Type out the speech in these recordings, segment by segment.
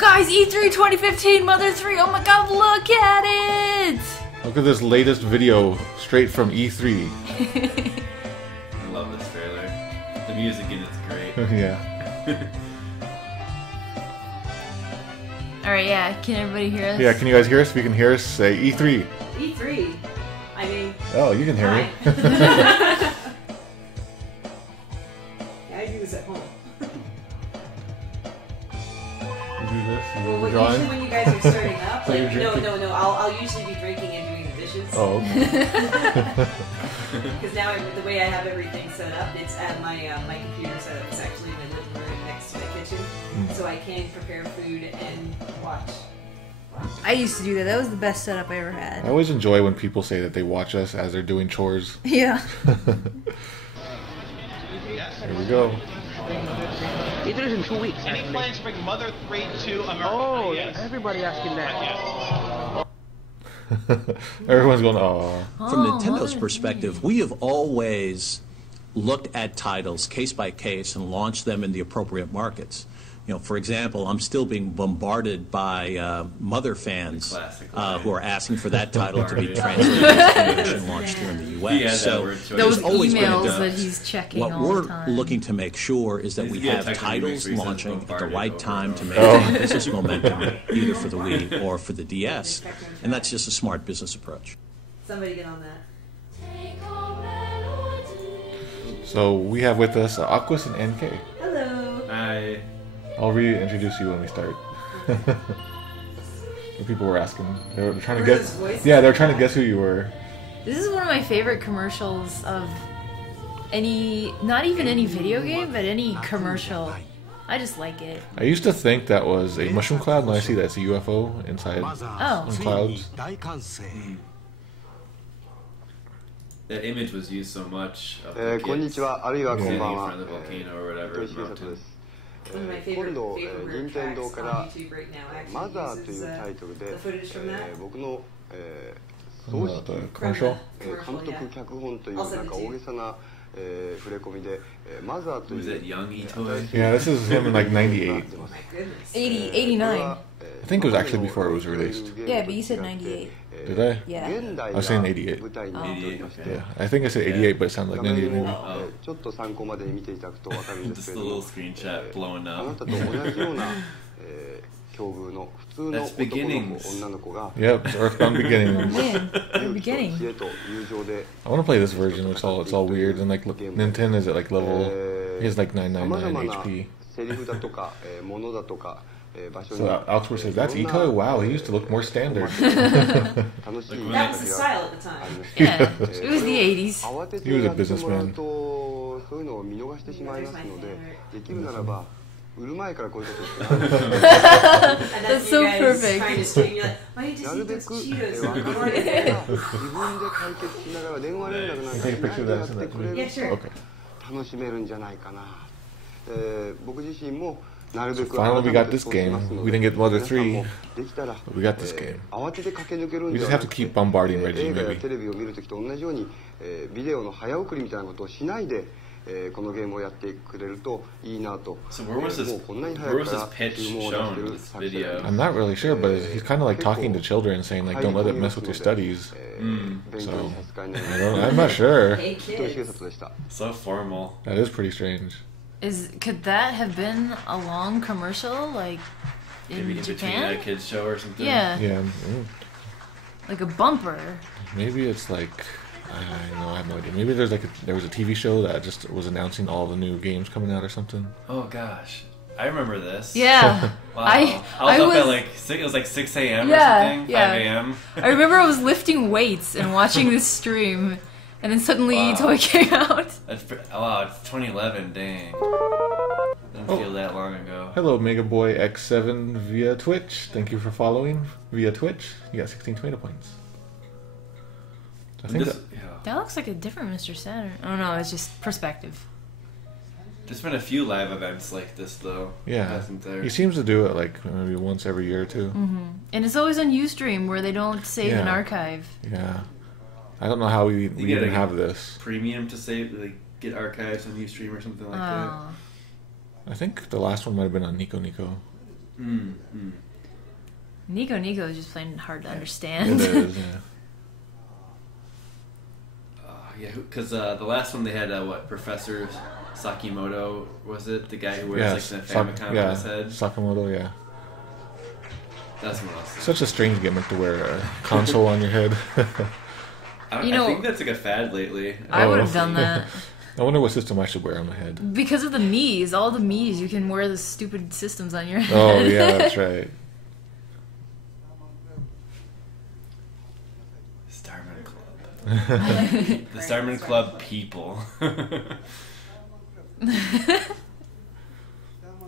Guys, E3 2015, Mother 3. Oh my god, look at it! Look at this latest video straight from E3. I love this trailer. The music in it's great. Yeah. Alright, yeah, can everybody hear us? Yeah, can you guys hear us? If you can hear us, say E3. E3. I mean... Oh, you can hear me. Yeah, I do this at home. You do this? You Well, do the usually when you guys are starting up, So like, you're drinking? no, I'll usually be drinking and doing the dishes. Oh, okay. Because now the way I have everything set up, it's at my my computer setup. It's actually in my living room next to my kitchen, so I can prepare food and watch. I used to do that. That was the best setup I ever I had. always enjoy when people say that they watch us as they're doing chores. Yeah. Here we go. It is in 2 weeks. Any plans to bring Mother 3 to America? Oh, yes. everybody asking that. Everyone's going, oh. From Nintendo's perspective, we have always looked at titles case by case and launched them in the appropriate markets. You know, for example, I'm still being bombarded by Mother fans who are asking for that title to be translated into English and launched here in the U.S. So Those there's always been a emails difference. that he's checking What all we're the time. looking to make sure is that He's we getting have technical titles reasons launching at the bombarded right over time and to over. maintain business momentum, either for the Wii or for the DS, and that's just a smart business approach. Somebody get on that. So we have with us Aquas and NK. Hello. Hi. I'll reintroduce you when we start. The people were asking. They were trying to Were guess. those voices? Yeah, they were trying to guess who you were. This is one of my favorite commercials of any, not even any video game, but any commercial. I just like it. I used to think that was a mushroom cloud, and I see that's a UFO inside Oh. some clouds. That image was used so much of the こんに kids ちは、あるいはこん standing ばん in は front of the volcano or whatever 糸井重里 mountain. です One of my 今 favorite 度 favorite 任 tracks 天堂から on YouTube right now マ actually ザーと uses いうタイトルで the footage from that 僕の総 The 指揮 commercial. 監督脚本というなんか大げさな触れ込みでマザーとい Was it う young Itoi? Yeah, this is him in like '98. Oh my goodness 80, 89. I think it was actually before it was released. Yeah, but you said 98. Did I? Yeah. 現代 I が was saying 88. 舞台になっておりまして Yeah, I think I said '88, but it sounded 画 like 面 '98 maybe. をちょっと参考までに見ていただくと分かるんです Just け a れど little も screenshot blowing あな up. たと同じような境遇の普通の That's 男の子 beginnings. 女の子が Yep, it's EarthBound Beginnings. Man, the 勇気と beginning. 知恵と友情で I want to play this version. It's all weird and like Nintendo is at like level. He has like 999 HP. セリフだとか物だとか場所に So Alex says that's Itoi. Wow, he used to look more standard. 楽しい that was the style at the time Yeah, it was the 80s. 慌て He was て a やってもらう businessman. とそういうのを見逃してしまいますのでできるならば売る前からこういうことをして and That's that's so you guys perfect. trying to scream you're like why don't you な just る eat べ those く Cheetos 若 and 者 record が it there 自分で解決しながら電話連絡なんか Take a しない picture of で that. やってくれ Yeah, る sure. と Okay. 楽しめるんじゃないかな僕自身もなるべく Finally, we got this そうします game. の We で didn't get Mother 皆さんも 3. できたら We got this game. 慌てて駆け抜けるん We で just は have な to く keep bombarding て Reggie, 映画や maybe. テレビを見るときと同じようにビデオの早送りみたいなことをしないでこのゲームをやってくれるといいなと So where was this? もうこんなに Where 早く was か this ら pitch 注文を出して shown? る This 作者 video. I'm not really sure, but he's kind of like talking to children, saying like, "Don't let it mess with your studies." 勉強に差し支えない I'm not sure. hey 糸井重 kids 里でした So formal. That is pretty strange. Could that have been a long commercial, like Maybe in in between Japan? a kids show or something. Yeah, Yeah, like a bumper. maybe it's like I have no idea. Maybe there was a TV show that just was announcing all the new games coming out or something. Oh gosh, I remember this. Yeah, Wow. I was up was at like 6. It was like 6 a.m. Yeah, or something. yeah. 5 a.m. I remember I was lifting weights and watching this stream, and then suddenly Wow. Itoi came out. Wow, it's 2011. Dang. Didn't feel that long ago. Hello, Mega Boy X7 via Twitch. Thank you for following via Twitch. You got 16 tomato points. I think This, that, yeah. That looks like a different Mr. Saturn. Oh no, it's just perspective. There's been a few live events like this though. yeah, Hasn't there? he seems to do it like maybe once every year or two. And it's always on Ustream where they don't save an Yeah. archive. Yeah, I don't know how we get even a- have this. Premium to save, like get archives on Ustream or something like that. Oh. I think the last one might have been on Nico Nico. Nico is just plain hard to understand. It is, yeah. Yeah, because the last one they had, Professor Sakimoto, was it? The guy who wears like the Famicom on his head? Sakamoto, yeah. That's what else. Such a strange gimmick to wear a console on your head. I think that's like a fad lately. I would have done that. I wonder what system I should wear on my head. Because of the Miis. All the Miis, you can wear the stupid systems on your head. Oh, yeah, that's right. Starman Club. The Starman Club people.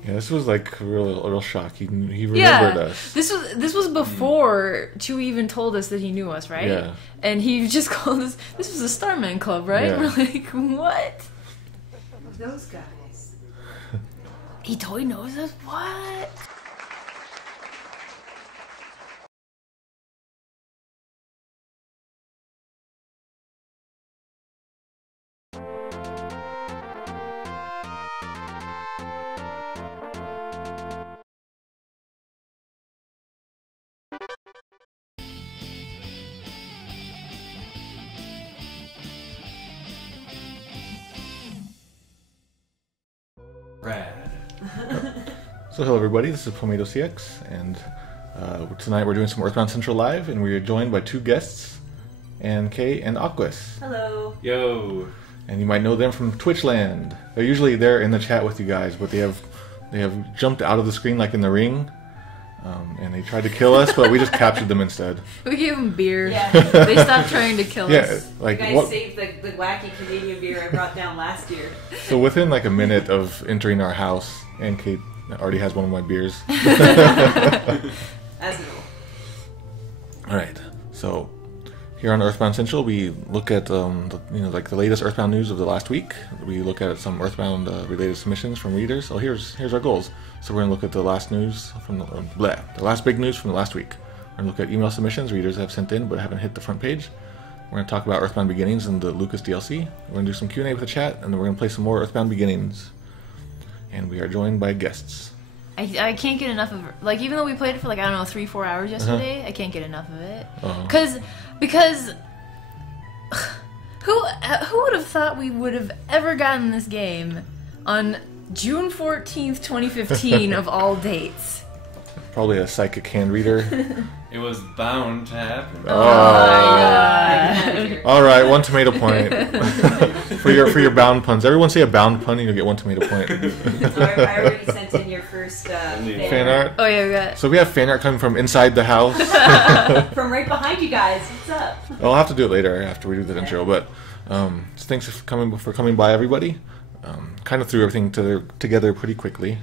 Yeah, this was like a real shock. He remembered us. This was before Chewie even told us that he knew us, right? Yeah. And he just called us. This was the Starman Club, right? Yeah. We're like, what? Those guys. Itoi knows us. What? Rad. So hello everybody, this is Pomato CX, and tonight we're doing some EarthBound Central Live, and we are joined by two guests, Ann K and Aquas. Hello. Yo. And you might know them from Twitchland. They're usually there in the chat with you guys, but they have jumped out of the screen like in the ring, and they tried to kill us, but we just captured them instead. We gave them beer. Yeah. They stopped trying to kill Yeah, us. like You guys what? saved the wacky Canadian beer I brought down last year. So within like a minute of entering our house, Ann Kate already has one of my beers. As normal. All right, so here on EarthBound Central, we look at the latest EarthBound news of the last week. We look at some EarthBound related submissions from readers. So here's our goals. So we're gonna look at the last news from the last big news from the last week. We're gonna look at email submissions readers have sent in but haven't hit the front page. We're gonna talk about EarthBound Beginnings and the Lucas DLC. We're gonna do some Q&A with the chat, and then we're gonna play some more EarthBound Beginnings. And we are joined by guests. I can't get enough of it. Like, even though we played it for like, I don't know, 3-4 hours yesterday, I can't get enough of it. Because who would have thought we would have ever gotten this game on June 14th, 2015 of all dates? Probably a psychic hand reader. It was bound to happen. All right, 1 tomato point for your bound puns. Everyone say a bound pun and you'll get 1 tomato point. So I already sent in your first Fan art. Oh yeah, we got it. So we have fan art coming from inside the house. from right behind you guys. What's up? I'll have to do it later after we do the intro. But thanks for coming by, everybody. Kind of threw everything together pretty quickly.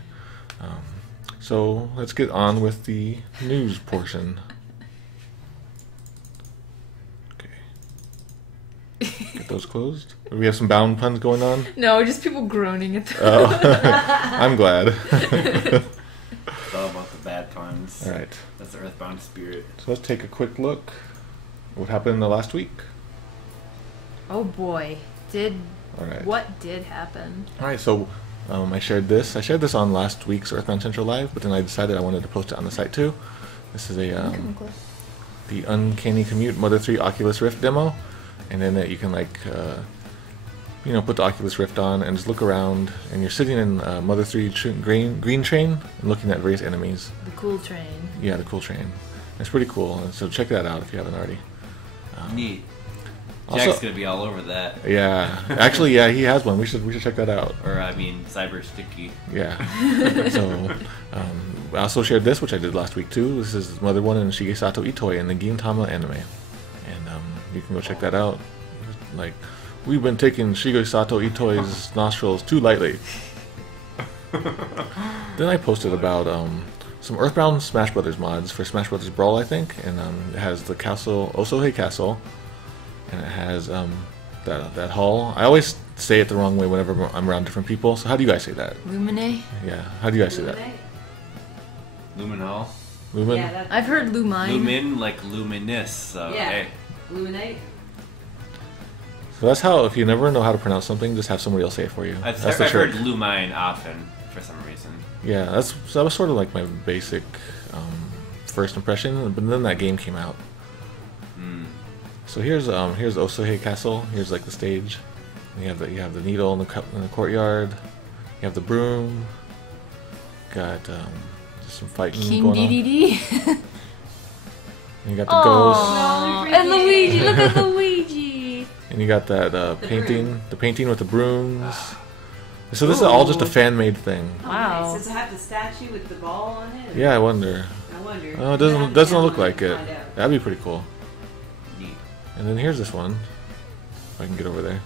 So let's get on with the news portion. Get those closed. Do we have some bound puns going on? No, just people groaning at the... Oh, I'm glad. It's all about the bad puns. All right. That's the EarthBound spirit. So let's take a quick look. What happened in the last week? Oh boy, All right. what did happen? All right. So I shared this. I shared this on last week's EarthBound Central Live, but then I decided I wanted to post it on the site too. This is the Uncanny Commute Mother 3 Oculus Rift demo. And then you can put the Oculus Rift on and just look around, and you're sitting in Mother 3 green train and looking at various enemies. The cool train. Yeah, the cool train. It's pretty cool, and so check that out if you haven't already. Neat. Also, Jack's gonna be all over that. Yeah, actually, yeah, he has one. We should check that out. Or I mean, Cyber Sticky. Yeah. So I also shared this, which I did last week too. This is Mother 1 and Shigesato Itoi in the Gintama anime. You can go check that out. Like, we've been taking Shigesato Itoi's nostrils too lightly. Then I posted about some EarthBound Smash Brothers mods for Smash Brothers Brawl, I think, and it has the castle, Osohe Castle, and it has that hall. I always say it the wrong way whenever I'm around different people. So how do you guys say that? Lumine? Yeah, how do you guys say that? Luminol. Lumen? Yeah, I've heard Lumine. Lumin, like luminous. So, Yeah. hey. Luminate. So that's how, if you never know how to pronounce something, just have somebody else say it for you. I've That's the heard trick. Lumine often. for some reason. Yeah, that was sort of like my basic first impression, but then that game came out. So here's Osohe Castle. Here's like the stage. You have the needle in the courtyard. You have the broom. Got just some fighting King going DDD. on. And you got the ghost. Oh, and Luigi. Look at Luigi. And you got that painting. The painting with the brooms. So this is all just a fan-made thing. Wow. Does it have the statue with the ball on it? Yeah, I wonder. Oh, it doesn't look like it. That'd be pretty cool. Neat. And then here's this one. If I can get over there.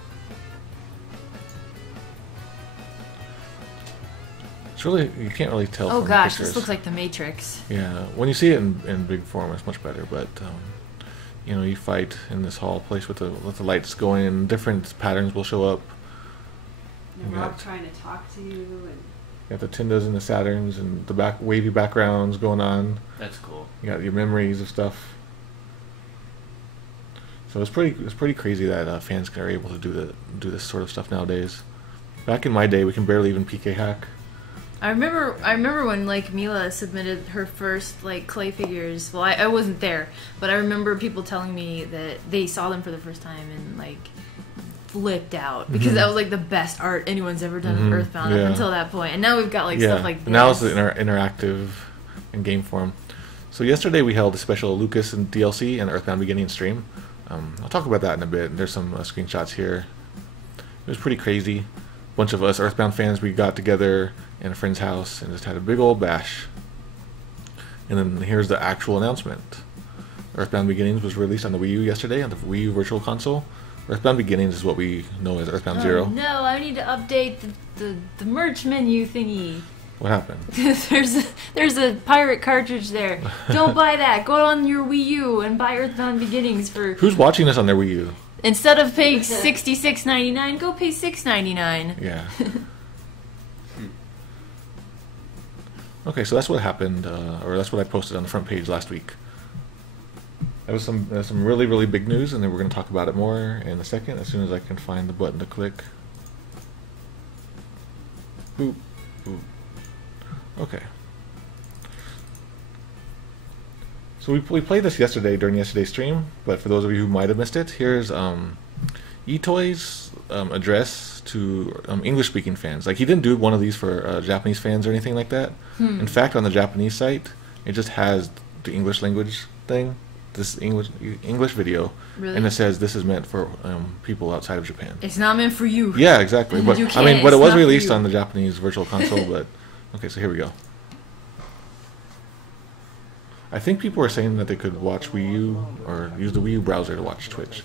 It's really, you can't really tell. Oh from gosh, pictures. this looks like the Matrix. Yeah, when you see it in big form, it's much better. But you know, you fight in this hall place with the lights going, and different patterns will show up. And Rob trying to talk to you, and you got the Tindas and the Saturns and the wavy backgrounds going on. That's cool. You got your memories of stuff. So it's pretty crazy that fans are able to do this sort of stuff nowadays. Back in my day, we can barely even PK hack. I remember when like Mila submitted her first like clay figures. Well, I wasn't there, but I remember people telling me that they saw them for the first time and like flipped out because that was like the best art anyone's ever done in EarthBound up until that point. And now we've got like stuff like this. Now it's interactive in game form. So yesterday we held a special Lucas and DLC and EarthBound Beginnings stream. I'll talk about that in a bit. There's some screenshots here. It was pretty crazy. A bunch of us EarthBound fans, we got together in a friend's house and just had a big old bash. And then here's the actual announcement. EarthBound Beginnings was released on the Wii U yesterday on the Wii U Virtual Console. EarthBound Beginnings is what we know as EarthBound Zero. No, I need to update the merch menu thingy. What happened? there's a pirate cartridge there. Don't buy that. Go on your Wii U and buy EarthBound Beginnings for. Who's watching this on their Wii U? Instead of paying $66.99, go pay $6.99. Yeah. Okay, so that's what happened, or that's what I posted on the front page last week. That was some really, really big news, and then we're going to talk about it more in a second as soon as I can find the button to click. Boop. Boop. Okay. So we played this yesterday during yesterday's stream, but for those of you who might have missed it, here's Itoi's address to English-speaking fans. Like, he didn't do one of these for Japanese fans or anything like that. In fact, on the Japanese site, it just has the English language thing, this English video, really? And it says this is meant for people outside of Japan. It's not meant for you. Yeah, exactly. But I mean, but it was released on the Japanese Virtual Console. But okay, so here we go. I think people were saying that they could watch Wii U or use the Wii U browser to watch Twitch.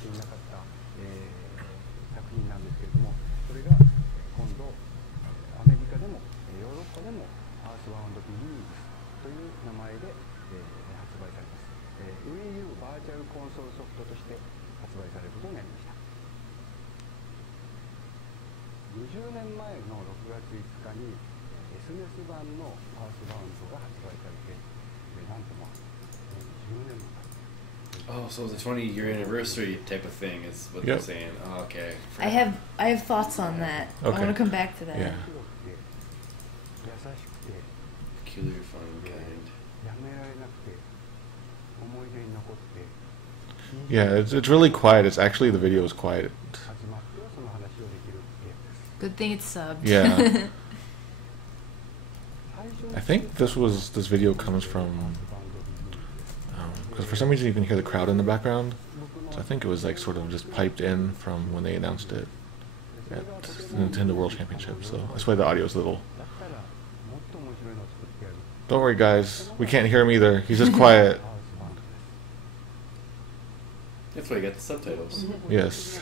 Oh, so it's a 20-year anniversary type of thing is what they're saying. Oh, okay. I have thoughts on that. Okay. I want to come back to that. Yeah. Peculiar, fun kind. Yeah, it's really quiet. It's actually, the video is quiet. Good thing it's subbed. Yeah. I think this video comes from, because for some reason you can hear the crowd in the background. So I think it was like sort of just piped in from when they announced it at the Nintendo World Championship. So that's why the audio is a little. Don't worry, guys. We can't hear him either. He's just quiet. That's why you got the subtitles. Yes.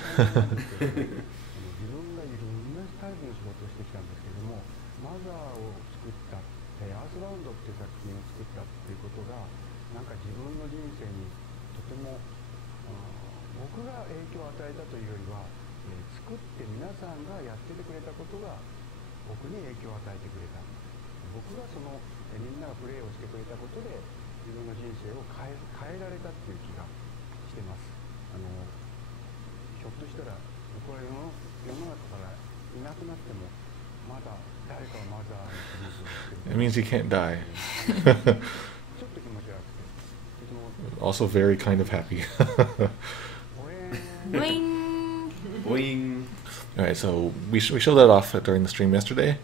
It means he can't die. Also very kind of happy. Boing. Boing. Alright, so we showed that off during the stream yesterday.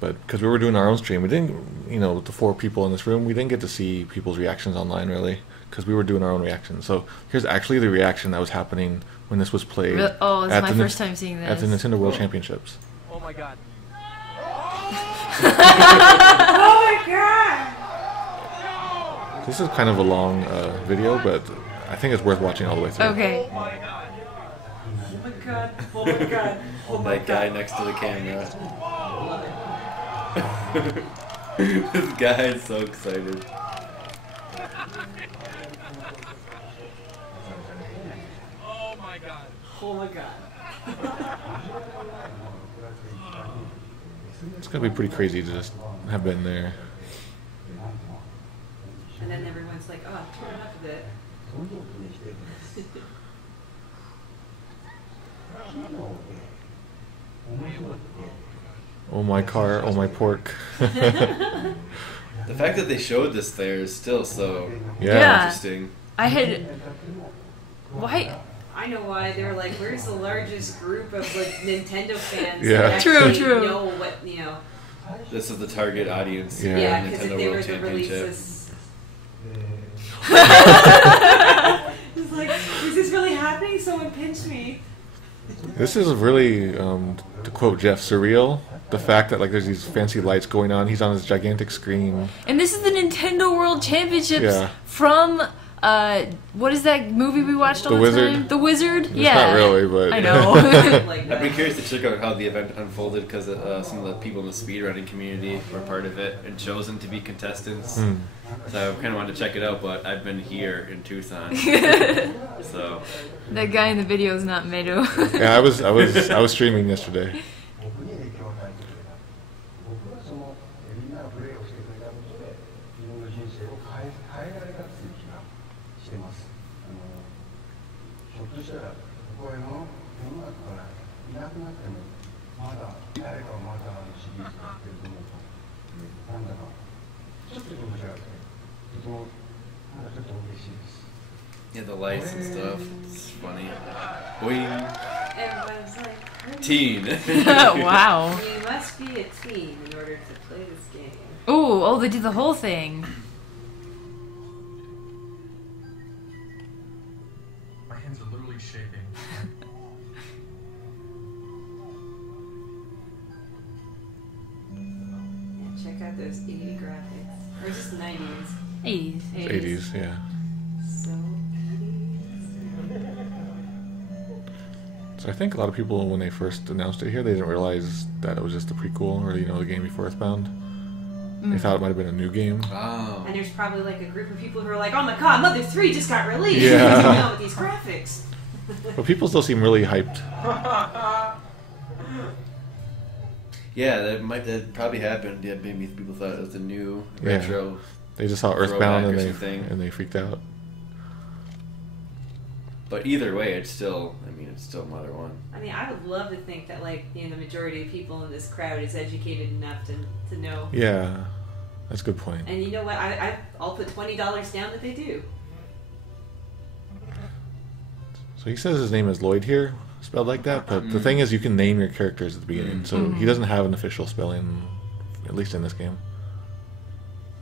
But because we were doing our own stream, we didn't, you know, with the 4 people in this room, we didn't get to see people's reactions online, really. Because we were doing our own reactions. So here's actually the reaction that was happening when this was played. Oh, it's my first time seeing this. At the Nintendo World Championships. Oh my god. Oh my god! This is kind of a long video, but I think it's worth watching all the way through. Okay. Oh my god. Oh my god. Oh my That guy next to the camera. This guy is so excited. Oh my god. Oh my god. It's gonna be pretty crazy to just have been there. And then everyone's like, oh, turn it up a bit. Oh my car, oh my pork. The fact that they showed this there is still so Yeah. interesting. I had. Why? I know why. They were like, where's the largest group of like Nintendo fans Yeah. that actually True. know what, you know. This is the target audience. Yeah. for Yeah, the because if Nintendo they World were to release Championship. this. It's like, is this really happening? Someone pinch me. This is really, to quote Jeff, surreal. The fact that like there's these fancy lights going on, he's on this gigantic screen. And this is the Nintendo World Championships Yeah. from what is that movie we watched all The the Wizard? time? The Wizard? It's Yeah. not really, but I know. Like I'd that. be curious to check out how the event unfolded because some of the people in the speedrunning community were part of it and chosen to be contestants. So I kind of wanted to check it out, but I've been here in Tucson, so That guy in the video is not Medo. yeah, I was streaming yesterday. yeah, the lights and stuff. It's funny. Boing. Everyone's like, Teen. Wow. you must be a teen in order to play this game. Oh, they did the whole thing. My hands are literally shaking. Yeah, check out those 80 graphics. Or just 90s. 80s. 80s, yeah. So 80s. So I think a lot of people, when they first announced it here, they didn't realize that it was just a prequel or, you know, the game before EarthBound. They thought it might have been a new game. Oh. And there's probably like a group of people who are like, oh my god, Mother 3 just got released! Yeah. You know, with these graphics. But people still seem really hyped. Yeah, that probably happened. Yeah, maybe people thought it was a new Yeah. retro. They just saw Throwback EarthBound or and something. they freaked out. But either way, it's still. I mean, it's still Mother 1. I mean, I would love to think that, like, you know, the majority of people in this crowd is educated enough to know. Yeah, that's a good point. And you know what? I'll put $20 down that they do. So he says his name is Lloyd here, spelled like that, but the thing is you can name your characters at the beginning, so he doesn't have an official spelling, at least in this game.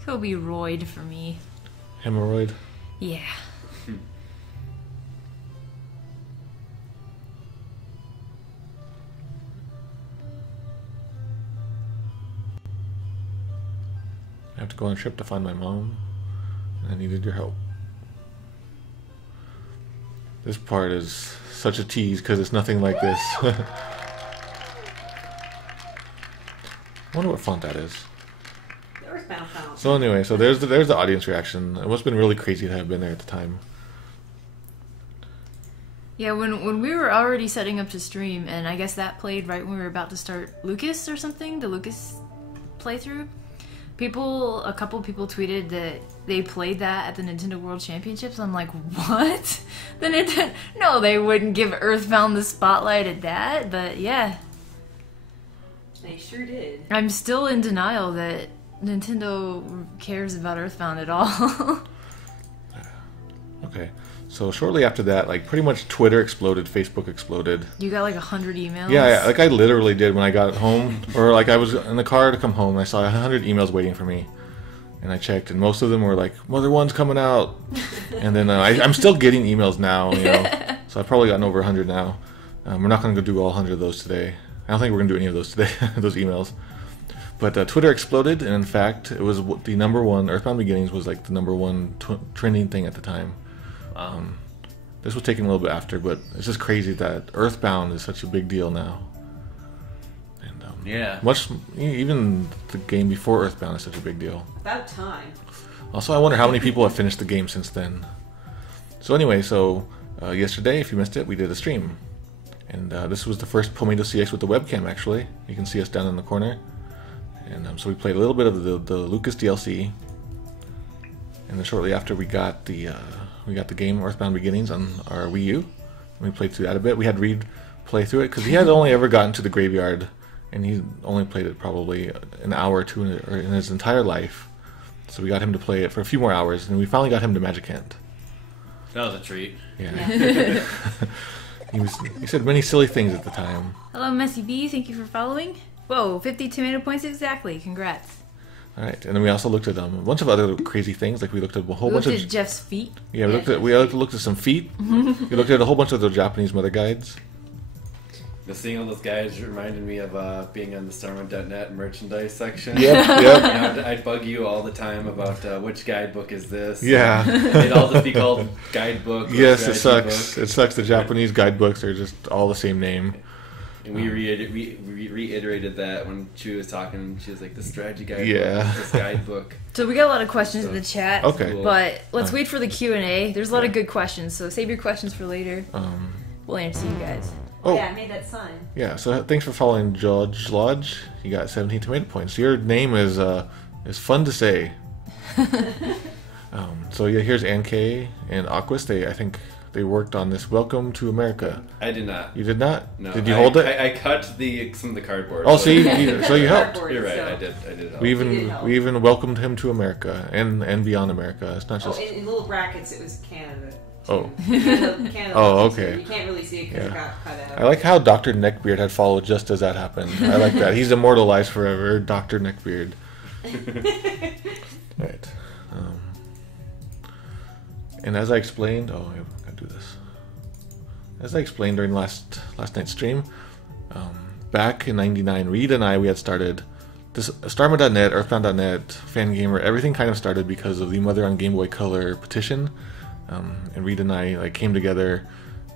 He'll be Royd for me. Hemorrhoid? Yeah. I have to go on a trip to find my mom, and I needed your help. This part is such a tease because it's nothing like this. I wonder what font that is. The EarthBound font. So anyway, so there's the audience reaction. It must have been really crazy to have been there at the time. Yeah, when we were already setting up to stream, and I guess that played right when we were about to start Lucas or something, the Lucas playthrough. A couple people tweeted that they played that at the Nintendo World Championships. I'm like, what? No, they wouldn't give EarthBound the spotlight at that, but yeah. They sure did. I'm still in denial that Nintendo cares about EarthBound at all. Okay. So shortly after that, like pretty much Twitter exploded, Facebook exploded. You got like 100 emails? Yeah, like I literally did when I got home. Or like I was in the car to come home and I saw 100 emails waiting for me. And I checked and most of them were like, Mother 1's coming out. And then I'm still getting emails now, you know. So I've probably gotten over 100 now. We're not going to go do all 100 of those today. I don't think we're going to do any of those today, those emails. But Twitter exploded, and in fact, it was the number one, EarthBound Beginnings was like the number one trending thing at the time. This was taken a little bit after, but it's just crazy that EarthBound is such a big deal now. And yeah. Even the game before EarthBound is such a big deal. About time. Also, I wonder how many people have finished the game since then. So anyway, yesterday, if you missed it, we did a stream. And this was the first Pomado CX with the webcam, actually. You can see us down in the corner. And so we played a little bit of the Lucas DLC. And then shortly after, we got the game EarthBound Beginnings on our Wii U. And we played through that a bit. We had Reed play through it, because he had only ever gotten to the graveyard. And he only played it probably an hour or two in his entire life. So we got him to play it for a few more hours, and we finally got him to Magicant. That was a treat. Yeah. He said many silly things at the time. Hello, Messy B. Thank you for following. Whoa, 50 tomato points exactly. Congrats. All right, and then we also looked at a bunch of other crazy things. Like we looked at a whole bunch of Jeff's feet. Yeah, we looked at some feet. We looked at a whole bunch of the Japanese mother guides. Seeing all those guys reminded me of being on the Starman.net merchandise section. Yep. And I'd bug you all the time about which guidebook is this. Yeah. It'd all just be called guidebook. Yes, it sucks. It sucks. The Japanese guidebooks are just all the same name. And we reiterated that when she was talking. She was like, the strategy guidebook. Yeah. This guidebook. So we got a lot of questions in the chat. Okay. Cool. But let's wait for the Q&A. There's a lot of good questions, so save your questions for later. We'll answer you guys. Oh. Yeah, I made that sign. Yeah, so thanks for following George Lodge. You got 17 tomato points. Your name is fun to say. So yeah, here's Ann K and Aquas. I think they worked on this Welcome to America. I did not. You did not? No. Did you hold it? I cut some of the cardboard. Oh, so you helped. You're right. I did help. We even welcomed him to America and beyond America. It's not just. In little brackets, it was Canada. Oh. Canada, oh, okay. You can't really see it because it got cut out. I like how Dr. Neckbeard had followed just as that happened. I like that. He's immortalized forever, Dr. Neckbeard. Right. And as I explained, I gotta do this. As I explained during last night's stream, back in '99, Reed and I, we had started this Starman.net, EarthBound.net, Fangamer. Everything kind of started because of the Mother on Game Boy Color petition. And Reed and I came together,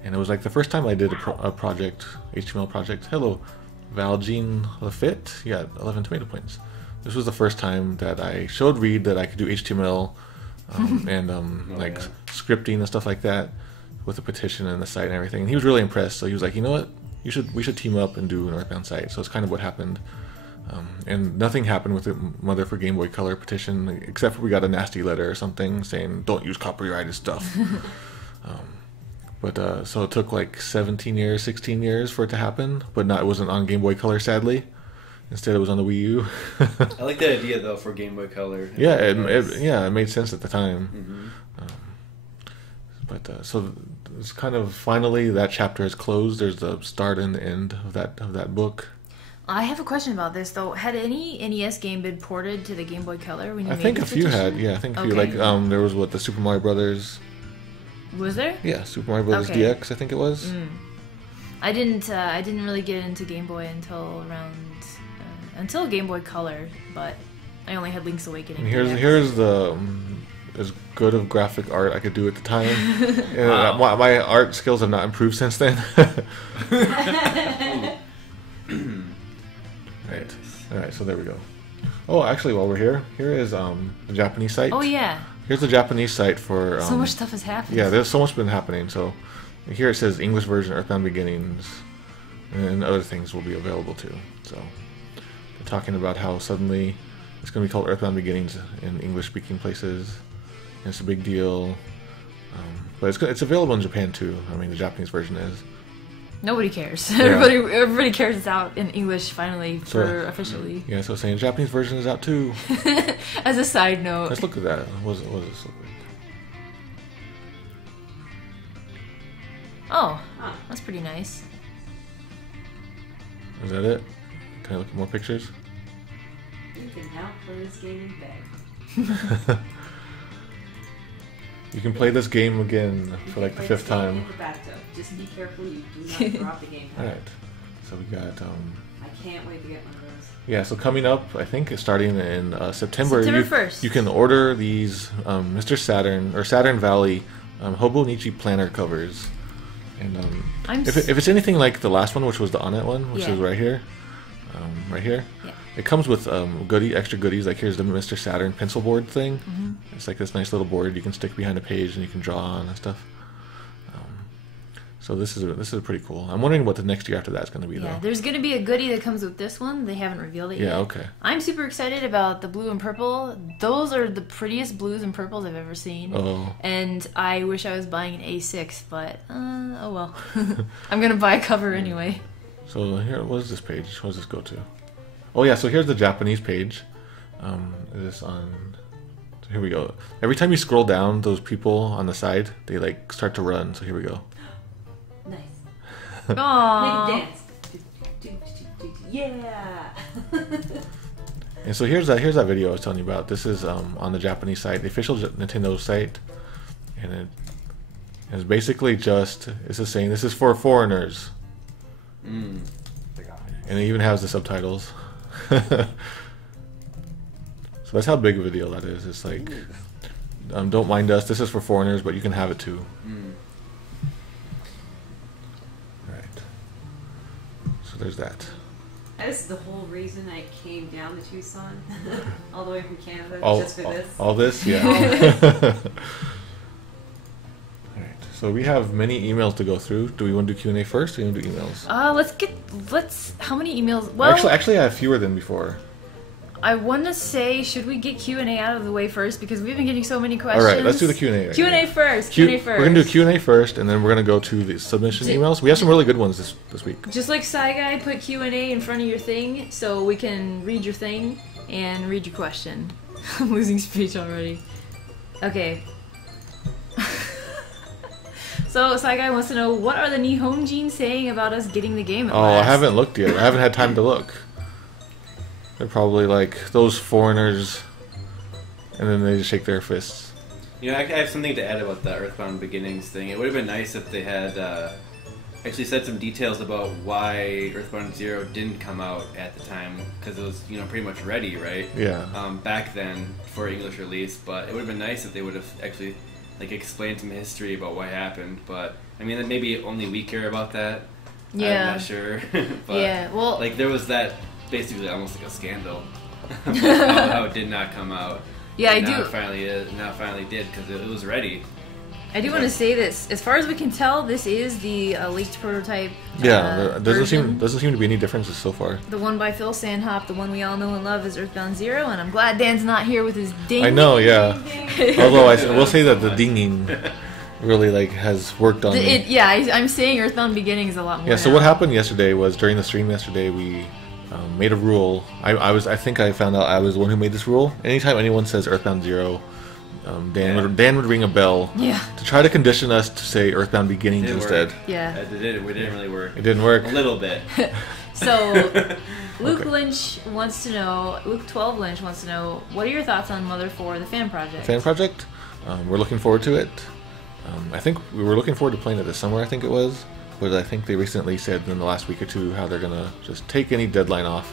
and it was like the first time I did a project, HTML project. Hello, Valjean Lafitte. You got 11 tomato points. This was the first time that I showed Reed that I could do HTML and scripting and stuff like that with the petition and the site and everything. And he was really impressed. So he was like, you know what, we should team up and do an EarthBound site. So it's kind of what happened. And nothing happened with the Mother for Game Boy Color petition, except for we got a nasty letter or something saying, don't use copyrighted stuff. So it took like 16 years for it to happen, but it wasn't on Game Boy Color, sadly. Instead, it was on the Wii U. I like the idea, though, for Game Boy Color. Yeah, it made sense at the time. Mm-hmm. So it's kind of, finally, that chapter is closed. There's the start and the end of that book. I have a question about this though. Had any NES game been ported to the Game Boy Color when you made think the a few petition? had. Yeah, I think a few. Like there was the Super Mario Brothers. Was there? Yeah, Super Mario Brothers DX. I think it was. I didn't really get into Game Boy until Game Boy Color, but I only had Link's Awakening. And here's the as good of graphic art I could do at the time. And my art skills have not improved since then. Right. All right. So there we go. Oh, actually, while we're here is the Japanese site. Oh yeah. Here's the Japanese site for. So much stuff has happened. Yeah, there's so much been happening. So here it says English version EarthBound Beginnings, and other things will be available too. So they're talking about how suddenly it's going to be called EarthBound Beginnings in English-speaking places. And it's a big deal. But it's available in Japan too. I mean, the Japanese version is. Nobody cares. Yeah. Everybody cares it's out in English finally for officially. Yeah, so saying Japanese version is out too. As a side note. Let's look at that. What does this look like? Oh, that's pretty nice. Is that it? Can I look at more pictures? You can now play this game in bed. You can play this game again for like the 5th time. In the bathtub. Just be careful you do not drop the game. Alright. So we got I can't wait to get one of those. yeah, so coming up, I think it's starting in September. September 1st. You can order these Mr. Saturn or Saturn Valley Hobonichi planner covers. And if it's anything like the last one, which was the On It one, which is right here, Yeah. it comes with extra goodies. Like here's the Mr. Saturn pencil board thing. Mm-hmm. It's like this nice little board you can stick behind a page and you can draw on and stuff. So this is pretty cool. I'm wondering what the next year after that's going to be though. There's going to be a goodie that comes with this one. They haven't revealed it yet. Yeah, okay. I'm super excited about the blue and purple. Those are the prettiest blues and purples I've ever seen. Oh. And I wish I was buying an A6, but oh well. I'm going to buy a cover anyway. So here, what is this page? What does this go to? Oh yeah, so here's the Japanese page. Is this on? So here we go. Every time you scroll down, those people on the side, they like start to run. So here we go. Nice. Aww. Make a dance. Yeah. And so here's that video I was telling you about. This is on the Japanese site, the official Nintendo site, and it's basically just saying this is for foreigners. And it even has the subtitles. So that's how big of a deal that is. It's like, don't mind us. This is for foreigners, but you can have it too. Right. So there's that. That's the whole reason I came down to Tucson, all the way from Canada, just for this. All this, yeah. So we have many emails to go through. Do we want to do Q&A first, or do you want to do emails? Let's. How many emails? Well, actually, I have fewer than before. I want to say, should we get Q&A out of the way first because we've been getting so many questions. All right, let's do the Q&A. Q&A first. We're gonna do Q&A first, and then we're gonna go to the submission emails. We have some really good ones this week. Just like Sci Guy, put Q&A in front of your thing so we can read your thing and read your question. I'm losing speech already. Okay. So, Sci Guy wants to know, what are the Nihonjin saying about us getting the game at last? I haven't looked yet. I haven't had time to look. They're probably like, those foreigners, and then they just shake their fists. You know, I have something to add about the EarthBound Beginnings thing. It would have been nice if they had actually said some details about why EarthBound Zero didn't come out at the time, because it was, pretty much ready, right? Yeah. Back then for English release, but it would have been nice if they would have actually explained some history about what happened. But I mean, maybe only we care about that. Yeah. I'm not sure. But, yeah. Well, there was that basically almost like a scandal about how it did not come out. Yeah, and I do. Now finally did, because it was ready. I do want to say this. As far as we can tell, this is the leaked prototype. Yeah, there version. doesn't seem to be any differences so far. The one by Phil Sandhop, the one we all know and love, is EarthBound Zero, and I'm glad Dan's not here with his ding. I know, yeah. Although I will say that the dinging really has worked on me. I'm saying EarthBound Beginnings a lot more. Yeah. So what happened yesterday was, during the stream yesterday, we made a rule. I think I found out I was the one who made this rule. Anytime anyone says EarthBound Zero, Dan would ring a bell to try to condition us to say EarthBound Beginnings instead. Yeah. It didn't really work. It didn't work. A little bit. So, Luke Lynch wants to know, Luke 12 Lynch wants to know, what are your thoughts on Mother 4, the fan project? Fan project? We're looking forward to it. I think we were looking forward to playing it this summer, I think it was. But I think they recently said in the last week or two how they're going to just take any deadline off.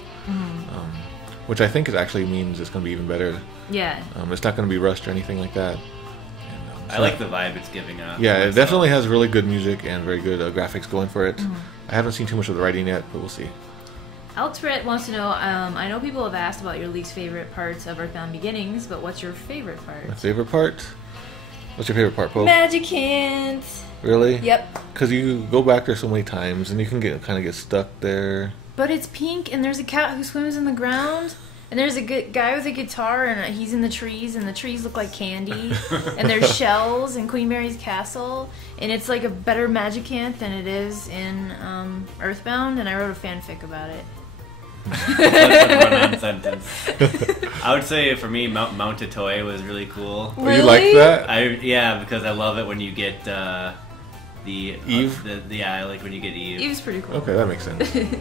Which I think actually means it's going to be even better. Yeah. It's not going to be rushed or anything like that. And, I like the vibe it's giving off. Yeah, it definitely has really good music and very good graphics going for it. I haven't seen too much of the writing yet, but we'll see. Altret wants to know, I know people have asked about your least favorite parts of EarthBound Beginnings, but what's your favorite part? My favorite part? What's your favorite part, Poe? Magicant! Really? Yep. Because you go back there so many times and you can kind of get stuck there. But it's pink and there's a cat who swims in the ground. And there's a good guy with a guitar, and he's in the trees, and the trees look like candy. And there's shells in Queen Mary's castle, and it's like a better Magicant than it is in EarthBound. And I wrote a fanfic about it. Run-on sentence. I would say for me, Mount Itoi was really cool. Really? You like that? Yeah, because I love it when you get the Eve. I like when you get Eve. Eve's pretty cool. Okay, that makes sense.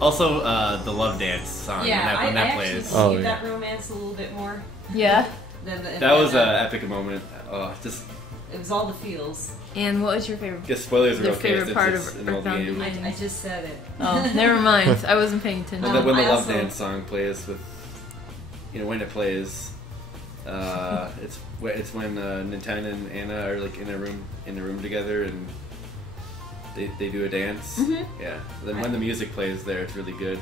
Also, the Love Dance song when that plays. I actually that romance a little bit more. Yeah. That was an epic moment. It was all the feels. And what was your favorite? Guess spoilers are okay. Favorite part of EarthBound Beginnings? I just said it. Oh, never mind. I wasn't paying attention. When the Love Dance song plays when it plays, it's when Nintendo and Anna are like in a room together and they do a dance. Mm-hmm. Yeah. Then when the music plays there, it's really good.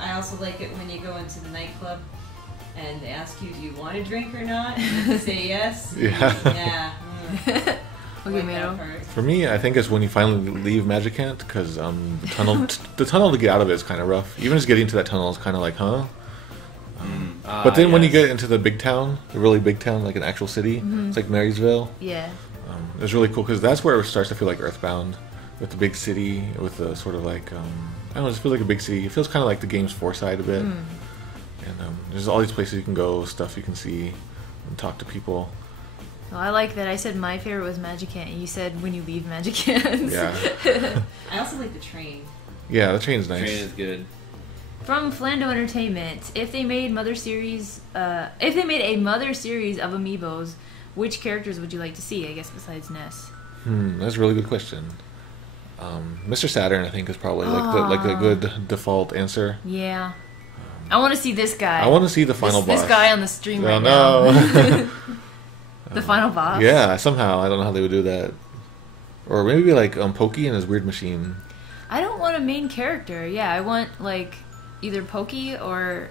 I also like it when you go into the nightclub and they ask you, do you want a drink or not? And you say yes. Yeah. Yeah. Okay, Miro. For me, I think it's when you finally leave Magicant, because the tunnel to get out of it is kind of rough. Even just getting to that tunnel is kind of like, huh? But then when you get into the big town, the really big town, like an actual city, it's like Marysville. Yeah. It's really cool because that's where it starts to feel like EarthBound, with the big city, with the sort of like, I don't know, it just feels like a big city. It feels kind of like the game's 4 side a bit. And there's all these places you can go, stuff you can see, and talk to people. Well, I like that. I said my favorite was Magicant. You said when you leave Magicant. Yeah. I also like the train. Yeah, the train's nice. The train is good. From Fandom Entertainment, if they made a mother series of amiibos, which characters would you like to see? I guess besides Ness. That's a really good question. Mr. Saturn, I think, is probably like the good default answer. Yeah. I want to see this guy. I want to see the final boss. This guy on the stream right now. The final boss. Yeah, somehow I don't know how they would do that. Or maybe like Pokey and his weird machine. I don't want a main character. Yeah, I want like either Pokey or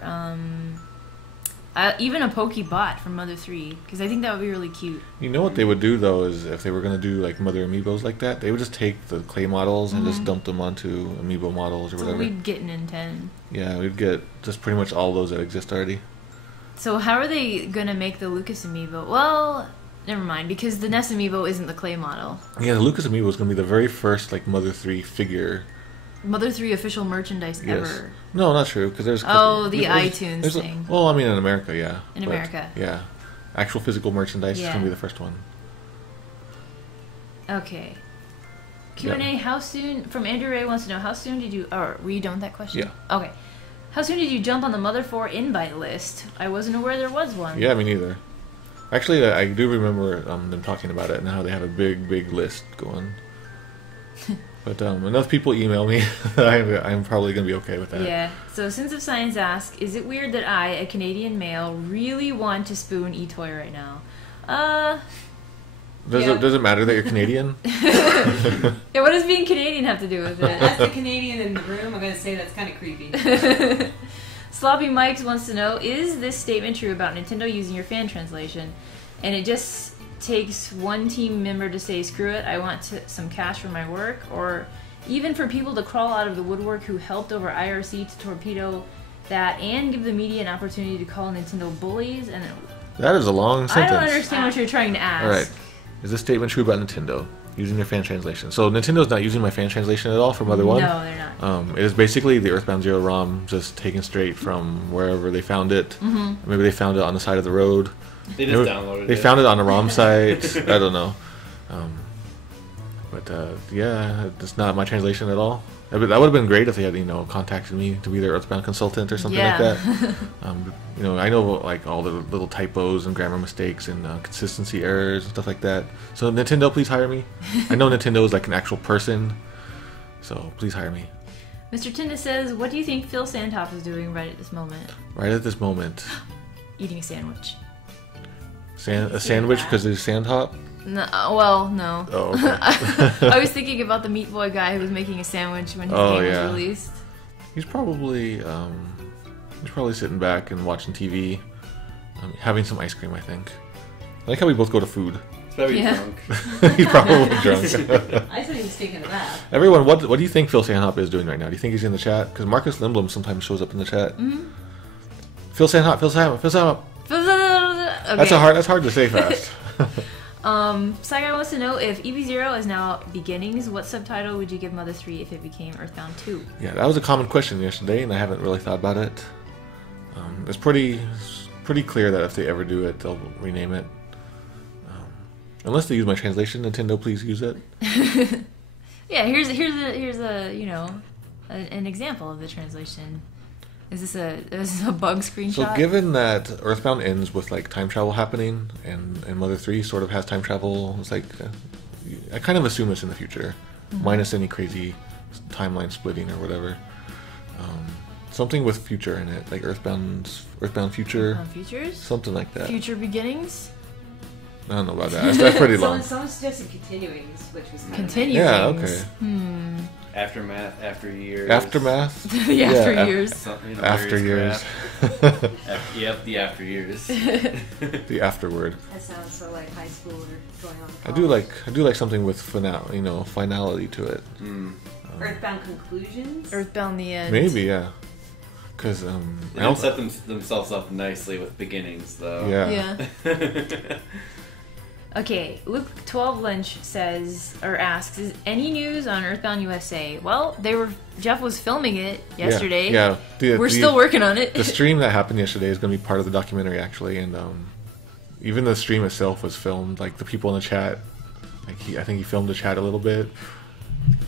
even a Pokey bot from Mother 3, because I think that would be really cute. You know what they would do though is if they were going to do like Mother amiibos like that, they would just take the clay models and just dump them onto amiibo models or whatever. So we'd get in 10. Yeah, we'd get just pretty much all those that exist already. So how are they gonna make the Lucas amiibo? Well, never mind, because the Ness amiibo isn't the clay model. Yeah, the Lucas amiibo is gonna be the very first like Mother 3 figure. Mother 3 official merchandise ever. No, not true, because there's iTunes thing. Well, I mean in America, yeah. In America. Yeah, actual physical merchandise is gonna be the first one. Okay. Q&A, how soon, from Andrew Ray wants to know, how soon did you, or were you done with that question? Yeah. Okay. How soon did you jump on the Mother 4 invite list? I wasn't aware there was one. Yeah, me neither. Actually, I do remember them talking about it and how they have a big list going. But enough people email me, I'm probably going to be okay with that. Yeah. So, Sins of Science asks, is it weird that I, a Canadian male, really want to spoon Itoi right now? Does it matter that you're Canadian? Yeah, what does being Canadian have to do with it? As the Canadian in the room, I'm going to say that's kind of creepy. Sloppy Mikes wants to know, is this statement true about Nintendo using your fan translation? And it just takes one team member to say, screw it, I want some cash for my work? Or even for people to crawl out of the woodwork who helped over IRC to torpedo that and give the media an opportunity to call Nintendo bullies? And that is a long sentence. I don't understand what you're trying to ask. All right. Is this statement true about Nintendo using their fan translation? So Nintendo's not using my fan translation at all for Mother 1? No, they're not. It is basically the EarthBound Zero ROM just taken straight from wherever they found it. Maybe they found it on the side of the road. They just downloaded it. They found it on a ROM site. I don't know. Yeah, it's not my translation at all. That would have been great if they had, contacted me to be their EarthBound consultant or something like that. I know like all the little typos and grammar mistakes and consistency errors and stuff like that. So Nintendo, please hire me. I know Nintendo is like an actual person, so please hire me. Mr. Tinda says, what do you think Phil Sandhop is doing right at this moment? Right at this moment. Eating a sandwich. A sandwich because there's Sandhop? No, well, no. Oh, okay. I was thinking about the Meat Boy guy who was making a sandwich when his game was released. He's probably sitting back and watching TV, having some ice cream, I think. I like how we both go to food. He's probably drunk. He's probably drunk. I thought he was taking a bath. Everyone, what do you think Phil Sandhop is doing right now? Do you think he's in the chat? Because Marcus Lindblom sometimes shows up in the chat. Phil Sandhop. Okay. That's hard to say fast. Saigai wants to know if EB Zero is now Beginnings. What subtitle would you give Mother 3 if it became EarthBound 2? Yeah, that was a common question yesterday, and I haven't really thought about it. It's pretty clear that if they ever do it, they'll rename it. Unless they use my translation, Nintendo, please use it. Yeah, here's a an example of the translation. Is this a bug screenshot? So given that EarthBound ends with like time travel happening, and Mother 3 sort of has time travel, it's like I kind of assume it's in the future, minus any crazy timeline splitting or whatever. Something with future in it, like EarthBound Future, Futures, something like that. Future Beginnings. I don't know about that. That's pretty long. Someone suggested continuings, which was kind Continuings. Yeah, okay. Aftermath, after years. Aftermath? The after years. After years. Yep, the after years. The afterward. That sounds so like high school or going on. I do like something with finality to it. EarthBound conclusions. EarthBound the end. Maybe, yeah. Because they don't set themselves up nicely with beginnings, though. Yeah. Okay, Luke 12 Lynch asks, is any news on EarthBound USA? Well, Jeff was filming it yesterday. Yeah. We're still working on it. The stream that happened yesterday is going to be part of the documentary, actually, and even the stream itself was filmed. Like the people in the chat, I think he filmed the chat a little bit.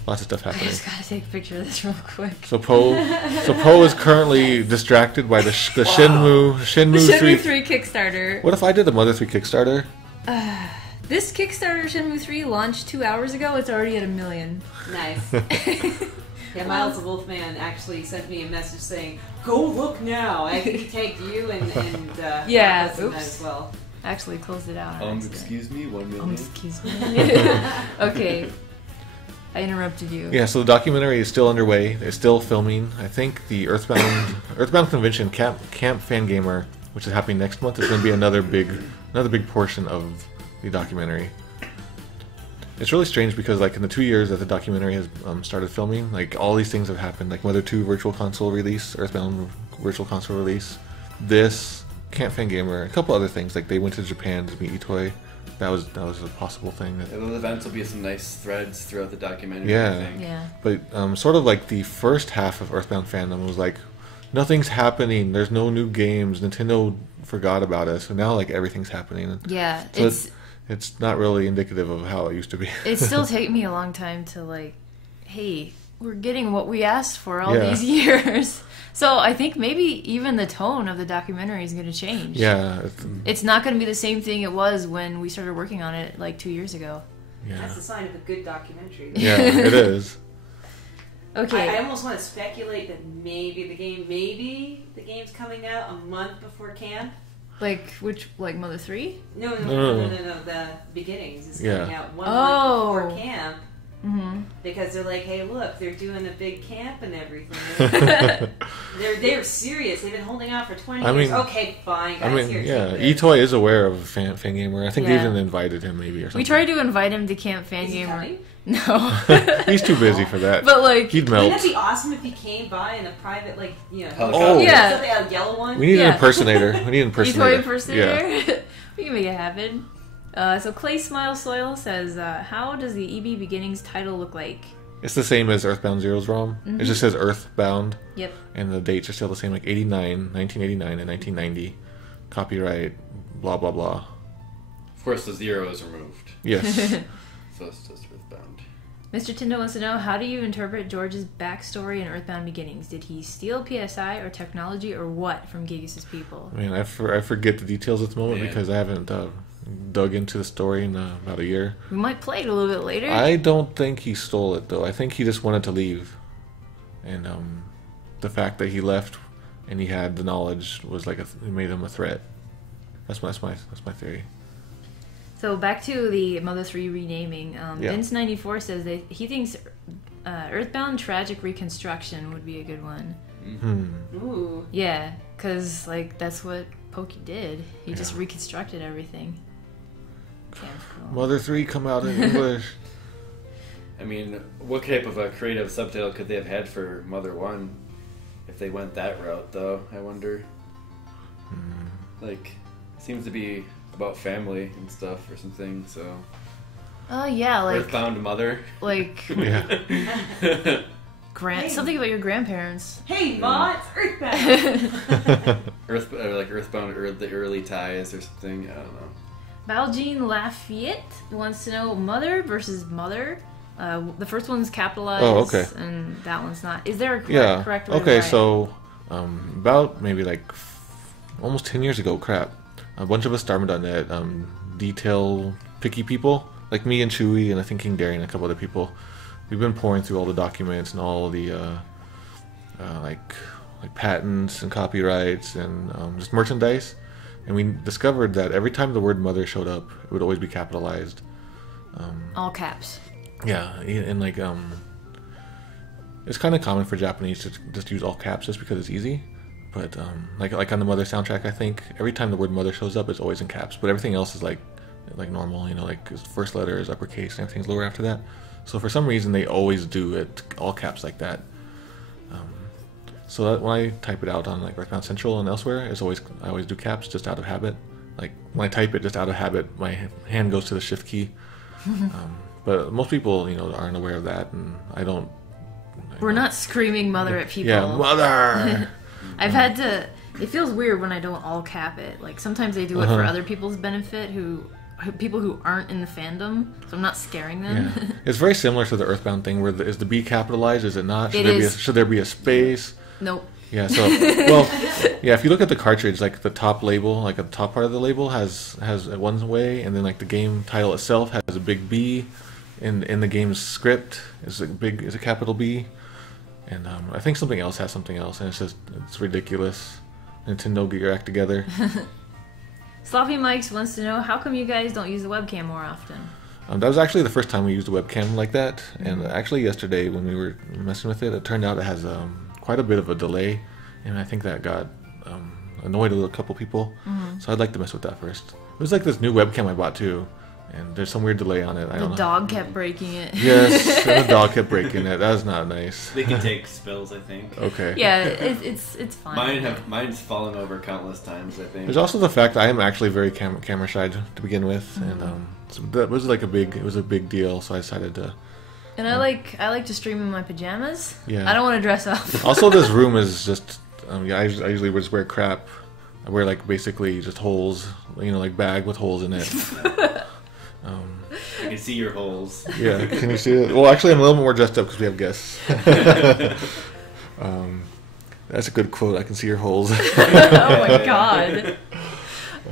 Lots of stuff happening. I just gotta take a picture of this real quick. So Poe is currently distracted by the Shenmue 3 Kickstarter. What if I did the Mother 3 Kickstarter? This Kickstarter Shenmue 3 launched 2 hours ago. It's already at 1 million. Nice. Yeah, Miles the Wolfman actually sent me a message saying, "Go look now." I think he tagged you and yeah, oops, as well. Actually closed it out. Excuse me, 1 million. Excuse me. Okay. I interrupted you. Yeah, so the documentary is still underway. It's still filming. I think the EarthBound convention Camp Fangamer, which is happening next month, is going to be another big portion of the documentary. It's really strange because like in the 2 years that the documentary has started filming, like all these things have happened. Like Mother 2 Virtual Console release, EarthBound Virtual Console release, this Camp Fangamer, a couple other things. Like they went to Japan to meet Itoi. That was a possible thing. Those events will be some nice threads throughout the documentary. Yeah, I think. Yeah. But sort of like the first half of EarthBound fandom was like, nothing's happening. There's no new games. Nintendo forgot about us, and now like everything's happening. Yeah, so it's not really indicative of how it used to be. It still take me a long time to like, hey, we're getting what we asked for all these years. So I think maybe even the tone of the documentary is going to change. Yeah. It's not going to be the same thing it was when we started working on it like 2 years ago. Yeah. That's a sign of a good documentary. Yeah, it is. Okay. I almost want to speculate that maybe the game's coming out a month before camp. Like Mother 3? No. The Beginnings is coming out 1 month before camp. Mm-hmm. Because they're like, hey, look, they're doing a big camp and everything. they're serious. They've been holding out for 20 years. Okay, fine, guys. Itoi is aware of Fangamer. I think they even invited him maybe or something. We tried to invite him to Camp Fangamer. No. He's too busy for that. But like, he'd melt. Wouldn't that be awesome if he came by in a private, like, Oh, yeah. A yellow one? We need an impersonator. Itoi impersonator? Yeah. We can make it happen. So Clay Smile Soil says, how does the EB Beginnings title look like? It's the same as EarthBound Zero's ROM. Mm-hmm. It just says EarthBound. Yep. And the dates are still the same, like 1989 and 1990. Copyright, blah, blah, blah. Of course, the zero is removed. Yes. So it's just EarthBound. Mr. Tindo wants to know, how do you interpret George's backstory in EarthBound Beginnings? Did he steal PSI or technology or what from Gigas' people? Man, I forget the details at the moment because I haven't dug into the story in about a year. We might play it a little bit later. I don't think he stole it, though. I think he just wanted to leave. And the fact that he left and he had the knowledge was like it made him a threat. That's my theory. So back to the Mother 3 renaming. Vince94 says that he thinks EarthBound Tragic Reconstruction would be a good one. Mm-hmm. Ooh. Yeah, because like that's what Pokey did. He just reconstructed everything. Cool. Mother 3 come out in English. I mean, what type of a creative subtitle could they have had for Mother 1 if they went that route, though? I wonder. Like, seems to be about family and stuff or something. So. Oh yeah, like EarthBound mother. Like Yeah. something about your grandparents. Hey, Ma, it's EarthBound. EarthBound, the early ties or something. I don't know. Baljean Lafayette wants to know mother versus mother. The first one's capitalized. Oh, okay. And that one's not. Is there a correct way Okay, to write? so about maybe like almost 10 years ago, a bunch of us started on that detail picky people, like me and Chewy and I think King Derry and a couple other people. We've been pouring through all the documents and all the like patents and copyrights and just merchandise, and we discovered that every time the word mother showed up, it would always be capitalized. All caps. Yeah, and like it's kind of common for Japanese to just use all caps just because it's easy. But like on the Mother soundtrack, I think every time the word mother shows up, it's always in caps. But everything else is like normal, like his first letter is uppercase and everything's lower after that. So for some reason, they always do it all caps like that. So that when I type it out on like EarthBound Central and elsewhere, I always do caps just out of habit. Like when I type it just out of habit, my hand goes to the shift key. But most people, aren't aware of that, and I don't. We're not screaming mother at people. Yeah, mother. I've had to. It feels weird when I don't all cap it. Like sometimes I do it for other people's benefit, people who aren't in the fandom, so I'm not scaring them. Yeah. It's very similar to the EarthBound thing, where is the B capitalized? Is it not? Should there be a space? Nope. Yeah. So if you look at the cartridge, like the top label, like the top part of the label has one way, and then like the game title itself has a big B. In the game's script is a capital B, and I think something else has something else, and it's ridiculous. Nintendo, get your act together. Sloppy Mikes wants to know, how come you guys don't use the webcam more often? That was actually the first time we used a webcam like that, and actually yesterday when we were messing with it, it turned out it has quite a bit of a delay, and I think that got annoyed a couple people. So I'd like to mess with that first. It was like this new webcam I bought too, and there's some weird delay on it. I don't know. The dog kept breaking it. Yes, and the dog kept breaking it. That was not nice. They can take spills, I think. Okay. Yeah, it's fine. Mine's fallen over countless times, I think. There's also the fact that I am actually very camera shy to begin with, and so that was like a big deal. So I decided to. And I like to stream in my pajamas. Yeah. I don't want to dress up. Also, this room is just. I usually just wear crap. I wear like basically just holes, like bag with holes in it. I can see your holes. Yeah, can you see it? Well, actually, I'm a little more dressed up because we have guests. That's a good quote. I can see your holes. Oh my god.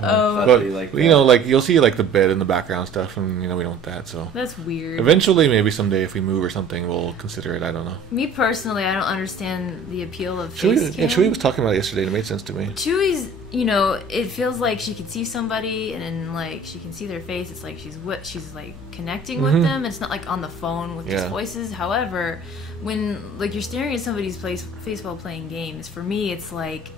But you'll see like the bed in the background stuff, and we don't want that. So that's weird. Eventually, maybe someday, if we move or something, we'll consider it. I don't know. Me personally, I don't understand the appeal of face cam. Chewy was talking about it yesterday, and it made sense to me. Chewy's, it feels like she can see somebody, and then like she can see their face. It's like she's like connecting with them. It's not like on the phone with just voices. However, when like you're staring at somebody's face while playing games, for me, it's like.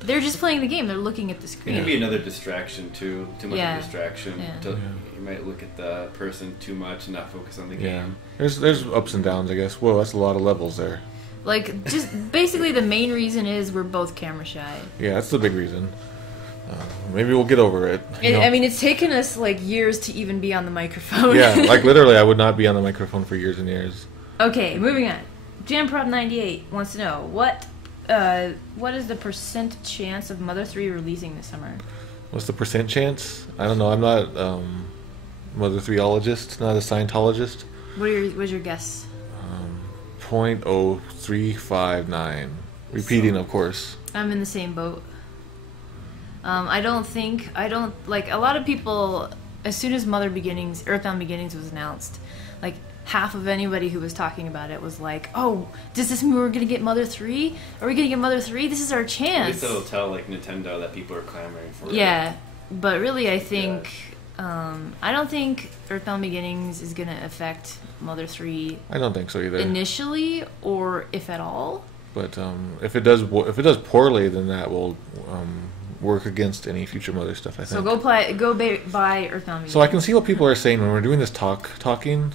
They're just playing the game. They're looking at the screen. It can be another distraction too. Too much of a distraction. Yeah. You might look at the person too much and not focus on the game. There's ups and downs, I guess. Whoa, that's a lot of levels there. Like, just basically the main reason is we're both camera shy. Yeah, that's the big reason. Maybe we'll get over it. I mean, it's taken us like years to even be on the microphone. Yeah, like literally, I would not be on the microphone for years and years. Okay, moving on. JamProd98 wants to know what is the % chance of Mother 3 releasing this summer? What's the % chance? I don't know. I'm not Mother 3ologist, not a Scientologist. What's your guess? 0.0359. Repeating, of course. I'm in the same boat. I don't like a lot of people. As soon as EarthBound Beginnings was announced, like. Half of anybody who was talking about it was like, "Oh, does this mean we're gonna get Mother 3? Are we gonna get Mother 3? This is our chance." At least it'll tell like Nintendo that people are clamoring for it. Yeah, but really, I think I don't think EarthBound Beginnings is gonna affect Mother 3. I don't think so either. Initially, or if at all. But if it does poorly, then that will work against any future Mother stuff, I think. So go buy EarthBound Beginnings. So I can see what people are saying when we're doing this talking.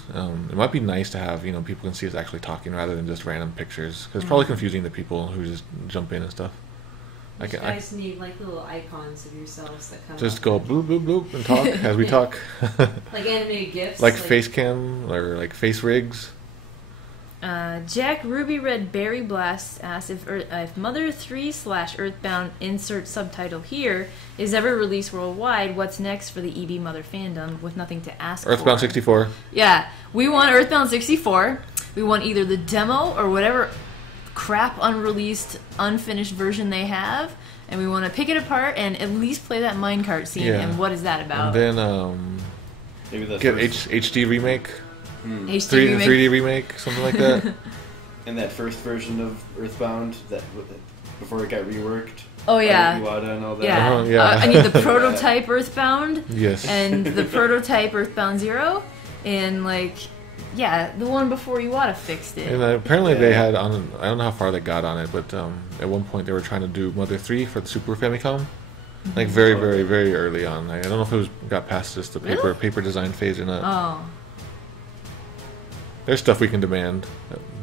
It might be nice to have people can see us actually talking rather than just random pictures, because it's probably confusing the people who just jump in and stuff. You guys need like little icons of yourselves that come just up. go bloop bloop bloop and talk as we talk. Like animated GIFs? Like face cam or like face rigs. Jack Ruby Red Berry Blast asks if Mother 3/Earthbound insert subtitle here is ever released worldwide, what's next for the EB Mother fandom with nothing to ask for? EarthBound 64. Yeah, we want EarthBound 64. We want either the demo or whatever crap unreleased, unfinished version they have, and we want to pick it apart and at least play that minecart scene. Yeah. And what is that about? And then Maybe the get first, HD remake. HD remake. 3D remake, something like that. and that first version of EarthBound that before it got reworked. Oh yeah, Iwata and all that. yeah. Yeah. I need the prototype EarthBound. Yes. And the prototype EarthBound Zero, and like, yeah, the one before Iwata fixed it. And apparently they had on. I don't know how far they got on it, but at one point they were trying to do Mother 3 for the Super Famicom, like very, very, very early on. I don't know if it got past just the paper design phase or not. Oh. There's stuff we can demand.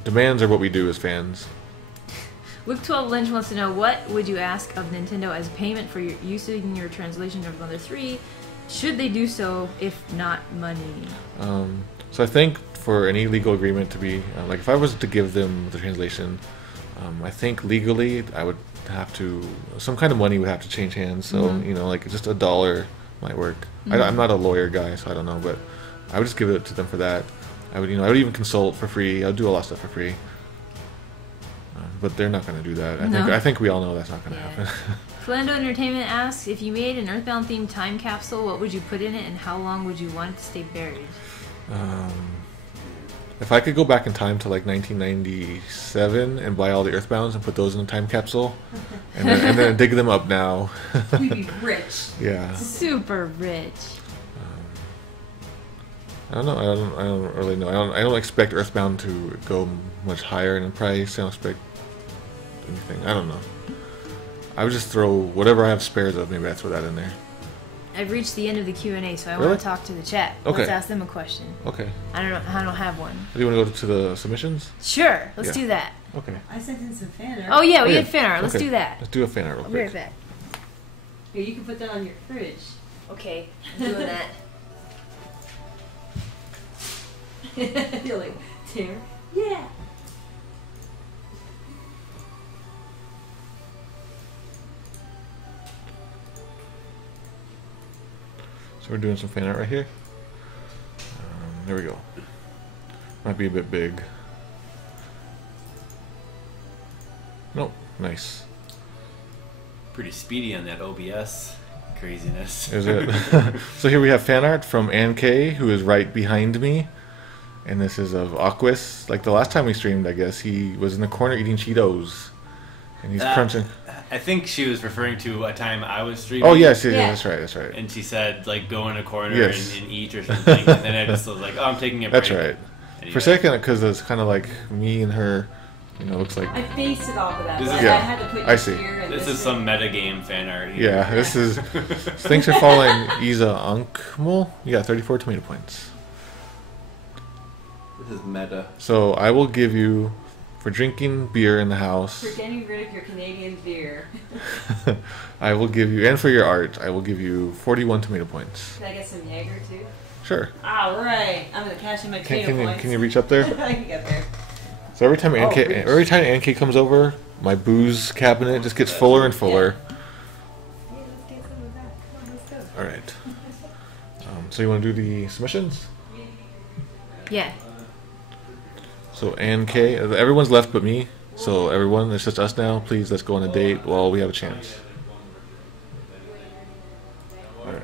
Demands are what we do as fans. Luke 12 Lynch wants to know, what would you ask of Nintendo as payment for using your translation of Mother 3? Should they do so, if not money? So I think for any legal agreement to be like, if I was to give them the translation, I think legally I would have to, some kind of money would have to change hands. So you know, like just $1 might work. I'm not a lawyer guy, so I don't know, but I would just give it to them for that. I would, I would even consult for free. I'd do a lot of stuff for free. But they're not going to do that. I think we all know that's not going to happen. Flando Entertainment asks, if you made an EarthBound themed time capsule, what would you put in it, and how long would you want it to stay buried? If I could go back in time to like 1997 and buy all the EarthBounds and put those in a time capsule, and then dig them up now. We'd be rich. Yeah. Super rich. I don't know. I don't really know. I don't expect EarthBound to go much higher in price. I don't expect anything. I don't know. I would just throw whatever I have spares of. Maybe I throw that in there. I've reached the end of the Q&A, so I Really? want to talk to the chat. Okay. Let's ask them a question. Okay. I don't have one. Do you want to go to the submissions? Sure, let's Yeah. do that. Okay. I sent in some fan art. Oh yeah, we Yeah. had fan art. Let's Okay. do that. Let's do a fan art real I'll be quick. right back. Here, you can put that on your fridge. Okay, I'm doing that. You're like, Tara? Yeah. So we're doing some fan art right here. There we go. Might be a bit big. Nope. Nice. Pretty speedy on that OBS craziness. Is it? So here we have fan art from Ann K, who is right behind me. And this is of Aquis. Like the last time we streamed, I guess, he was in the corner eating Cheetos. And he's crunching. I think she was referring to a time I was streaming. Oh, yes, yeah, Yeah. that's right, that's right. And she said, like, go in a corner Yes. and eat or something. And then I just was like, oh, I'm taking a break. That's right. Anyway. For a second, because it's kind of like me and her, looks like... I based it off of that. This But is- Yeah, I had to put I you see. here and This is some metagame fan art here. Yeah, this is... Thanks for following Isa Unkmul. You got 34 tomato points. This is meta. So I will give you, for drinking beer in the house, For getting rid of your Canadian beer. I will give you, and for your art, I will give you 41 tomato points. Can I get some Jaeger too? Sure. Alright, I'm gonna cash in my tomato points. Can you reach up there? I can get there. So every time reach. Ann K comes over, my booze cabinet just gets fuller and fuller. Yeah, let's get some of that. Come on, let's go. All right. So you want to do the submissions? Yeah. So Ann K, everyone's left but me. So everyone, it's just us now. Please, let's go on a date while we have a chance. All right.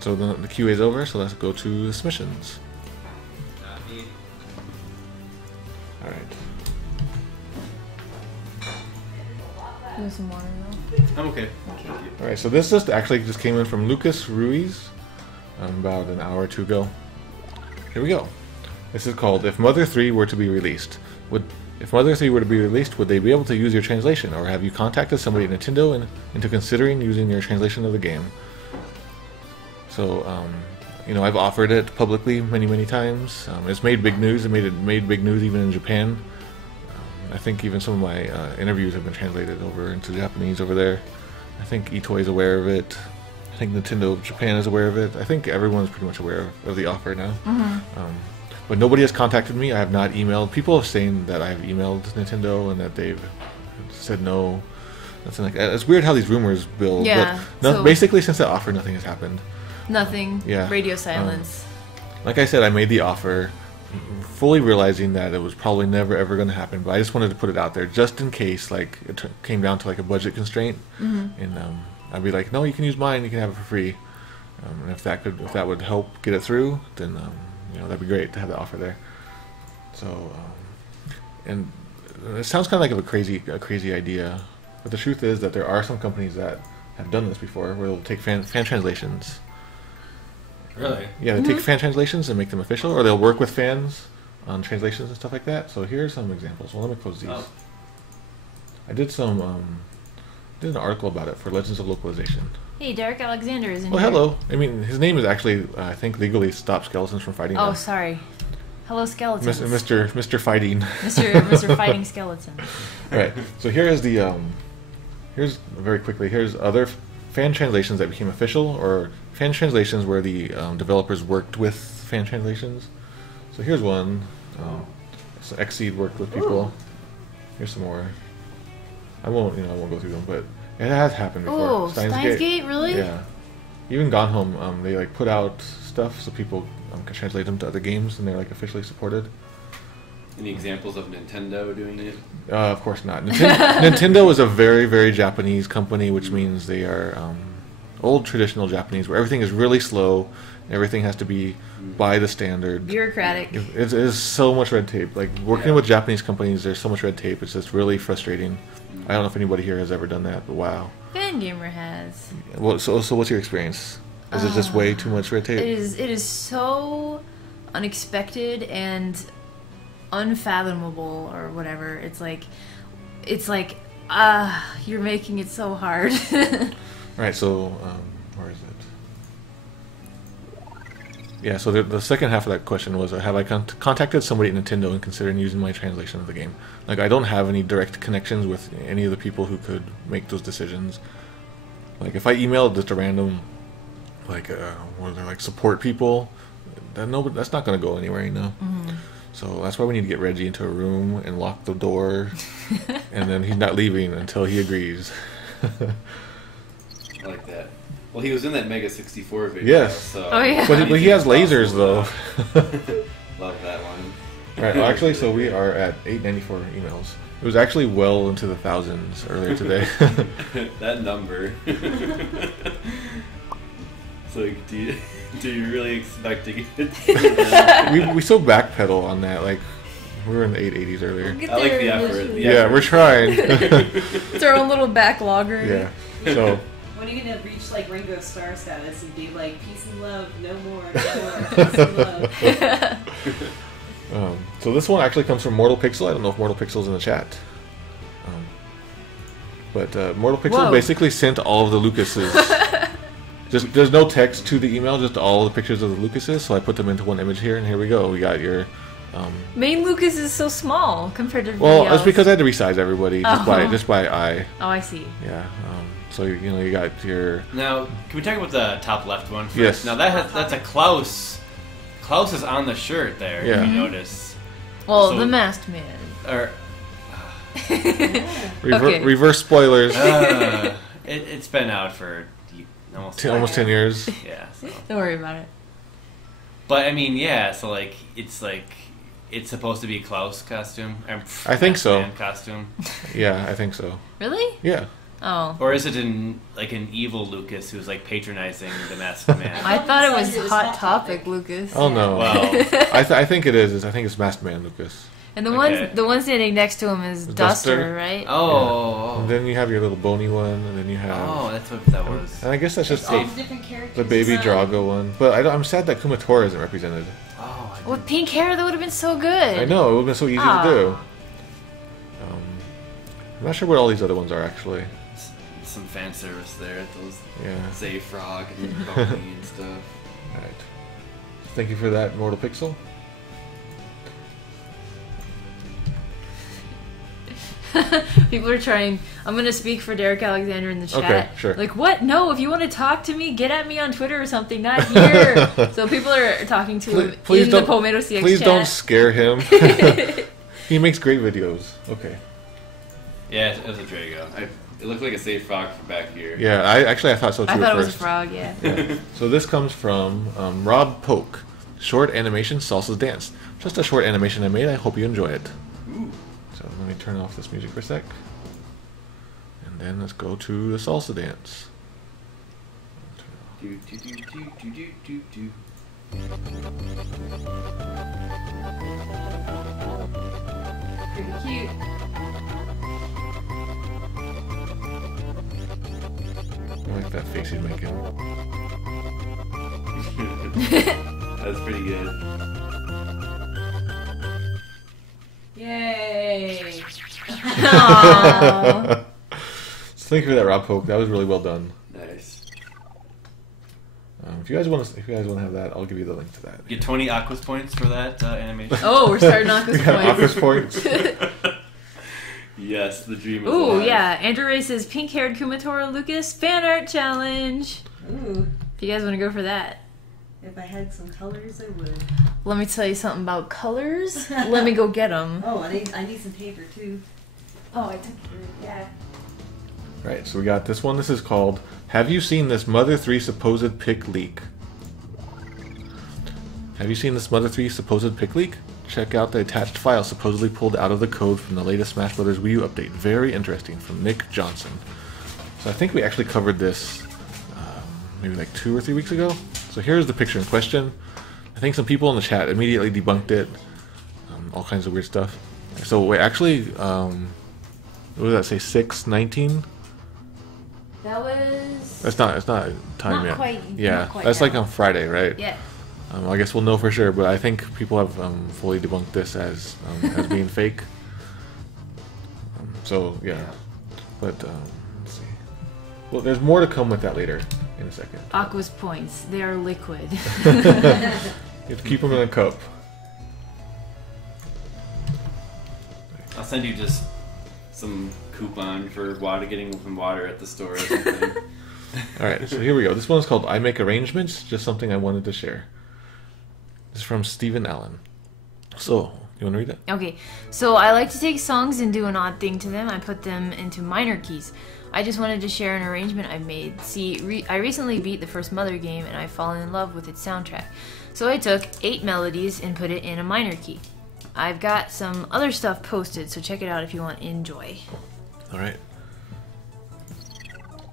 So the QA is over. So let's go to the submissions. All right. Do some water though. I'm okay. All right. So this just came in from Lucas Ruiz about an hour or two ago. Here we go. This is called "If Mother 3 Were to Be Released." If Mother 3 were to be released, would they be able to use your translation, or have you contacted somebody at Nintendo into considering using your translation of the game? So, I've offered it publicly many, many times. It's made big news. It made big news even in Japan. I think even some of my interviews have been translated over into Japanese over there. I think Itoi is aware of it. I think Nintendo of Japan is aware of it. I think everyone's pretty much aware of the offer now. But nobody has contacted me. I have not emailed. People have saying that I've emailed Nintendo and that they've said no. Nothing like that. It's weird how these rumors build. Yeah, But so- basically, since that offer, nothing has happened. Nothing. Yeah. Radio silence. Like I said, I made the offer fully realizing that it was probably never ever going to happen, but I just wanted to put it out there just in case like it came down to like a budget constraint, and I'd be like, no, you can use mine, you can have it for free, and if that would help get it through, then you know, that'd be great to have the offer there. So and it sounds kind of like a crazy idea, but the truth is that there are some companies that have done this before where they'll take fan translations. Really? Yeah, they take fan translations and make them official, or they'll work with fans on translations and stuff like that. So here's some examples. Well, let me close these. I did some, did an article about it for Legends of Localization. Hey, Derek Alexander is in Oh, here. hello. I mean, his name is actually, I think, legally stops skeletons from fighting. Oh, them. sorry. Hello, skeletons. Mr. Fighting. Mr. Fighting Skeleton. All right. So here is the, here's very quickly. Here's other fan translations that became official, or fan translations where the developers worked with fan translations. So here's one. So Xseed worked with people. Ooh. Here's some more. I won't go through them, but it has happened before. Oh, Steins Gate, really? Yeah. Even Gone Home, they like put out stuff so people can translate them to other games, and they're like officially supported. Any examples of Nintendo doing it? Of course not. Nintendo is a very, very Japanese company, which means they are old traditional Japanese, where everything is really slow. Everything has to be by the standard. Bureaucratic. It is so much red tape. Like working with Japanese companies, there's so much red tape. It's just really frustrating. I don't know if anybody here has ever done that, but wow. Fangamer has. Well, so what's your experience? Is it just way too much red tape? It is so unexpected and unfathomable, or whatever. It's like you're making it so hard. Right, so where is it? Yeah, so the second half of that question was, have I contacted somebody at Nintendo and considering using my translation of the game? Like, I don't have any direct connections with any of the people who could make those decisions. Like, if I emailed just a random, like, what are they, like, support people, then that's not going to go anywhere, you know? So that's why we need to get Reggie into a room and lock the door, and then he's not leaving until he agrees. I like that. Well, he was in that Mega 64 video. Yes. So Oh, yeah. But he has lasers, though. Love that one. Right, well, actually, so we are at 894 emails. It was actually well into the thousands earlier today. That number. So, do you really expect to get we still backpedal on that. Like, we were in the 880s earlier. Get I like there the effort. eventually. Yeah, we're trying. It's our own little backlogger. Yeah. So, When are you gonna reach like Ringo Starr status and be like peace and love, no more, peace and love? so this one actually comes from Mortal Pixel. I don't know if Mortal Pixel's in the chat. But Mortal Pixel Whoa. basically sent all of the Lucases. Just there's no text to the email, just all the pictures of the Lucases. So I put them into one image here, and here we go. We got your. Main Lucas is so small compared to Well, everybody it's else. because I had to resize everybody just by eye. Oh, I see. Yeah. So you got your. Now, can we talk about the top left one first? Yes. Now that's a Klaus. Klaus is on the shirt there. Yeah. If you notice. Well, So- the masked man. Or Okay. Reverse spoilers. it's been out for almost Almost 10 years. Yeah. So. Don't worry about it. But I mean, yeah. So it's supposed to be a Klaus costume. I think so. Man costume. Yeah, I think so. Really? Yeah. Oh. Or is it an evil Lucas who's like patronizing the masked man? I thought it was It was Hot Hot Topic, Topic. Lucas. Oh no. Well, I think it is. I think it's Masked Man Lucas. And the Okay. one standing next to him is Duster. Duster, right? oh, And then you have your little bony one, and then you have. oh, that's what that was. And I guess that's just All the, the different characters. the baby design. Drago one. But I'm sad that Kumatora isn't represented. Oh, I With pink hair, that would have been so good. I know, it would have been so easy Ah. to do. I'm not sure what all these other ones are actually. some fan service there. Those Yeah. Say Frog and Boney and stuff. Alright. Thank you for that, Mortal Pixel. People are trying. I'm gonna speak for Derek Alexander in the chat. Okay, sure. Like, what? No, if you want to talk to me, get at me on Twitter or something, not here. So people are talking to him in the Pomero CX please chat. don't scare him. He makes great videos. Okay. Yeah, it was a Drago. It looked like a safe frog from back here. Yeah, I thought so too. I thought at it was a first. frog. Yeah. So this comes from Rob Polk. Short animation Salsa's Dance. Just a short animation I made. I hope you enjoy it. Ooh. So let me turn off this music for a sec. And then let's go to the Salsa Dance. Do, do, do, do, do, do, do, do. Pretty cute. I like that face he's making. That's pretty good. Yay! Aww. So thank you for that, Rob Polk. That was really well done. Nice. If you guys want to have that, I'll give you the link to that. Get 20 Aquas points for that animation. Oh, we're starting Aqua's We got points. Aqua's points. Yes, the dream is Ooh, alive. yeah. Andrew Ray says pink-haired Kumatora Lucas fan art challenge. Ooh, If you guys want to go for that. if I had some colors, I would. Let me tell you something about colors. Let me go get them. Oh, I need some paper too. Oh, I took your, yeah. Right, so we got this one. This is called Have You Seen This Mother 3 Supposed Pic Leak? Have you seen this Mother 3 supposed pic leak? Check out the attached file supposedly pulled out of the code from the latest Smash Bros. Wii U update. Very interesting, from Nick Johnson. So I think we actually covered this maybe like 2 or 3 weeks ago. So here's the picture in question. I think some people in the chat immediately debunked it. All kinds of weird stuff. So wait, actually, what did that say? 6/19? That was... It's not time Not yet. quite- Yeah, not quite that's like now. on Friday, right? Yeah. I guess we'll know for sure, but I think people have fully debunked this as being fake. So yeah, but let's see. Well, there's more to come with that later in a second. Aqua's points. They are liquid. You have to keep them in a cup. I'll send you just some coupon for getting some water at the store or something. Alright, so here we go. This one's called I Make Arrangements, just something I wanted to share. This is from Stephen Allen. So, you want to read it? Okay, so I like to take songs and do an odd thing to them. I put them into minor keys. I just wanted to share an arrangement I've made. See, I recently beat the first Mother game and I've fallen in love with its soundtrack. So I took 8 melodies and put it in a minor key. I've got some other stuff posted, so check it out if you want. Enjoy. Alright.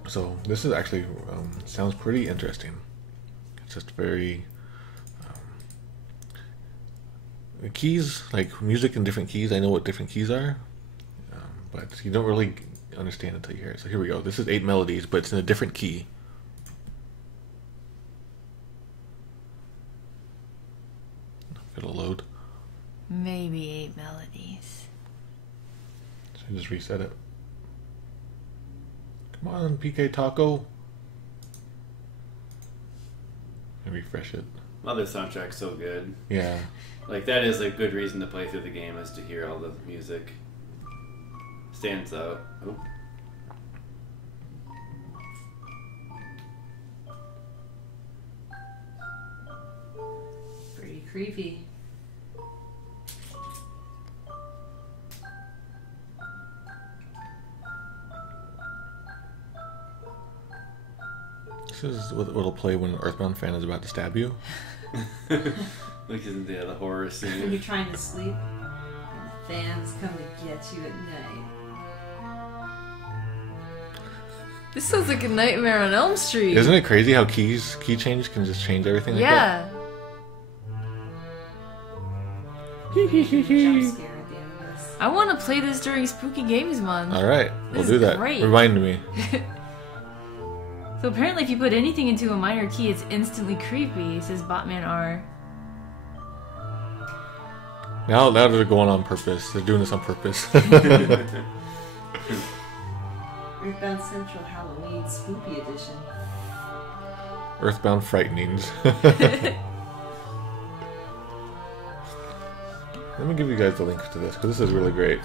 So, this is actually, sounds pretty interesting. It's just very... the keys, like music in different keys, I know what different keys are, but you don't really understand until you hear it. So here we go. This is 8 melodies, but it's in a different key. If it'll load. Maybe 8 melodies. So you just reset it. Come on, PK Taco. And refresh it. Mother soundtrack's so good. Yeah. Like, that is a good reason to play through the game, is to hear all the music. Stands out. Oop. Pretty creepy. This is what'll play when an EarthBound fan is about to stab you. Like, isn't the horror When scene? you're trying to sleep, and the fans come to get you at night. This sounds like a Nightmare on Elm Street. Isn't it crazy how key change can just change everything like Yeah. Jump scare at the end of this. I want to play this during Spooky Games Month. that? Alright, we'll This do is that. great. Remind me. So apparently if you put anything into a minor key, it's instantly creepy, says Botman R. Now they're going on purpose. They're doing this on purpose. EarthBound Central Halloween Spoopy Edition. EarthBound Frightenings. Let me give you guys the link to this, because this is really great.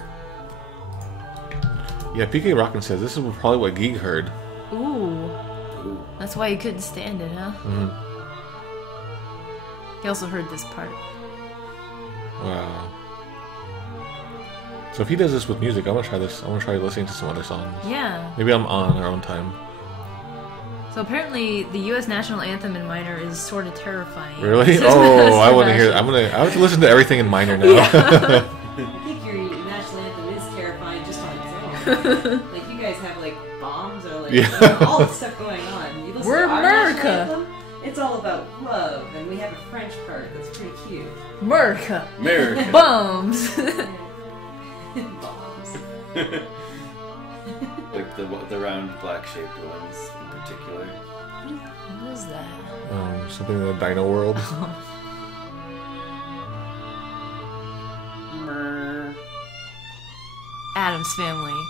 Yeah, PK Rockin says this is probably what Geek heard. Ooh. That's why he couldn't stand it, huh? Mm-hmm. He also heard this part. Wow. So if he does this with music, I'm gonna try this. I'm gonna try listening to some other songs. Yeah. Maybe I'm on our own time. So apparently, the U.S. national anthem in minor is sort of terrifying. Really? Oh, I want to hear. I have to listen to everything in minor now. I think your national anthem is terrifying just on its own. Like you guys have like bombs or like all this stuff going on. You listen We're to our America. national anthem, it's all about love, and we have a French part that's pretty cute. America. America. Bombs. Bombs. Like the round black shaped ones in particular. What is that? Something in the Dino World. Adam's Family.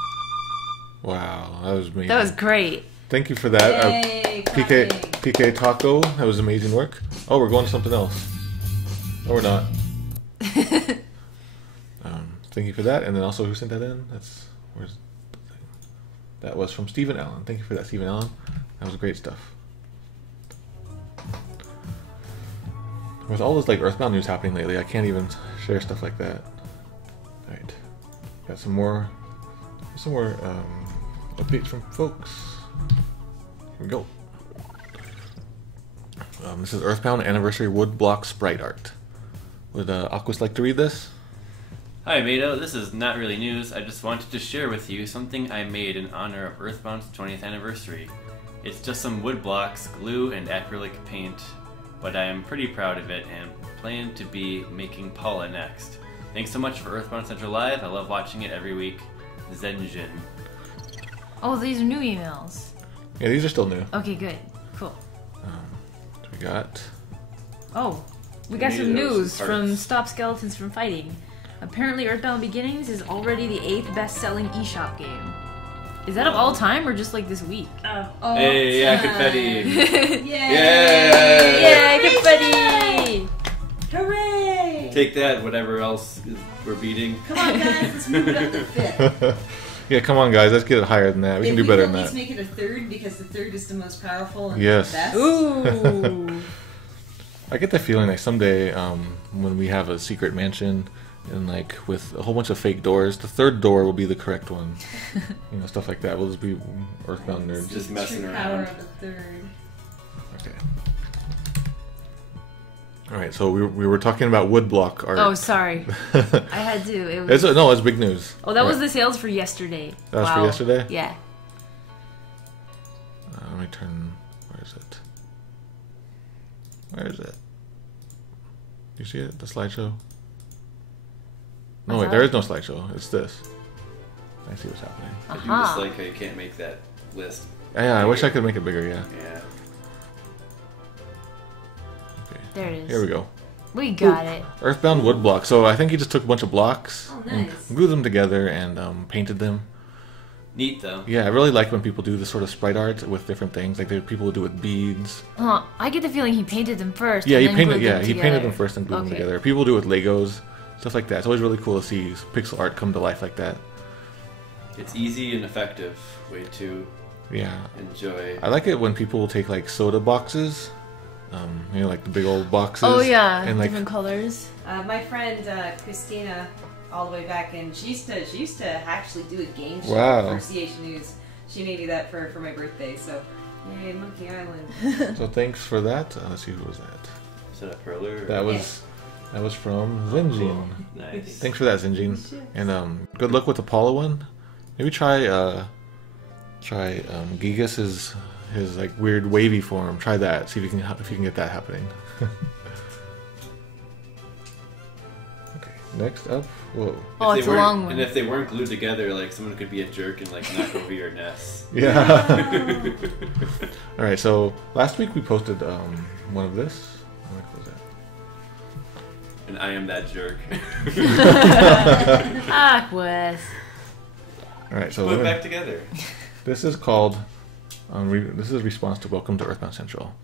Wow, that was amazing. That was great. Thank you for that. Yay, PK Taco, that was amazing work. Oh, we're going to something else. No, we're not. Thank you for that. And then also, who sent that in? Where's the thing? That was from Stephen Allen. Thank you for that, Stephen Allen. That was great stuff. With all this like EarthBound news happening lately, I can't even share stuff like that. All right, got some more updates from folks. Here we go. This is EarthBound Anniversary Woodblock Sprite Art. Would Aquas like to read this? Hi Mado, this is not really news. I just wanted to share with you something I made in honor of EarthBound's 20th anniversary. It's just some wood blocks, glue, and acrylic paint, but I am pretty proud of it and plan to be making Paula next. Thanks so much for EarthBound Central Live. I love watching it every week. Zenjin. Oh, these are new emails. Yeah, these are still new. Okay, good. Cool. We got... Oh, we got some news from Stop Skeletons from Fighting. Apparently EarthBound Beginnings is already the 8th best-selling eShop game. Is that of all time or just like this week? Hey, yeah, confetti! Yay! Yay, confetti! Hooray! Take that, whatever else we're beating. Come on, guys, let's move it up to 5th. Yeah, come on, guys. Let's get it higher than that. We can do better than Let's that. make it a 3rd because the 3rd is the most powerful and Yes. the best. Ooh. I get the feeling like someday, when we have a secret mansion and like with a whole bunch of fake doors, the 3rd door will be the correct one. You know, stuff like that. We'll just be EarthBound nerds. Just messing True power around. of the 3rd. Okay. All right. So we were talking about woodblock art. Oh, sorry. I had to. It was... It's big news. Oh, that was the sales for yesterday. That was for yesterday? Yeah. Let me turn... Where is it? Where is it? Do you see it? The slideshow? No, wait. There is no slideshow. It's this. I see what's happening. I do just like how you can't make that list. Yeah, I wish I could make it bigger, yeah. Yeah. Okay. There it is. Here we go. We got it. EarthBound woodblock. So I think he just took a bunch of blocks Oh, and nice. glued them together and painted them. Neat though. Yeah, I really like when people do this sort of sprite art with different things. Like people will do it with beads. I get the feeling he painted them first. Yeah, and he then painted. glued Yeah, them he together. painted them first and glued them together. People do it with Legos, stuff like that. It's always really cool to see pixel art come to life like that. It's easy and effective way to enjoy. I like it when people will take like soda boxes, you know, like the big old boxes. Oh yeah, and like different colors. My friend Christina, all the way back in, she used to actually do a game show Wow. for CH News. She made me that for my birthday, so yay, Monkey Island. So thanks for that. Let's see, who was that? Is that a perler? That was from Zinjin. Nice. Thanks for that, Zinjin. And good luck with the Paula one. Maybe try Gigas' his like weird wavy form. Try that. See if you can get that happening. Okay. Next up. Whoa. Oh, it's a long one. And if they weren't glued together, like someone could be a jerk and like knock over your nest. Yeah. All right. So last week we posted one of this. What was that? And I am that jerk. Aquas. All right. So put it back together. This is called. This is response to Welcome to EarthBound Central.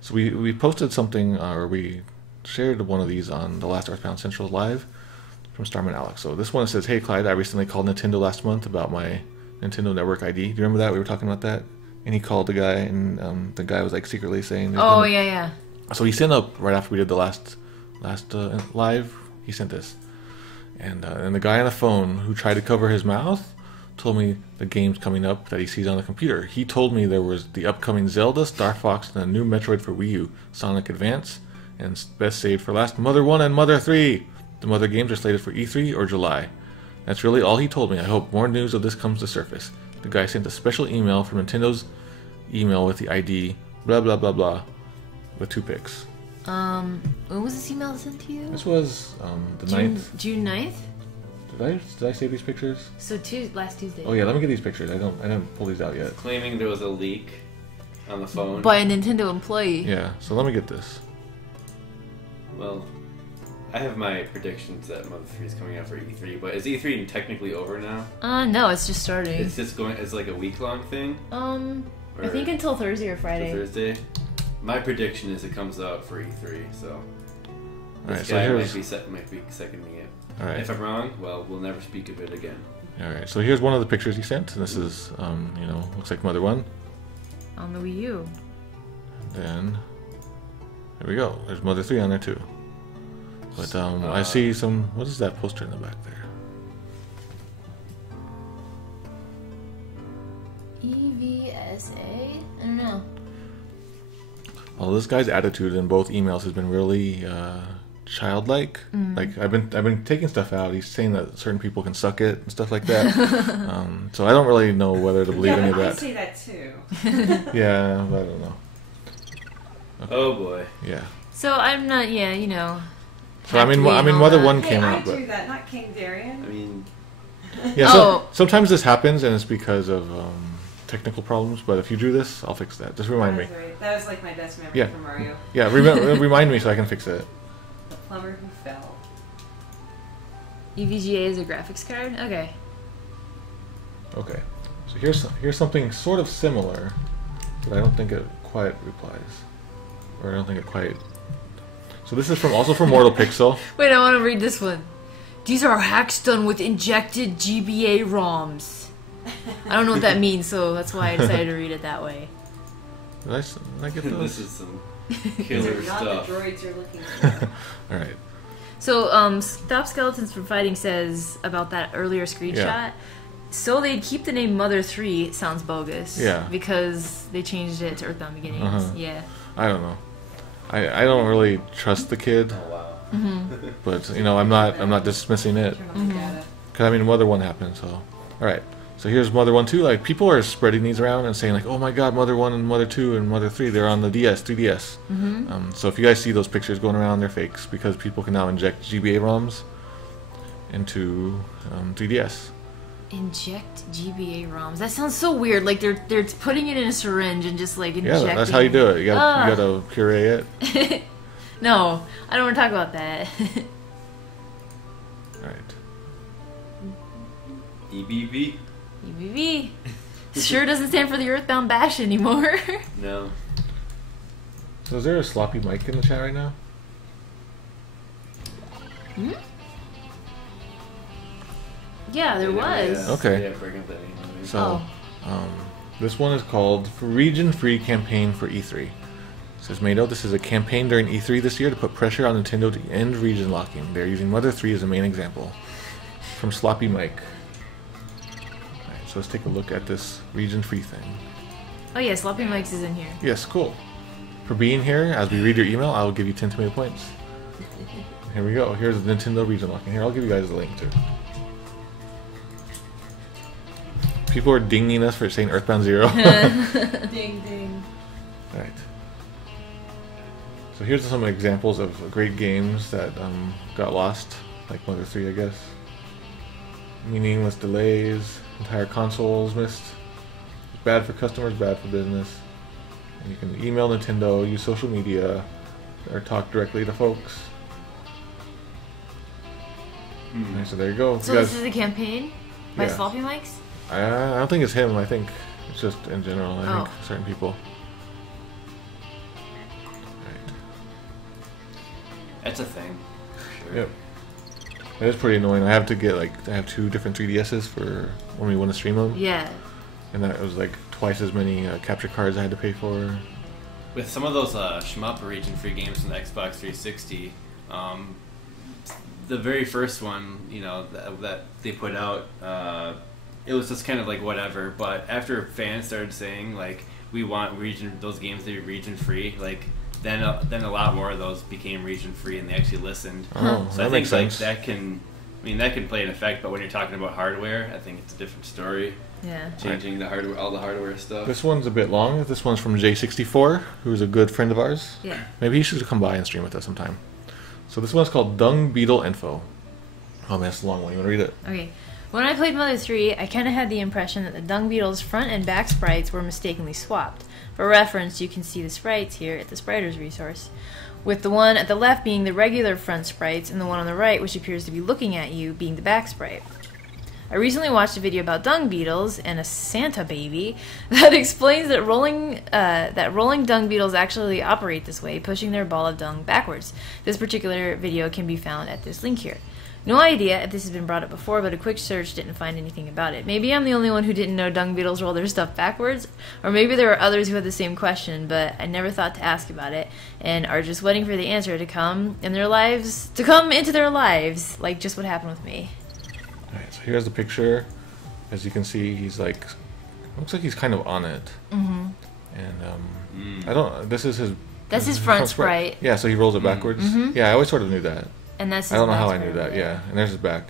So we posted something, or we shared one of these on the last EarthBound Central live from Starman Alex. So this one says, "Hey Clyde, I recently called Nintendo last month about my Nintendo Network ID. Do you remember that? We were talking about that. And he called the guy, and the guy was like secretly saying. Oh yeah. So he sent up right after we did the last live. He sent this, and the guy on the phone who tried to cover his mouth told me the game's coming up that he sees on the computer. He told me there was the upcoming Zelda, Star Fox, and a new Metroid for Wii U, Sonic Advance, and best saved for last, Mother 1 and Mother 3. The Mother games are slated for E3 or July. That's really all he told me. I hope more news of this comes to surface. The guy sent a special email from Nintendo's email with the ID, blah blah blah blah, with 2 pics. When was this email sent to you? This was the 9th. June 9th? Did I save these pictures? So last Tuesday. Oh yeah, let me get these pictures. I didn't pull these out yet. Claiming there was a leak on the phone. By a Nintendo employee. Yeah, so let me get this. Well, I have my predictions that Mother 3 is coming out for E3, but is E3 technically over now? No, it's just starting. It's just going. It's like a week-long thing. I think until Thursday or Friday. Until Thursday. My prediction is it comes out for E3. So this Alright, guy might be seconding it. Alright. If I'm wrong, well, we'll never speak of it again. Alright, so here's one of the pictures he sent, and this is, looks like Mother 1. On the Wii U. Then, there we go. There's Mother 3 on there too. But I see some, what is that poster in the back there? EVSA? I don't know. Well, this guy's attitude in both emails has been really childlike. Like I've been taking stuff out. He's saying that certain people can suck it and stuff like that. So I don't really know whether to believe any of that. I say that too. Yeah, but I don't know. Okay. Oh boy. Yeah. So I'm not. Yeah, you know. So I mean, Mother 1 Hey, came I out, but do that, not King Darian. I mean, yeah. So sometimes this happens, and it's because of technical problems. But if you drew this, I'll fix that. Just remind me. Right. That was like my best memory Yeah. from Mario. Yeah, remind me so I can fix it. The plumber who fell. EVGA is a graphics card. Okay. Okay. So here's something sort of similar, but I don't think it quite replies, or I don't think it quite. So this is also from Mortal Pixel. Wait, I want to read this one. These are hacks done with injected GBA ROMs. I don't know what that means, so that's why I decided to read it that way. Did I get those? this is some These killer are not stuff. the droids you're looking for. All right. So, Stop Skeletons from Fighting says about that earlier screenshot. Yeah. So they'd keep the name Mother 3 sounds bogus. Yeah. Because they changed it to EarthBound Beginnings. Yeah. I don't know. I don't really trust the kid, Oh wow. but I'm not dismissing it. Turn on the data. Cause I mean, Mother 1 happened, so all right. So here's Mother 1 too. Like people are spreading these around and saying like, oh my God, Mother 1 and Mother 2 and Mother 3, they're on the 3DS. So if you guys see those pictures going around, they're fakes because people can now inject GBA ROMs into 3DS. Inject GBA ROMs. That sounds so weird. Like they're putting it in a syringe and just like injecting. Yeah, that's how you do it. You gotta puree it. No, I don't want to talk about that. All right. EBB? EBB. Sure doesn't stand for the Earthbound Bash anymore. No. So is there a sloppy mic in the chat right now? Yeah, there was. Yeah. Okay. Yeah, bring up that name. So, this one is called Region Free Campaign for E3. It says, Mado, this is a campaign during E3 this year to put pressure on Nintendo to end region locking. They're using Mother 3 as a main example. From Sloppy Mike. Alright, so let's take a look at this region free thing. Oh yeah, Sloppy Mike's is in here. Yes, cool. For being here, as we read your email, I will give you 10 tomato points. Here we go. Here's the Nintendo region locking. Here, I'll give you guys the link too. People are dinging us for saying EarthBound Zero. Ding ding. Alright. So here's some examples of great games that got lost, like Mother 3, I guess. Meaningless delays, entire consoles missed. Bad for customers, bad for business. And you can email Nintendo, use social media, or talk directly to folks. Alright, so there you go. So this is a campaign by Yeah. Sloppy Mike's? I don't think it's him. I think it's just in general. I think certain people. Right. That's a thing. For sure. Yep. That is pretty annoying. I have to get I have 2 different 3DSs for when we want to stream them. Yeah. And that was like twice as many capture cards I had to pay for. With some of those shmup region-free games from the Xbox 360, the very first one, that they put out, it was just kind of like whatever. But after fans started saying like we want those games to be region-free, like then a lot more of those became region-free, and they actually listened. Oh, so that I makes think sense. that can play an effect. But when you're talking about hardware, I think it's a different story. Yeah. Changing the hardware, all the hardware stuff. This one's a bit long. This one's from J64, who's a good friend of ours. Yeah. Maybe he should come by and stream with us sometime. So this one's called Dung Beetle Info. Oh man, it's a long one. You want to read it? Okay. When I played Mother 3, I kind of had the impression that the Dung Beetle's front and back sprites were mistakenly swapped. For reference, you can see the sprites here at the Spriters resource, with the one at the left being the regular front sprites and the one on the right, which appears to be looking at you, being the back sprite. I recently watched a video about dung beetles and a Santa baby that explains that rolling dung beetles actually operate this way, pushing their ball of dung backwards. This particular video can be found at this link here. No idea if this has been brought up before, but a quick search didn't find anything about it. Maybe I'm the only one who didn't know dung beetles roll their stuff backwards, or maybe there were others who had the same question, but I never thought to ask about it, and are just waiting for the answer to come into their lives, like just what happened with me. Alright, so here's the picture. As you can see, he's like, looks like he's kind of on it. Mm-hmm. And this is his. That's his front sprite. Yeah, so he rolls it backwards. Mm-hmm. Yeah, I always sort of knew that. And that's his I don't know back how I sprite knew that. over Yeah, there. and there's his back.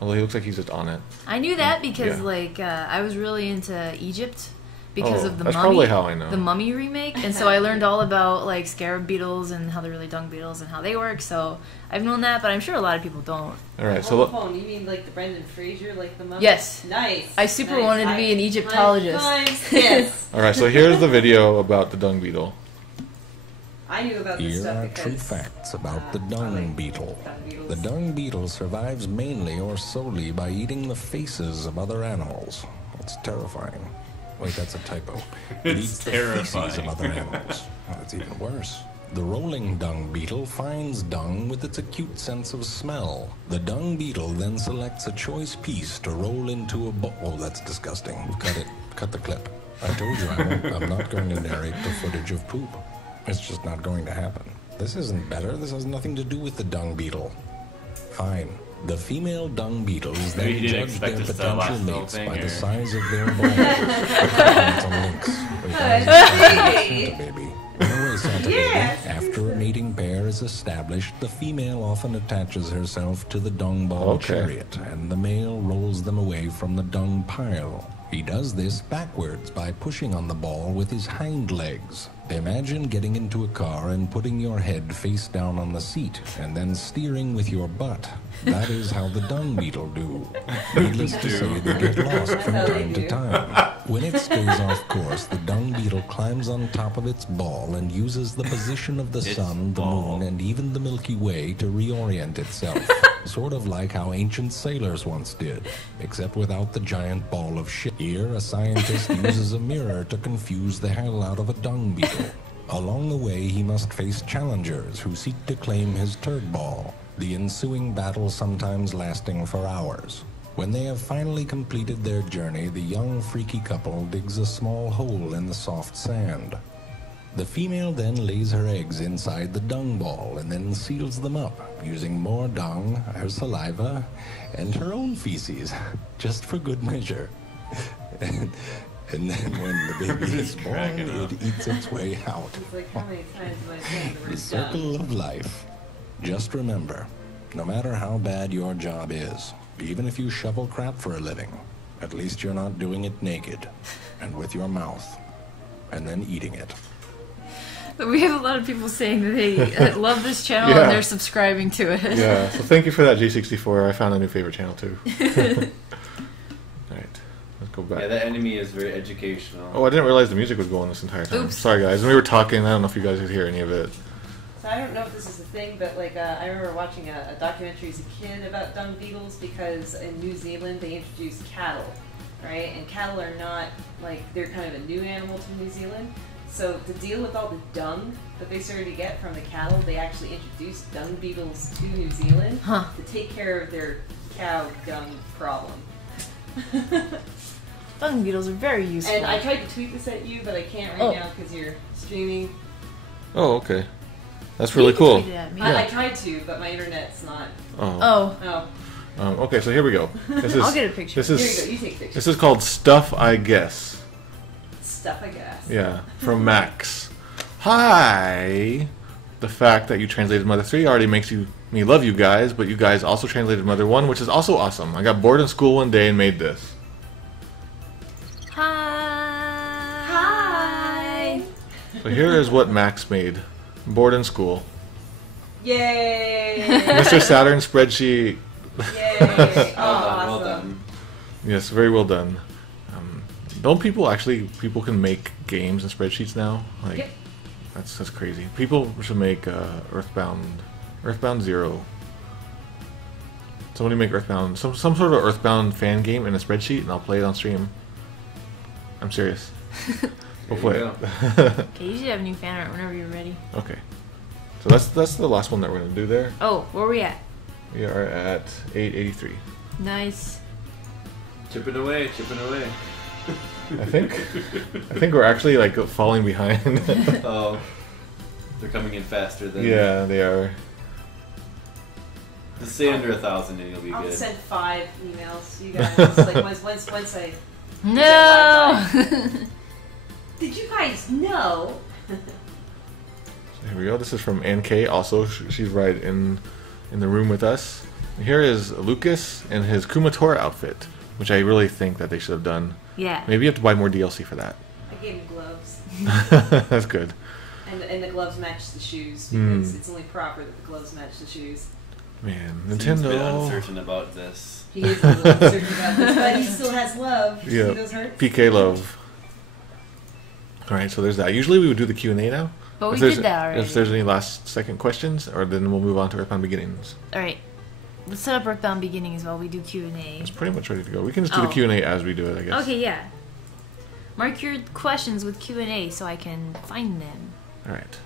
Although he looks like he's just on it. I knew that because Yeah. I was really into Egypt because of the that's Mummy. probably how I know. The Mummy remake, and so I learned all about like scarab beetles and how they're really dung beetles and how they work. So I've known that, but I'm sure a lot of people don't. All right, so Hold look. the phone. You mean like the Brendan Fraser, like the mummy? Yes. Nice. I super wanted to be an Egyptologist. Nice. Yes. All right, so here's the video about the dung beetle. I knew about this Here stuff are because true facts about the dung beetle. dung beetles. The dung beetle survives mainly or solely by eating the faces of other animals. It's terrifying. Wait, that's a typo. It eats the feces of other animals. Oh, it's even worse. The rolling dung beetle finds dung with its acute sense of smell. The dung beetle then selects a choice piece to roll into a bowl. Oh, that's disgusting. Cut it. Cut the clip. I told you I'm not going to narrate the footage of poop. It's just not going to happen. This isn't better. This has nothing to do with the dung beetle. Fine. The female dung beetles then Maybe you didn't judge expect their us to potential last the whole mates thing, by or- the size of their balls. It's on links. Wait, Santa baby. Anyway, Santa Yes. baby, after a mating pair is established, the female often attaches herself to the dung ball chariot, and the male rolls them away from the dung pile. He does this backwards by pushing on the ball with his hind legs. Imagine getting into a car and putting your head face down on the seat and then steering with your butt. That is how the dung beetle do. Needless to say, they get lost from time to time. When it stays off course, the dung beetle climbs on top of its ball and uses the position of the sun, the moon, and even the Milky Way to reorient itself. Sort of like how ancient sailors once did, except without the giant ball of shit. Here, a scientist uses a mirror to confuse the hell out of a dung beetle. Along the way, he must face challengers who seek to claim his turd ball, the ensuing battle sometimes lasting for hours. When they have finally completed their journey, the young freaky couple digs a small hole in the soft sand. The female then lays her eggs inside the dung ball and then seals them up, using more dung, her saliva, and her own feces, just for good measure. And then when the baby is born, it eats its way out. It's like, how many times have I said the The word circle of life. Just remember, no matter how bad your job is, even if you shovel crap for a living, at least you're not doing it naked and with your mouth and then eating it. We have a lot of people saying that they love this channel Yeah. and they're subscribing to it. Yeah, so thank you for that, G64. I found a new favorite channel too. Alright, let's go back. Yeah, that enemy is very educational. Oh, I didn't realize the music was going this entire time. Oops. Sorry, guys. When we were talking, I don't know if you guys could hear any of it. So I don't know if this is a thing, but like I remember watching a documentary as a kid about dung beetles because in New Zealand they introduced cattle, right? And cattle are not like they're kind of a new animal to New Zealand. So to deal with all the dung that they started to get from the cattle, they actually introduced dung beetles to New Zealand to take care of their cow dung problem. Dung beetles are very useful. And I tried to tweet this at you, but I can't right now because you're streaming. Oh, okay. That's really cool. I tried to, but my internet's not. Oh. Okay, so here we go. This is, I'll get a picture. This is, here you go. You take pictures. This is called Stuff I Guess. Stuff I Guess. Yeah, from Max. Hi. The fact that you translated Mother 3 already makes me love you guys, but you guys also translated Mother 1, which is also awesome. I got bored in school one day and made this. Hi. So here is what Max made. Bored in school. Yay! Mr. Saturn spreadsheet. Yay! Well done. Yes, very well done. Don't people can make games and spreadsheets now? Like, yep. That's crazy. People should make EarthBound Zero. Somebody make EarthBound, some sort of EarthBound fan game in a spreadsheet, and I'll play it on stream. I'm serious. We'll play it. Okay, you should have new fan art whenever you're ready. Okay. So that's the last one that we're gonna do there. Oh, where are we at? We are at 883. Nice. Chipping away, chipping away. I think we're actually like falling behind. Oh, they're coming in faster than. Yeah, they are. Just say under 1,000 and you'll be I'll good. send 5 emails to you guys. Like once I. No. Did you guys know? Here we go. This is from Ann K. Also, she's right in the room with us. Here is Lucas and his Kumatora outfit, which I really think that they should have done. Yeah. Maybe you have to buy more DLC for that. I gave him gloves. That's good. And the gloves match the shoes because it's only proper that the gloves match the shoes. Man, Seems Nintendo. a bit uncertain about this. He is a little uncertain about this, but he still has love. Yeah. See those hearts? PK love. All right, so there's that. Usually we would do the Q&A now. But we did that already. If there's any last second questions, or then we'll move on to EarthBound Beginnings. All right. Let's set up EarthBound Beginnings while we do Q&A. It's pretty much ready to go. We can just do the Q&A as we do it, I guess. Okay, yeah. Mark your questions with Q&A so I can find them. All right.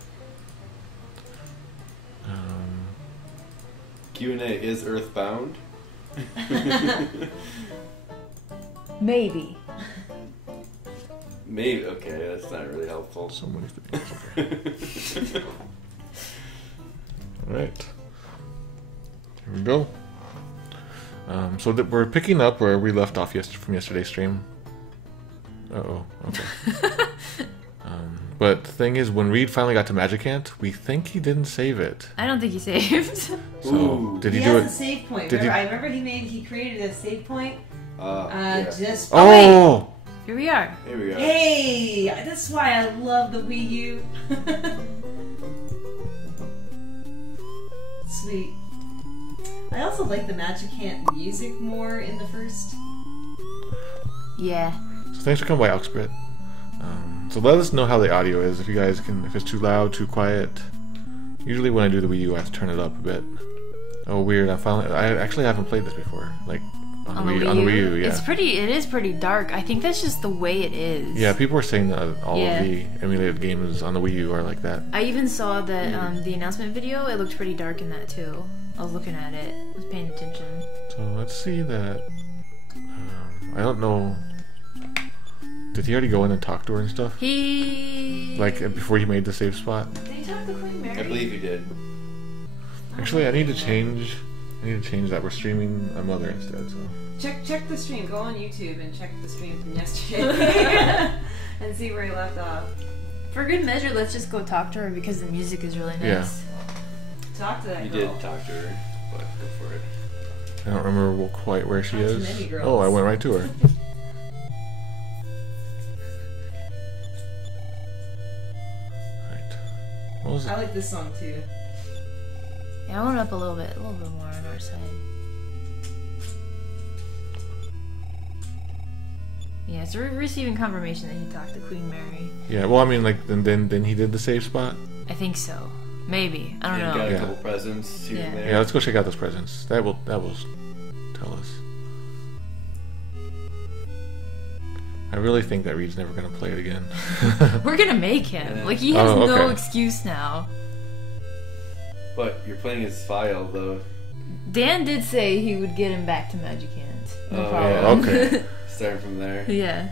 Q&A, is EarthBound? Maybe. Maybe. Okay, that's not really helpful. So many things. Okay. All right. Here we go. So that we're picking up where we left off from yesterday's stream. Uh-oh. Okay. But the thing is, when Reed finally got to Magicant, we think he didn't save it. I don't think he saved. So Ooh. did he He do has it? a save point. Did I remember he created a save point. Yeah. Just Oh! Here we are. Here we go. Hey, that's why I love the Wii U. Sweet. I also like the Magicant music more in the first. Yeah. So thanks for coming by, Oxbrit. So let us know how the audio is. If you guys can, if it's too loud, too quiet. Usually when I do the Wii U, I have to turn it up a bit. Oh, weird! I actually haven't played this before. Like on the Wii U, yeah. It is pretty dark. I think that's just the way it is. Yeah, people were saying that all of the emulated games on the Wii U are like that. I even saw that the announcement video. It looked pretty dark in that too. I was looking at it. I was paying attention. So let's see that. I don't know. Did he already go in and talk to her and stuff? Like before he made the save spot? Did he talk to Queen Mary? I believe you did. Actually, I need to change that. We're streaming a Mother instead. So Check the stream. Go on YouTube and check the stream from yesterday and see where he left off. For good measure, let's just go talk to her because the music is really nice. Yeah. Talk to that You girl. did talk to her, but go for it. I don't remember quite where she Not too is. many girls. Oh, I went right to her. What was it? I like this song too. Yeah, I went up a little bit more on our side. Yeah, so we're receiving confirmation that he talked to Queen Mary. Yeah, well, I mean, like, and then he did the save spot. I think so. Maybe. I don't And know. got a couple presents here and there. Yeah, let's go check out those presents. That will tell us. really think that Reed's never gonna play it again. We're gonna make him. Like, he has no okay. excuse now. But you're playing his file, though. Dan did say he would get him back to Magicant. No Oh, problem. yeah. Okay. Starting from there. Yeah.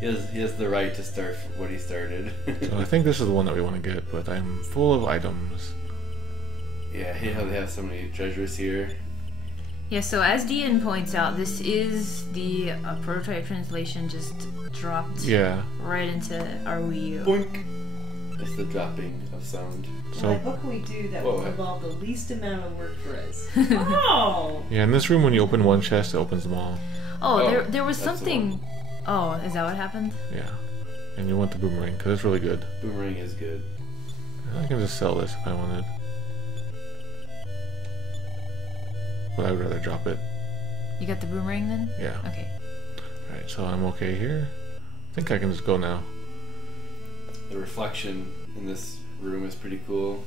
He has the right to start what he started. So I think this is the one that we want to get, but I'm full of items. Yeah, they have so many treasures here. Yeah, so as Dean points out, this is the prototype translation just dropped right into our Wii U. Boink! It's the dropping of sound. So, like, what can we do that will involve the least amount of work for us? Oh! Yeah, in this room, when you open one chest, it opens them all. Oh, there was something... Oh, is that what happened? Yeah. And you want the boomerang, because it's really good. Boomerang is good. I can just sell this if I wanted. But I would rather drop it. You got the boomerang then? Yeah. Okay. Alright, so I'm okay here. I think I can just go now. The reflection in this room is pretty cool.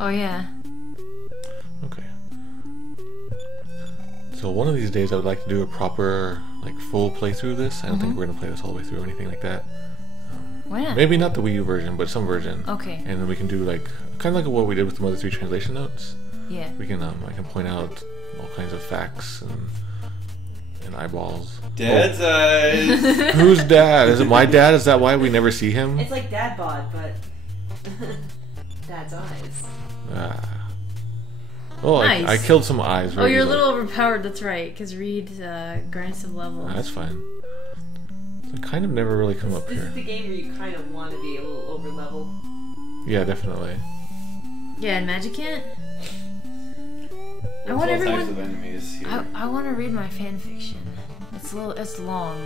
Oh, yeah. Okay. So one of these days I would like to do a proper, like, full playthrough of this. I don't think we're going to play this all the way through or anything like that. Why not? Maybe not the Wii U version, but some version. Okay. And then we can do, like, kind of like what we did with the Mother 3 translation notes. Yeah. We can, I can point out all kinds of facts and eyeballs. Dad's eyes! Who's dad? Is it my dad? Is that why we never see him? It's like dad bod, but dad's eyes. Ah. Oh, nice. I killed some eyes. Oh, you're a little overpowered, that's right, because Reed grants some levels. That's fine. I kind of never really come up This here. is the game where you kind of want to be a little over level. Yeah, definitely. Yeah, and Magicant? I There's want all everyone... types of enemies here. I want to read my fan fiction. It's long.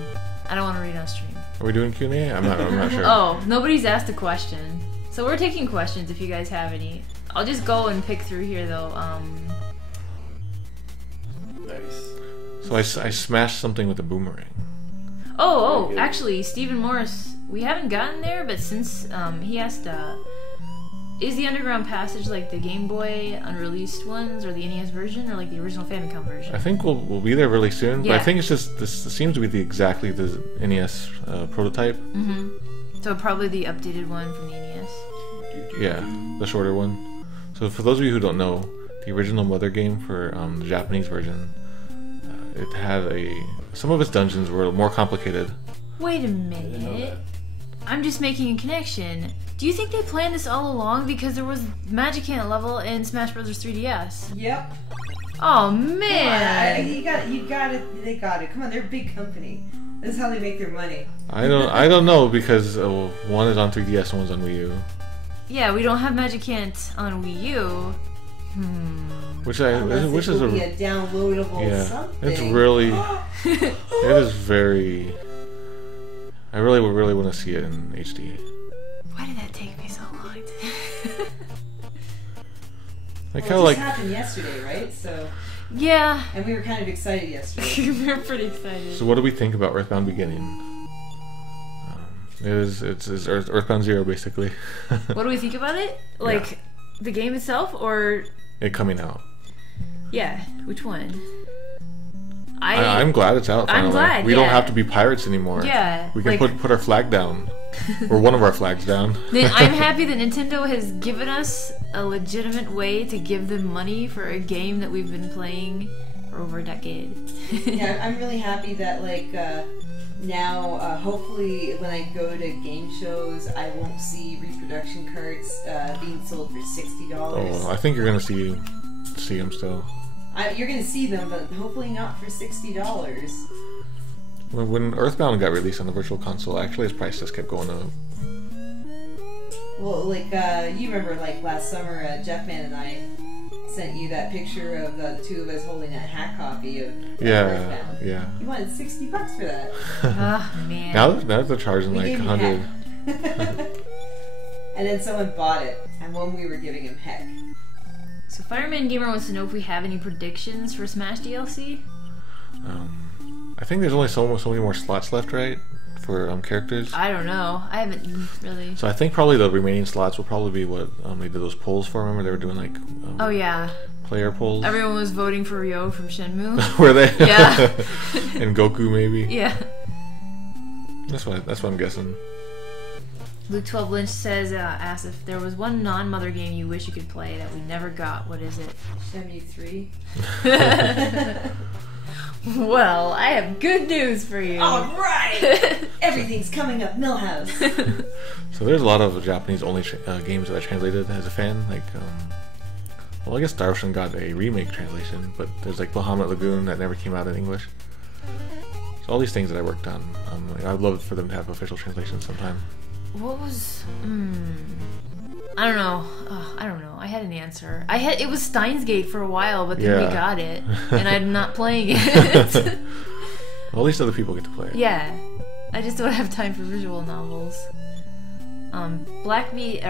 I don't want to read on stream. Are we doing Q&A? I'm not sure. Oh, nobody's asked a question. So we're taking questions if you guys have any. I'll just go and pick through here though. Nice. So I smashed something with a boomerang. Oh, actually, Stephen Morris, we haven't gotten there, but since he asked, is the Underground Passage like the Game Boy unreleased ones, or the NES version, or like the original Famicom version? I think we'll be there really soon, Yeah. but I think it's just, this seems to be exactly the NES prototype. Mm-hmm. So probably the updated one from the NES. Yeah, the shorter one. So for those of you who don't know, the original Mother game for the Japanese version, it had some of its dungeons were more complicated. Wait a minute. I'm just making a connection. Do you think they planned this all along because there was Magicant level in Smash Bros. 3DS? Yep. Oh man! You got it. They got it. Come on, they're a big company. This is how they make their money. I don't know because one is on 3DS and one's on Wii U. Yeah, we don't have Magicant on Wii U. Which Unless is be a downloadable something. It's really it is very. I really want to see it in HD. Why did that take me so long? Like well, it just happened yesterday, right? So yeah, and we were kind of excited yesterday. We were pretty excited. So what do we think about EarthBound Beginnings? It's EarthBound Zero basically. What do we think about it? Like the game itself, or it coming out? Yeah, which one? I'm glad it's out. Finally. I'm glad. We don't have to be pirates anymore. Yeah, we can put our flag down, or one of our flags down. I'm happy that Nintendo has given us a legitimate way to give them money for a game that we've been playing for over a decade. Yeah, I'm really happy that now, hopefully, when I go to game shows, I won't see reproduction carts being sold for $60. Oh, I think you're gonna see them still. You're gonna see them, but hopefully not for $60. When EarthBound got released on the Virtual Console, actually its price just kept going up. Well, you remember, last summer, Jeffman and I sent you that picture of the two of us holding that hack copy of EarthBound. Yeah. You wanted $60 for that. Oh man. Now they're charging like 100. And then someone bought it, and when we were giving him heck. So Fireman Gamer wants to know if we have any predictions for Smash DLC. I think there's only so many more slots left, right, for characters. I don't know. I haven't really. So I think probably the remaining slots will probably be what they did those polls for. Remember they were doing oh yeah. player polls. Everyone was voting for Ryo from Shenmue. Were they? Yeah. And Goku maybe. Yeah. That's what I'm guessing. Luke 12 Lynch says, asks if there was one non-mother game you wish you could play that we never got. What is it? Shenmue 3. Well, I have good news for you. All right. Everything's coming up Millhouse. So there's a lot of Japanese-only games that I translated as a fan. Like, well, I guess Darshan got a remake translation, but there's like Bahamut Lagoon that never came out in English. So all these things that I worked on, I'd love for them to have official translations sometime. What was... I don't know. I don't know. I had an answer. It was Steins Gate for a while, but then we got it, and I'm not playing it. Well, at least other people get to play it. Yeah. I just don't have time for visual novels. Backbeat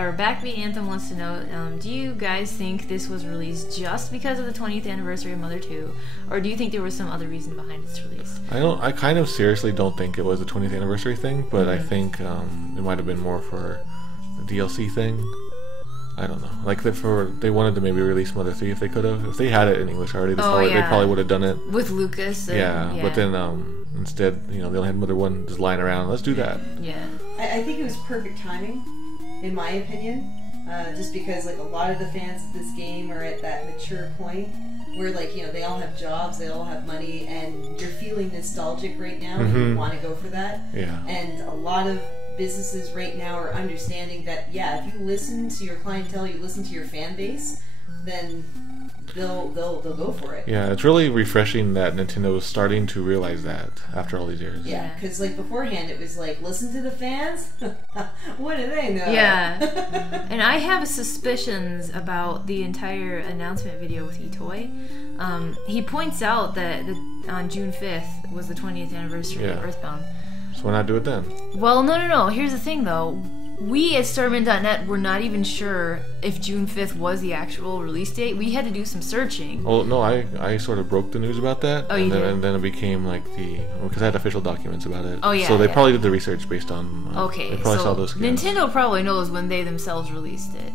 Anthem wants to know, do you guys think this was released just because of the 20th anniversary of Mother 2, or do you think there was some other reason behind its release? I kind of seriously don't think it was the 20th anniversary thing, but I think it might have been more for the DLC thing. I don't know. Like they wanted to maybe release Mother 3 if they could have. If they had it in English already, they probably would have done it with Lucas. And, but then instead, they only had Mother 1 just lying around. Let's do that. Yeah. I think it was perfect timing, in my opinion. Just because like a lot of the fans of this game are at that mature point where like they all have jobs, they all have money, and you're feeling nostalgic right now, and you want to go for that. Yeah. And a lot of businesses right now are understanding that if you listen to your clientele, you listen to your fan base, then they'll go for it. Yeah, it's really refreshing that Nintendo is starting to realize that after all these years. Yeah, because like beforehand it was like, listen to the fans? What do they know? Yeah. And I have suspicions about the entire announcement video with Itoi. He points out that on June 5th was the 20th anniversary of EarthBound. So why not do it then? Well, no. Here's the thing, though. We at Starman.net were not even sure if June 5th was the actual release date. We had to do some searching. Oh, no, I sort of broke the news about that. Oh, you did? And then it became like because I had official documents about it. Oh, yeah. So they probably did the research based on... okay, they probably saw those scans. Nintendo probably knows when they themselves released it.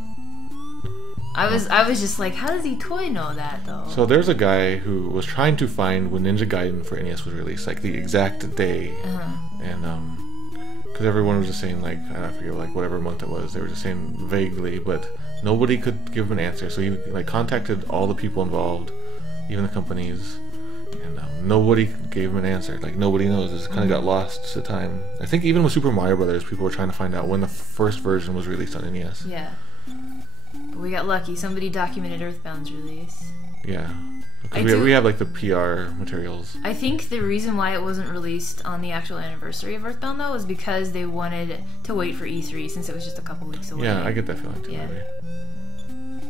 I was just like, how does Itoi know that, though? So there's a guy who was trying to find when Ninja Gaiden for NES was released, like the exact day. And, because everyone was just saying, like, I forget, like, whatever month it was, they were just saying vaguely, but nobody could give him an answer. So he, like, contacted all the people involved, even the companies, and nobody gave him an answer. Like, nobody knows. It just kind of got lost to time. I think even with Super Mario Brothers, people were trying to find out when the first version was released on NES. Yeah. But we got lucky. Somebody documented EarthBound's release. Yeah. Because we have like the PR materials. I think the reason why it wasn't released on the actual anniversary of EarthBound, though, is because they wanted to wait for E3 since it was just a couple weeks away. Yeah, I get that feeling too. Yeah.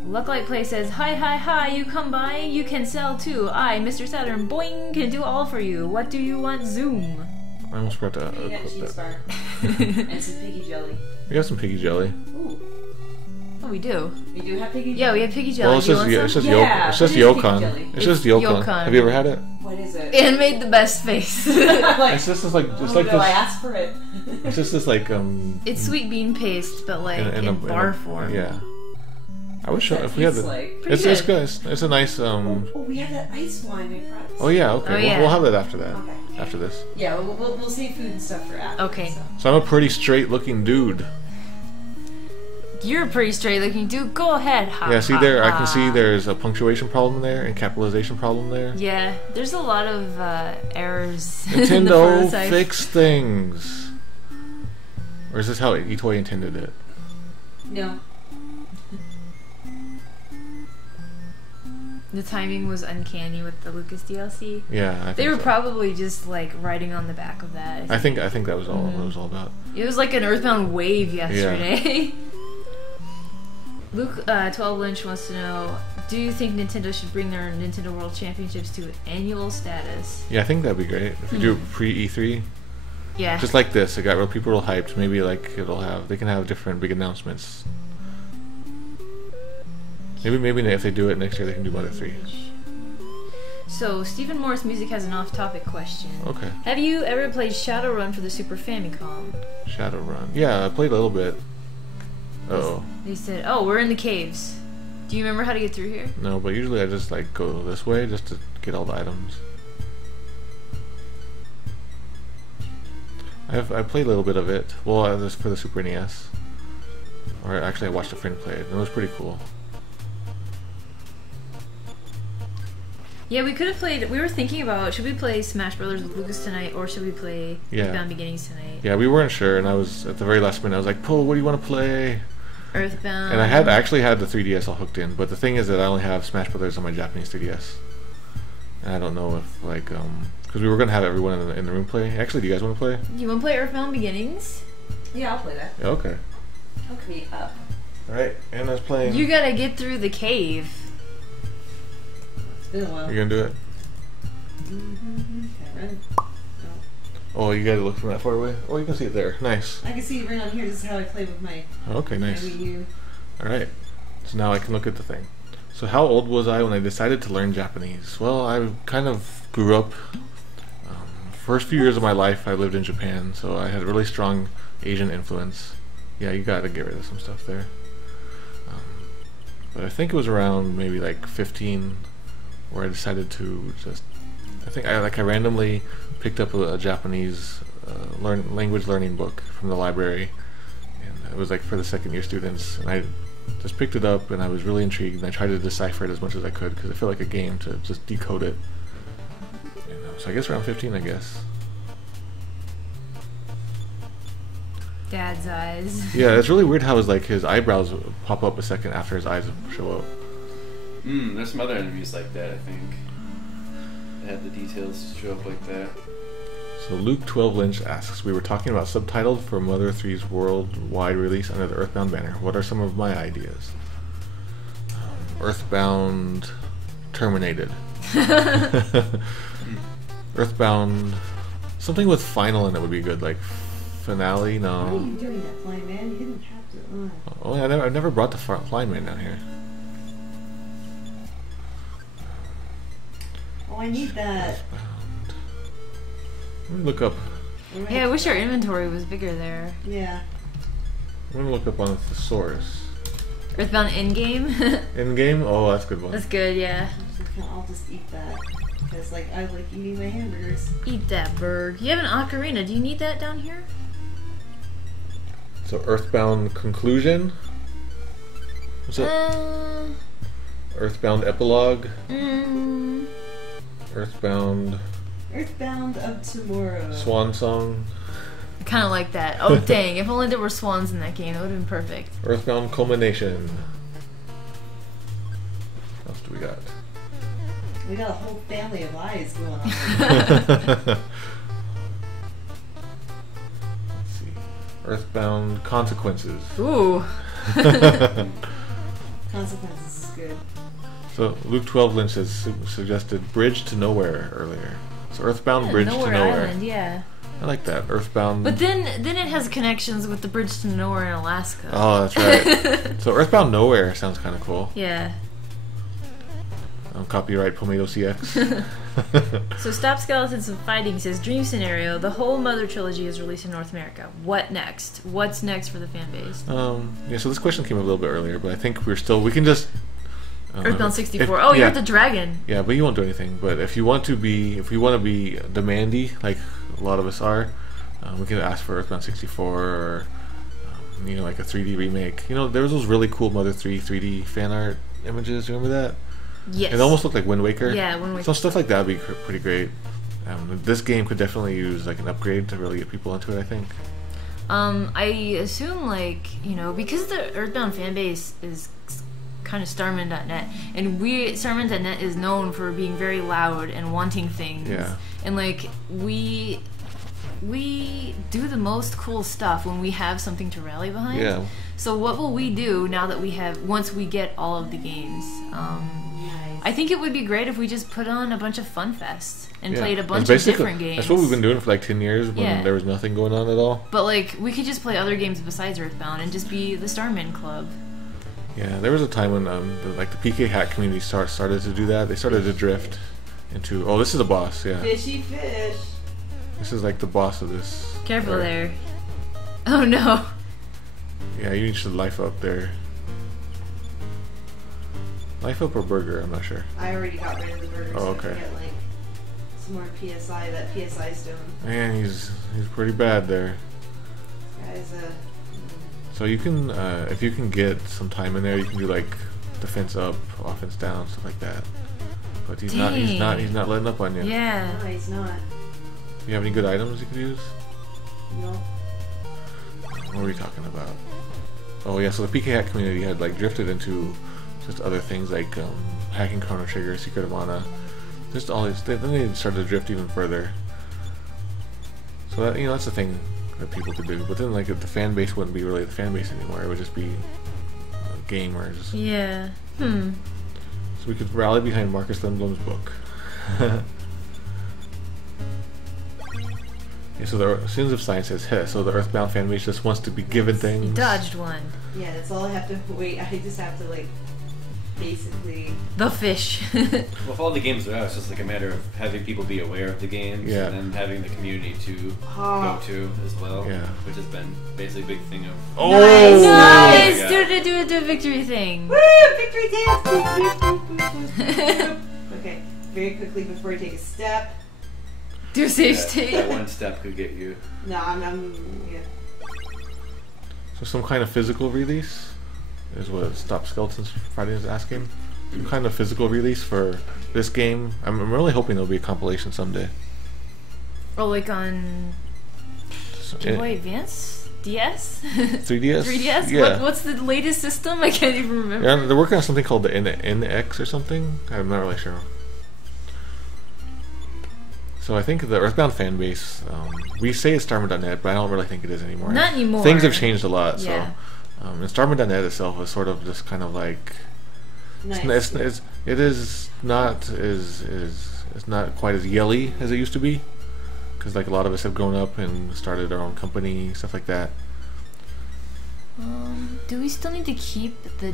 Lucklight Play says, hi, you come by, you can sell too. I, Mr. Saturn, boing, can do all for you. What do you want, Zoom? I almost forgot to equip that. And some Piggy Jelly. We have some Piggy Jelly. Ooh. Oh, we do. We do have Piggy Jelly? Yeah, we have Piggy Jelly. Well, it's just Yokon. It's just Yokon. Have you ever had it? What is it? It made the best face. It's just this, like, I asked for it. It's just this, like, it's sweet bean paste, but like in bar form. Yeah. I would show if we had it. Like? It's good. It's a nice. We have that ice wine I brought. Oh yeah. Okay. Oh, yeah. We'll have that after that. Okay. After this. Yeah, we'll save food and stuff for after. Okay. So I'm a pretty straight-looking dude. You're a pretty straight-looking dude. Go ahead. Yeah. See there, I can see there's a punctuation problem there and capitalization problem there. Yeah. There's a lot of errors. Nintendo fix things. Or is this how Itoi intended it? No. The timing was uncanny with the Lucas DLC. Yeah, they were probably just like riding on the back of that. I think that was all it was all about. It was like an EarthBound wave yesterday. Yeah. Luke 12 Lynch wants to know: do you think Nintendo should bring their Nintendo World Championships to annual status? Yeah, I think that'd be great if we do it pre E3. Yeah. Just like this, it got real people real hyped. Maybe like they can have different big announcements. Maybe if they do it next year, they can do Mother 3. So, Stephen Morris Music has an off-topic question. Okay. Have you ever played Shadowrun for the Super Famicom? Shadowrun. Yeah, I played a little bit. Uh-oh. They said, oh, we're in the caves. Do you remember how to get through here? No, but usually I just like go this way just to get all the items. I played a little bit of it. Well, this for the Super NES. Or actually, I watched a friend play it. It was pretty cool. Yeah, we could have played. We were thinking about, should we play Smash Brothers with Lucas tonight, or should we play EarthBound Beginnings tonight? Yeah, we weren't sure, and I was at the very last minute. I was like, "Paul, what do you want to play?" EarthBound. And I actually had the 3DS all hooked in, but the thing is that I only have Smash Brothers on my Japanese 3DS, and I don't know if like because we were gonna have everyone in the room play. Actually, do you guys want to play? You want to play EarthBound Beginnings? Yeah, I'll play that. Yeah, okay. Hook me up. All right, Anna's playing. You gotta get through the cave. It's been a while. You gonna do it? Okay, Oh, you gotta look from that far away. Oh, you can see it there. Nice. I can see it right on here. This is how I play with my. Okay, nice. My Wii U. All right. So now I can look at the thing. So how old was I when I decided to learn Japanese? Well, I kind of grew up. First few years of my life, I lived in Japan, so I had a really strong Asian influence. Yeah, you gotta get rid of some stuff there. But I think it was around maybe like 15 where I decided to just. I think I randomly picked up a Japanese language learning book from the library, and it was like for the second year students. And I just picked it up, and I was really intrigued. And I tried to decipher it as much as I could because it felt like a game to just decode it. So I guess around 15, I guess. Dad's eyes. Yeah, it's really weird how his eyebrows pop up a second after his eyes show up. There's some other enemies like that, I think. They have the details show up like that. So Luke 12 Lynch asks, we were talking about subtitled for Mother 3's worldwide release under the EarthBound banner. What are some of my ideas? EarthBound terminated. EarthBound, something with final in it would be good, like finale. No. Why are you doing that, Flying Man? You didn't have to. Oh, I've never brought the Flying Man down here. Oh, I need that. Let me look up. Yeah, I wish our inventory was bigger there. Yeah. I'm gonna look up on the thesaurus. EarthBound in-game? In-game? Oh, that's a good one. That's good, yeah. I'll just eat that. Because, like, I like eating my hamburgers. Eat that bird. You have an ocarina. Do you need that down here? So, EarthBound conclusion? What's it? EarthBound epilogue? EarthBound... EarthBound of tomorrow. Swan song? I kind of like that. Oh, dang. If only there were swans in that game, that would have been perfect. EarthBound culmination. What else do we got? We got a whole family of eyes going on. Let's see. EarthBound consequences. Ooh. Consequences is good. So Luke 12 Lynch has suggested Bridge to Nowhere earlier. So EarthBound Bridge to Nowhere. Island, yeah. I like that. EarthBound. But then it has connections with the Bridge to Nowhere in Alaska. Oh, that's right. So EarthBound Nowhere sounds kind of cool. Yeah. Copyright Pomato CX. So Stop Skeletons from Fighting says, dream scenario, the whole Mother trilogy is released in North America. What next? What's next for the fan base? Yeah, so this question came up a little bit earlier, but I think we can just... EarthBound 64. You're the dragon. Yeah, but you won't do anything. But if you want to be demandy, like a lot of us are, we can ask for EarthBound 64 or, like a 3D remake. There was those really cool Mother 3 3D fan art images. Do you remember that? Yes. It almost looked like Wind Waker. Yeah, Wind Waker. So stuff like that would be pretty great. This game could definitely use like an upgrade to really get people into it, I think. I assume because the EarthBound fan base is kind of Starman.net, and Starman.net is known for being very loud and wanting things. Yeah. And we do the most cool stuff when we have something to rally behind. Yeah. So what will we do now that once we get all of the games? I think it would be great if we just put on a bunch of fun fests and played a bunch of different games. That's what we've been doing for like 10 years when there was nothing going on at all. But we could just play other games besides EarthBound and just be the Starman Club. Yeah, there was a time when the PK Hack community started to do that. They started to drift into... Oh, this is a boss, yeah. Fishy fish. This is like the boss of this. Careful there. Oh no. Yeah, you should life up there. Life Up or Burger? I'm not sure. I already got rid of the burger. Oh, So I okay. can get like some more PSI. That PSI stone. Man, he's pretty bad there. Guys, So you can, if you can get some time in there, you can do like defense up, offense down, stuff like that. But he's not letting up on you. Yeah. no, he's not. Do you have any good items you could use? No. What were we talking about? Oh yeah, so the PK hack community had like drifted into just other things like hacking Chrono Trigger, Secret of Mana, just all these. Then they started to drift even further. So that, you know, that's the thing that people could do. But then like the fan base wouldn't be really the fan base anymore. It would just be gamers. Yeah. So we could rally behind Marcus Lindblom's book. Yeah, so the Sins of Science says, "Heh." So the EarthBound fan base just wants to be given things. You dodged one. Yeah, that's all I have to wait. I just have to like basically. The fish. Well, if all the games are out, it's just like a matter of having people be aware of the games, Yeah. and then having the community to go to as well. Yeah. Which has been basically a big thing of. Oh! Nice! Yeah. Do a victory thing. Woo! Victory dance! Okay, very quickly before I take a step. Do a save That state. one step could get you. No, I'm yeah. So some kind of physical release is what Stop Skeletons Friday is asking. Some kind of physical release for this game. I'm really hoping there'll be a compilation someday. Oh, like on Game Boy Advance? DS? 3DS? 3DS? Yeah. What's the latest system? I can't even remember. Yeah, they're working on something called the NX or something. I'm not really sure. So I think the EarthBound fan base, we say it's Starman.net, but I don't really think it is anymore. Not anymore. Things have changed a lot. Yeah. So, and Starman.net itself is sort of just kind of like Nice. it's not quite as yelly as it used to be, because like a lot of us have grown up and started our own company, stuff like that. Do we still need to keep the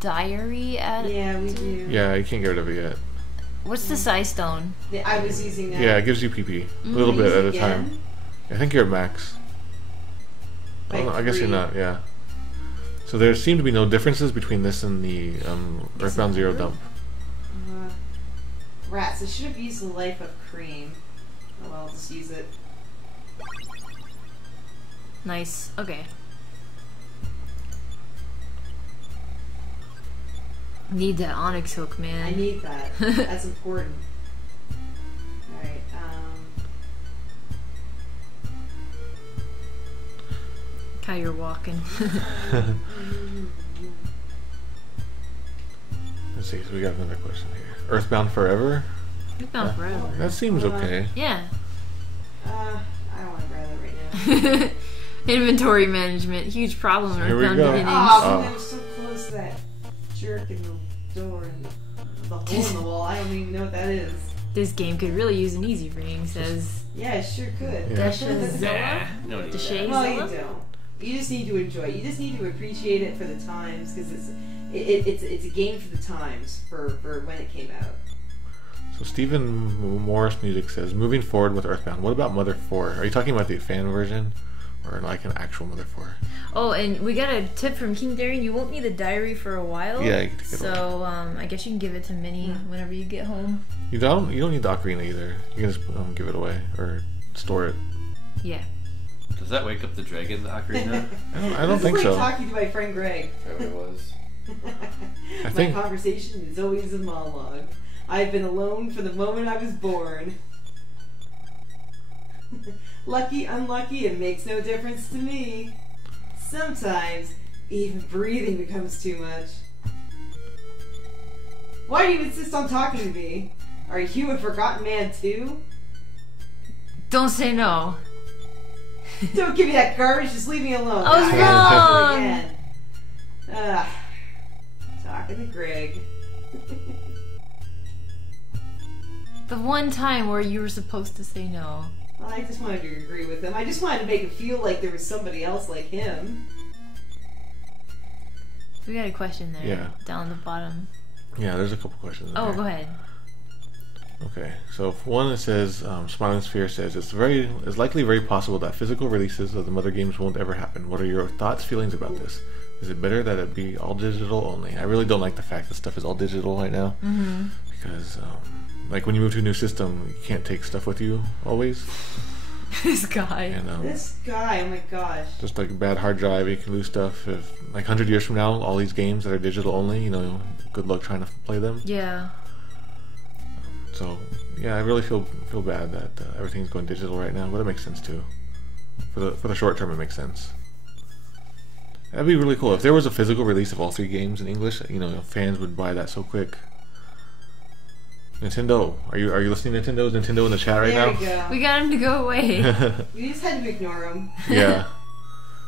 diary at? Yeah, we do. Yeah, you can't get rid of it yet. What's the size stone? I was using that. Yeah, it gives you PP a little bit at a time. Again? I think you're at max. Like I guess you're 3. not. Yeah. So there seem to be no differences between this and the EarthBound Zero dump. Rats, I should have used the Life of Cream. Oh well, I'll just use it. Nice. Okay. Need that onyx hook, man. I need that. That's important. Alright, How you're walking. Let's see. So we got another question here. EarthBound Forever. EarthBound Forever. That seems okay. Yeah. I don't want to grab that right now. Inventory management, huge problem. Here we EarthBound go. Beginnings. Oh, man, I was so close to that jerk in the door and the hole in the wall. I don't even know what that is. This game could really use an easy ring, says Yeah, it sure could. Yeah. Zilla? No need for Deshay that. Well, you Zilla? don't. You just need to enjoy it. You just need to appreciate it for the times, because it's a game for the times, for when it came out. So Stephen Morris Music says, moving forward with EarthBound, what about Mother 4? Are you talking about the fan version? Or like an actual Mother 4? Oh, and we got a tip from King Darien. You won't need the diary for a while. Yeah, you can take it So I guess you can give it to Minnie whenever you get home. You don't need the ocarina either. You can just give it away or store it. Yeah. Does that wake up the dragon, the ocarina? I don't think This is so. like talking to my friend Greg. Probably was. I think My conversation is always a monologue. I've been alone from the moment I was born. Lucky, unlucky, it makes no difference to me. Sometimes, even breathing becomes too much. Why do you insist on talking to me? Are you a forgotten man too? Don't say no. Don't give me that garbage, just leave me alone. I was I gotta wrong. do it again. Talking to Greg. The one time where you were supposed to say no. Well, I just wanted to agree with him. I just wanted to make it feel like there was somebody else like him. We got a question there. Yeah. Down at the bottom. Yeah, there's a couple questions. Oh, there. go ahead. Okay, so one that says, Smiling Sphere says, it's likely very possible that physical releases of the Mother games won't ever happen. What are your thoughts, feelings about this? Is it better that it be all digital only? I really don't like the fact that stuff is all digital right now. Because, like, when you move to a new system, you can't take stuff with you always. This guy. And, this guy, oh my gosh. Just like a bad hard drive, you can lose stuff. If, like, 100 years from now, all these games that are digital only, you know, good luck trying to play them. Yeah. So, yeah, I really feel bad that everything's going digital right now, but it makes sense too. For the short term, it makes sense. That'd be really cool if there was a physical release of all 3 games in English. You know, fans would buy that so quick. Nintendo, are you listening to Nintendo? Is Nintendo in the chat right now? There we go. We got him to go away. We just had to ignore him. Yeah.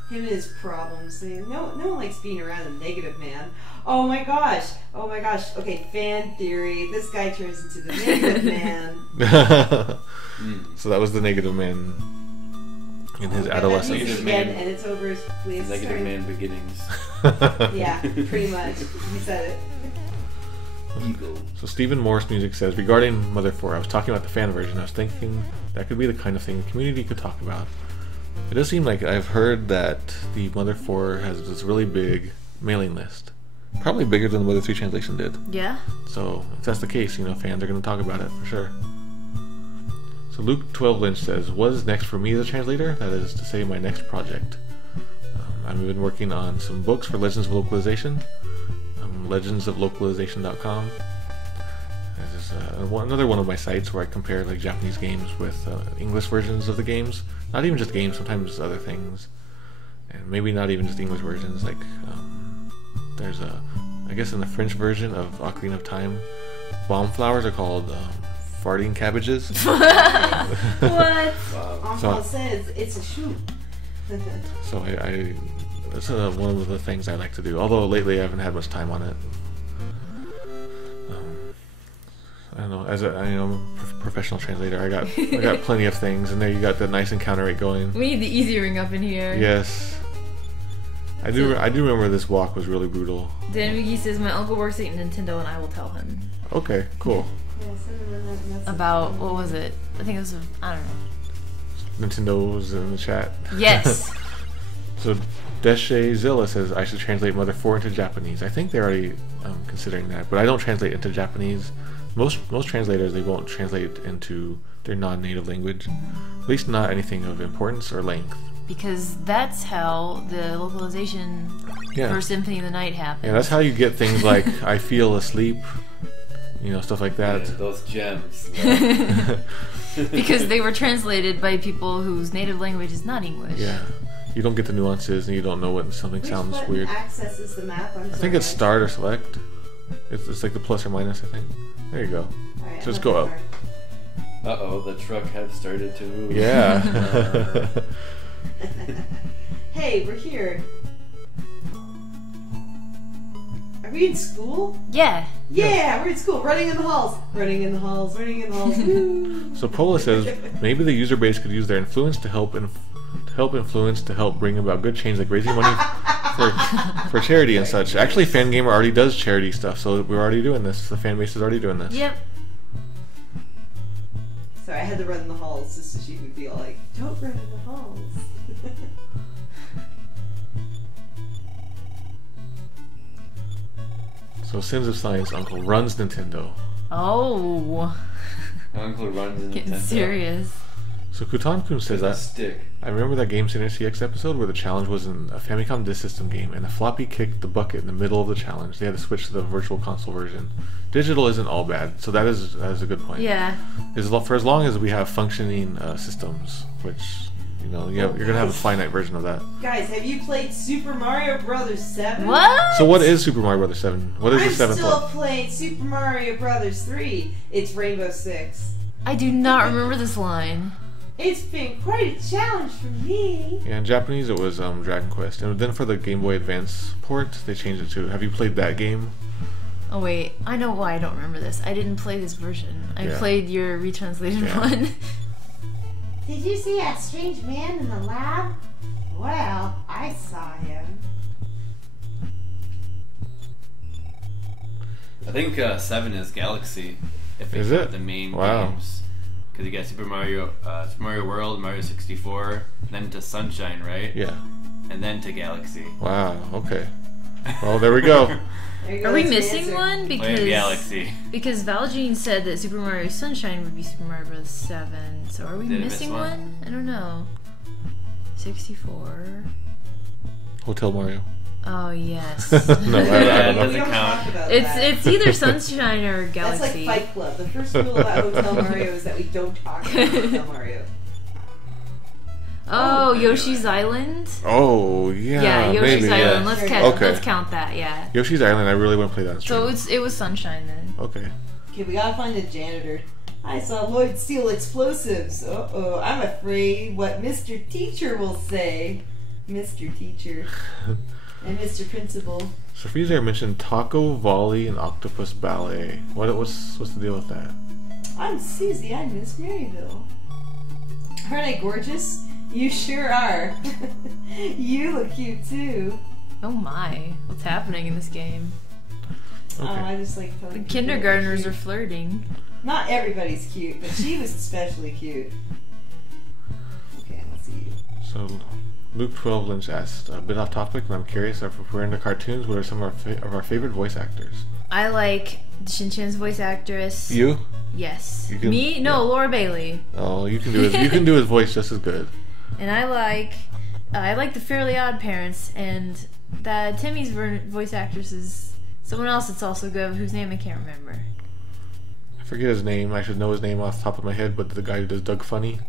Him and his problems. No one likes being around a negative man. Oh my gosh. Oh my gosh. Okay, fan theory. This guy turns into the negative man. So that was the negative man in his adolescence. Again, and it's over. Please. Negative man beginnings. Yeah, pretty much. He said it. So Stephen Morris Music says, regarding Mother 4, I was talking about the fan version. I was thinking that could be the kind of thing the community could talk about. It does seem like I've heard that the Mother 4 has this really big mailing list. Probably bigger than the Mother 3 translation did. Yeah. So if that's the case, you know, fans are going to talk about it for sure. So Luke 12 Lynch says, what is next for me as a translator? That is to say, my next project. I've been working on some books for Legends of Localization. legendsoflocalization.com. This is another one of my sites where I compare like Japanese games with English versions of the games. Not even just games, sometimes other things, and maybe not even just English versions. Like there's I guess in the French version of Ocarina of Time, bomb flowers are called farting cabbages. What? So says it's a shoot. So I that's one of the things I like to do. Although lately I haven't had much time on it. I don't know. As a professional translator, I got plenty of things, and there you got the nice encounter rate going. We need the easy ring up in here. Yes. I do remember this walk was really brutal. Dan McGee says my uncle works at Nintendo, and I will tell him. Okay, cool. About what was it? I think it was I don't know. Nintendo was in the chat. Yes. So Deshe Zilla says I should translate Mother 4 into Japanese. I think they're already considering that, but I don't translate into Japanese. Most translators, they won't translate into their non-native language, at least not anything of importance or length. Because that's how the localization for Symphony of the Night happened. Yeah, that's how you get things like I feel asleep, you know, stuff like that. Yeah, those gems. Because they were translated by people whose native language is not English. Yeah. You don't get the nuances, and you don't know when something sounds weird. Which accesses the map? I think it's start or select. It's like the plus or minus, I think. There you go. Right, so just go up. Uh-oh, the truck had started to move. Yeah. Hey, we're here. Are we in school? Yeah. Yeah, we're in school. Running in the halls. Running in the halls. Running in the halls. Woo. So Pola says maybe the user base could use their influence to help bring about good change, like raising money for charity and such. Actually, Fangamer already does charity stuff, so we're already doing this. The fan base is already doing this. Yep. Sorry, I had to run in the halls just so she would be all like, don't run in the halls. So Sins of Science Uncle runs Nintendo. Oh. Uncle runs Nintendo. Getting serious. So Kutan-kun says that I remember that Game Center CX episode where the challenge was in a Famicom Disk System game and the floppy kicked the bucket in the middle of the challenge. They had to switch to the Virtual Console version. Digital isn't all bad, so that is a good point. Yeah. For as long as we have functioning systems, which you're gonna have a finite version of that. Guys, have you played Super Mario Brothers 7? What? So what is Super Mario Brothers 7? What is the seventh one? I'm still playing Super Mario Brothers 3. It's Rainbow Six. I do not remember this line. It's been quite a challenge for me. Yeah, in Japanese it was Dragon Quest, and then for the Game Boy Advance port, they changed it to. Have you played that game? Oh wait, I know why I don't remember this. I didn't play this version. I played your retranslated one. Did you see that strange man in the lab? Well, I saw him. I think 7 is Galaxy. Is it? The main Wow. games. Because you got Super Mario World, Mario 64, then to Sunshine, right? Yeah. and then to Galaxy. Wow. Okay. Well, there we go. There you go, Are we that's your missing answer. one? Because Galaxy. Because Valjean said that Super Mario Sunshine would be Super Mario Bros. 7. So are we Did I miss missing one? one? I don't know. 64. Hotel Mario. Oh yes. No, I don't We know. don't talk about It's that. it's either Sunshine or That's Galaxy. like Fight Club. The first rule about Hotel Mario is that we don't talk about Hotel Mario. Oh, Yoshi's Island. Oh yeah. Yeah, Yoshi's maybe, Island. yeah. Let's Okay. count that. Yeah. Yoshi's Island. I really want to play that. So it was Sunshine then. Okay. Okay, we gotta find a janitor. I saw Lloyd steal explosives. Uh-oh, I'm afraid what Mr. Teacher will say. Mr. Teacher. And Mr. Principal. So there mentioned Taco Volley and Octopus Ballet. What's the deal with that? I'm Susie, I'm Miss Maryville. Aren't I gorgeous? You sure are. You look cute too. Oh my, what's happening in this game? Oh, I just like The telling kindergartners people are flirting. Not everybody's cute, but she was especially cute. Okay, let's see you. So Luke 12 Lynch asked, a bit off topic, and I'm curious if we're into cartoons, what are some of our favorite voice actors? I like Shin-Chan's voice actress. You? Yes. You can- Me? No, Laura Bailey. Oh, you can do his voice just as good. And I like the Fairly Odd Parents, and that Timmy's voice actress is someone else that's also good, whose name I can't remember. I forget his name. I should know his name off the top of my head, but the guy who does Doug Funny.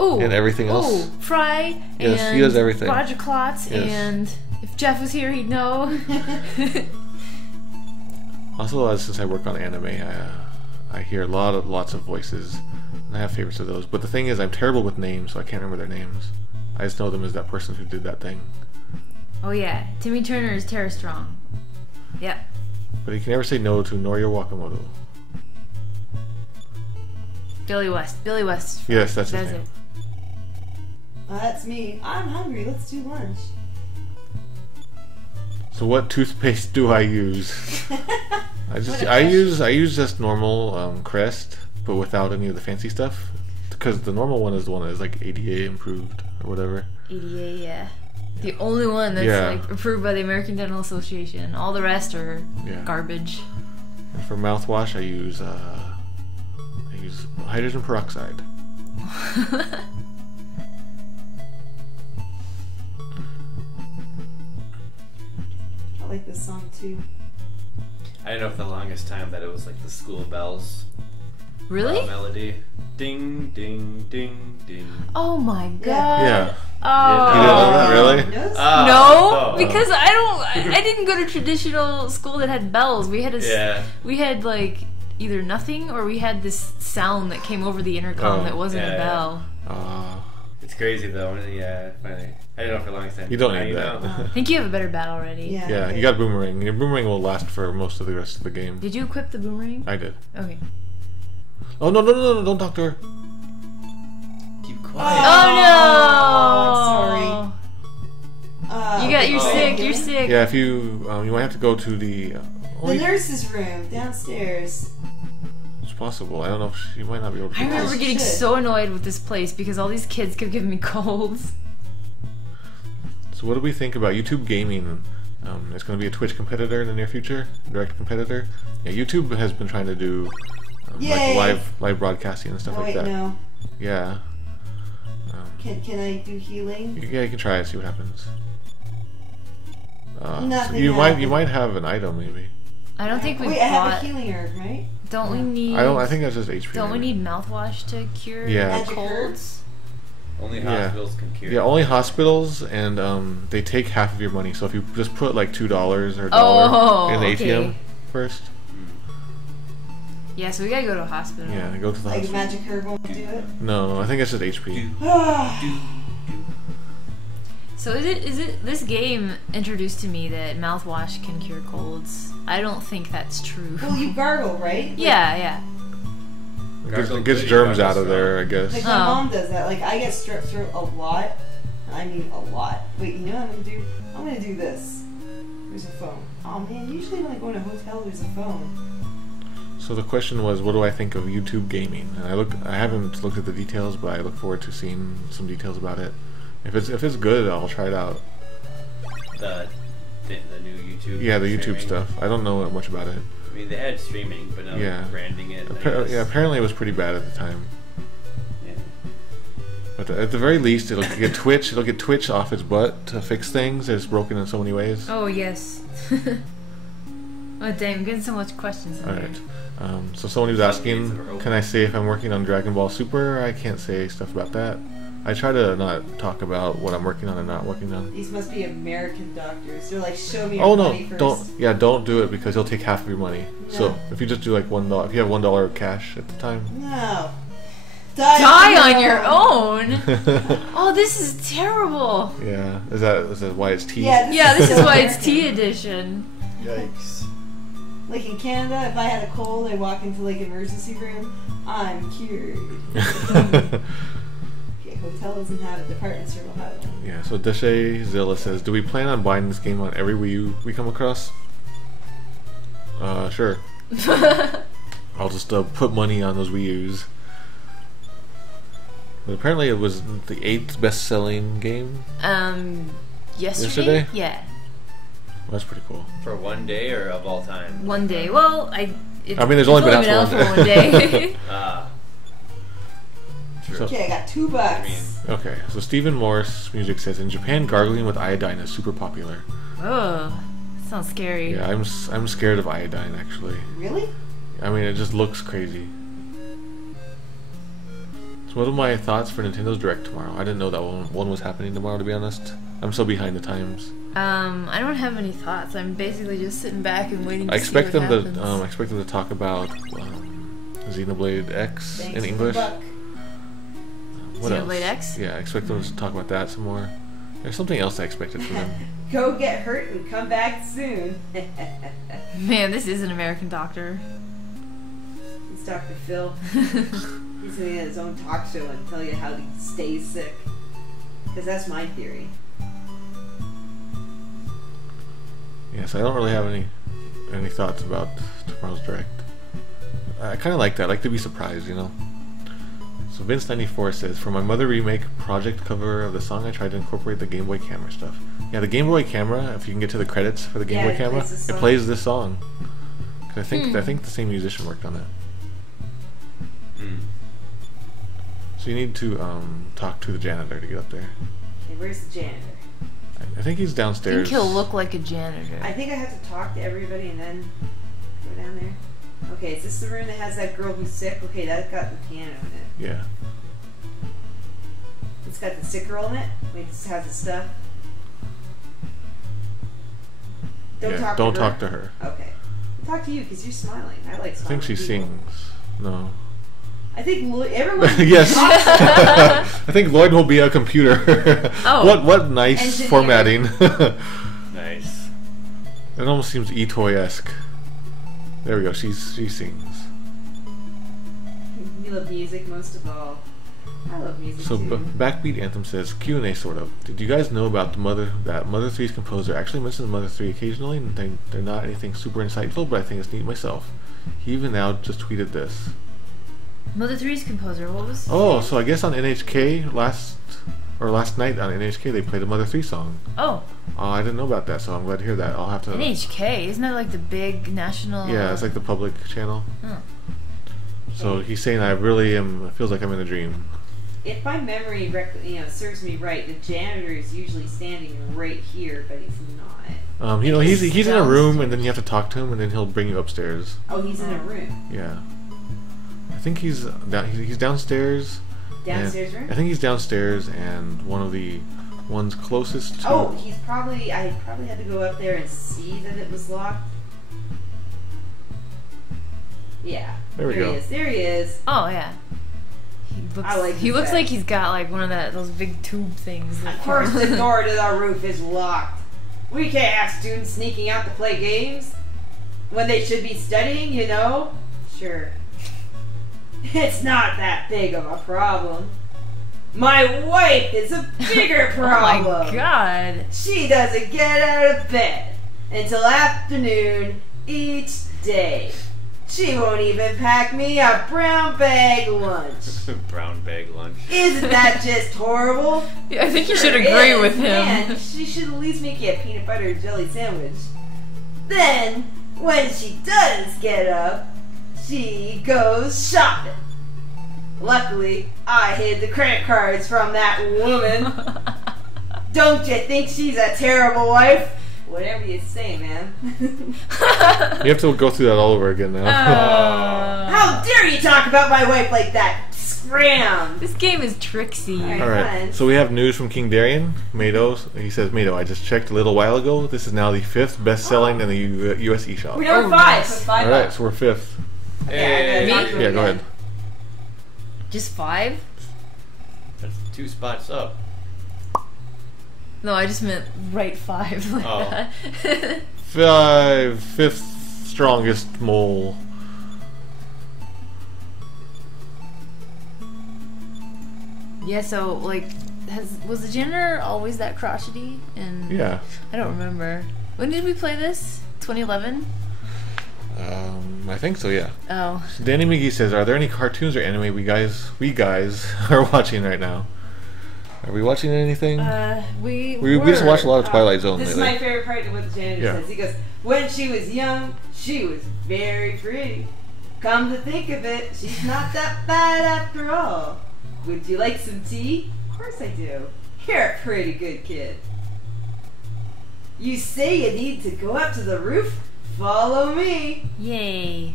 Ooh. And everything else. Ooh, Fry. Yes, and he does everything. Roger Klotz, Yes. and if Jeff was here, he'd know. Also, since I work on anime, I hear lots of voices, and I have favorites of those. But the thing is, I'm terrible with names, so I can't remember their names. I just know them as that person who did that thing. Oh yeah, Timmy Turner is Tara Strong. Yep. But he can never say no to Norio Wakamoto. Billy West. Billy West. Yes, that's his name. it. That's me. I'm hungry. Let's do lunch. So what toothpaste do I use? I use just normal Crest, but without any of the fancy stuff. Because the normal one is the one that is like ADA improved or whatever. ADA, yeah. The only one that's like approved by the American Dental Association. All the rest are garbage. And for mouthwash, I use hydrogen peroxide. I like this song too. I don't know for the longest time that it was like the school bells. Really? Melody. Ding, ding, ding, ding. Oh my god. Yeah. Oh. You didn't know that, really? No, because I didn't go to traditional school that had bells. We had we had like either nothing or we had this sound that came over the intercom that wasn't a bell. It's crazy though. Yeah, finally. I didn't know for the longest time. You don't Now need you that. know. I think you have a better bat already. Yeah, you got boomerang. Your boomerang will last for most of the rest of the game. Did you equip the boomerang? I did. Okay. Oh no! Don't talk to her. Keep quiet. Oh no! Sorry. You're sick. You're sick. Yeah, if you might have to go to the. The nurse's room downstairs. It's possible. I don't know if she might not be able to. I remember getting so annoyed with this place because all these kids kept giving me colds. So what do we think about YouTube gaming? It's going to be a Twitch competitor in the near future, direct competitor. Yeah, YouTube has been trying to do like live broadcasting and stuff like that. No. Yeah. Can I do healing? Yeah, you can try it. See what happens. Nothing. So you might have an item maybe. I don't think we. Wait, I have a healing herb, right? Don't we need? I think that's just HP. Don't we need mouthwash to cure colds? Only hospitals can cure. Yeah, only hospitals, and they take half of your money. So if you just put like $2 or $1 in the ATM first. Yeah, so we gotta go to a hospital. Yeah, go to the hospital. Like magic herb won't do it? No, I think it's just HP. So is it this game introduced to me that mouthwash can cure colds? I don't think that's true. Well, you gargle, right? Yeah. It gets germs out of there, I guess. Like my mom does that. Like I get strep throat a lot. I mean a lot. Wait, you know what I'm gonna do? I'm gonna do this. There's a phone. Oh man, usually when I go in a hotel there's a phone. So the question was, what do I think of YouTube gaming? And I haven't looked at the details, but I look forward to seeing some details about it. If it's good, I'll try it out. the new YouTube. Yeah, the YouTube streaming. stuff. I don't know much about it. I mean, they had streaming, but not branding it. Yeah, apparently it was pretty bad at the time. Yeah. But at the very least, it'll get Twitch. It'll get Twitch off its butt to fix things. It's broken in so many ways. Oh yes. Oh dang, I'm getting so much questions. All right. So someone was asking, can I say if I'm working on Dragon Ball Super? I can't say stuff about that. I try to not talk about what I'm working on and not working on. These must be American doctors. They're like, show me Oh your no! money first. Don't do it because he'll take half of your money. No. So if you just do like $1, if you have $1 cash at the time. No. Die on your own. Oh, this is terrible. Yeah, is that why it's tea? Yeah, this is why it's tea edition. Yikes. Like in Canada, if I had a cold, I walk into like emergency room. I'm cured. Okay, hotel doesn't have it. Department store will have it. Yeah. So Deshay Zilla says, "Do we plan on buying this game on every Wii U we come across?" Sure. I'll just put money on those Wii U's. But apparently, it was the 8th best-selling game. Yesterday? Yeah. Well, that's pretty cool. For one day or of all time? One day. Well, I mean, there's only been out for one day. True. Okay, I got $2. Okay, so Stephen Morris Music says, in Japan, gargling with iodine is super popular. Oh, that sounds scary. Yeah, I'm scared of iodine, actually. Really? I mean, it just looks crazy. So what are my thoughts for Nintendo's Direct tomorrow? I didn't know that one was happening tomorrow, to be honest. I'm so behind the times. I don't have any thoughts. I'm basically just sitting back and waiting to I see what happens. I expect them to talk about Xenoblade X in English. What Xenoblade else? X? Yeah, I expect them to talk about that some more. There's something else I expected from them. Go get hurt and come back soon. Man, this is an American doctor. It's Dr. Phil. He's going to get his own talk show and tell you how to stay sick. Because that's my theory. Yes, I don't really have any thoughts about tomorrow's Direct. I kind of like that. I like to be surprised, you know. So Vince94 says, for my Mother Remake project cover of the song, I tried to incorporate the Game Boy camera stuff. Yeah, the Game Boy camera, if you can get to the credits for the Game Boy camera, it plays this song. 'Cause I think the same musician worked on it. So you need to talk to the janitor to get up there. Okay, where's the janitor? I think he's I downstairs. think he'll look like a janitor. I think I have to talk to everybody and then go down there. Okay, is this the room that has that girl who's sick? Okay, that's got the piano in it. Yeah. It's got the sick girl in it? Wait, this has the stuff? Don't talk to her. Okay. I'll talk to you because you're smiling. I like smiling. I think she people. sings. No. I think everyone. Yes. I think Lloyd will be a computer. Oh. What nice Engineer. formatting. Nice. It almost seems Itoi-esque. There we go. She sings. You love music most of all. I love music So too. Backbeat Anthem says Q&A sort of. Did you guys know about that Mother 3's composer actually mentions Mother 3 occasionally, and they're not anything super insightful, but I think it's neat myself. He even now just tweeted this. Mother 3's composer, what was? Oh, so I guess on NHK last night on NHK they played a Mother 3 song. Oh. I didn't know about that, so I'm glad to hear that. I'll have to. NHK, isn't that like the big national? Yeah, it's like the public channel. Oh. So he's saying I really am. It feels like I'm in a dream. If my memory serves me right, the janitor is usually standing right here, but he's not. He's in a room, and then you have to talk to him, and then he'll bring you upstairs. Oh, he's in a room. Yeah. I think he's downstairs. Downstairs room? I think he's downstairs, and one of the ones closest to. Oh, I probably had to go up there and see that it was locked. Yeah. There we go. There he is. Oh yeah. He looks like he's got like one of those big tube things. Of course, the door to our roof is locked. We can't have students sneaking out to play games when they should be studying, you know? Sure. It's not that big of a problem. My wife is a bigger problem. Oh my god. She doesn't get out of bed until afternoon each day. She won't even pack me a brown bag lunch. Brown bag lunch. Isn't that just horrible? Yeah, I think you should agree with him. Man, she should at least make you a peanut butter and jelly sandwich. Then, when she does get up, she goes shopping. Luckily, I hid the credit cards from that woman. Don't you think she's a terrible wife? Whatever you say, man. You have to go through that all over again now. How dare you talk about my wife like that? Scram! This game is tricksy. Alright, so we have news from King Darian. Mado, he says, Mado, I just checked a little while ago. This is now the 5th best-selling in the US eShop. We're number 5. So 5 Alright, so we're 5th. Hey. Yeah, go ahead. Just 5? That's 2 spots up. No, I just meant right 5 like that. 5th strongest mole. Yeah, so like, was the janitor always that crotchety? And Yeah. I don't remember. When did we play this? 2011? I think so, yeah. Oh. Danny McGee says, are there any cartoons or anime we guys are watching right now? Are we watching anything? We just watched a lot of Twilight Zone This lately. is my favorite part of what the janitor says. He goes, when she was young, she was very pretty. Come to think of it, she's not that bad after all. Would you like some tea? Of course I do. You're a pretty good kid. You say you need to go up to the roof? Follow me. Yay.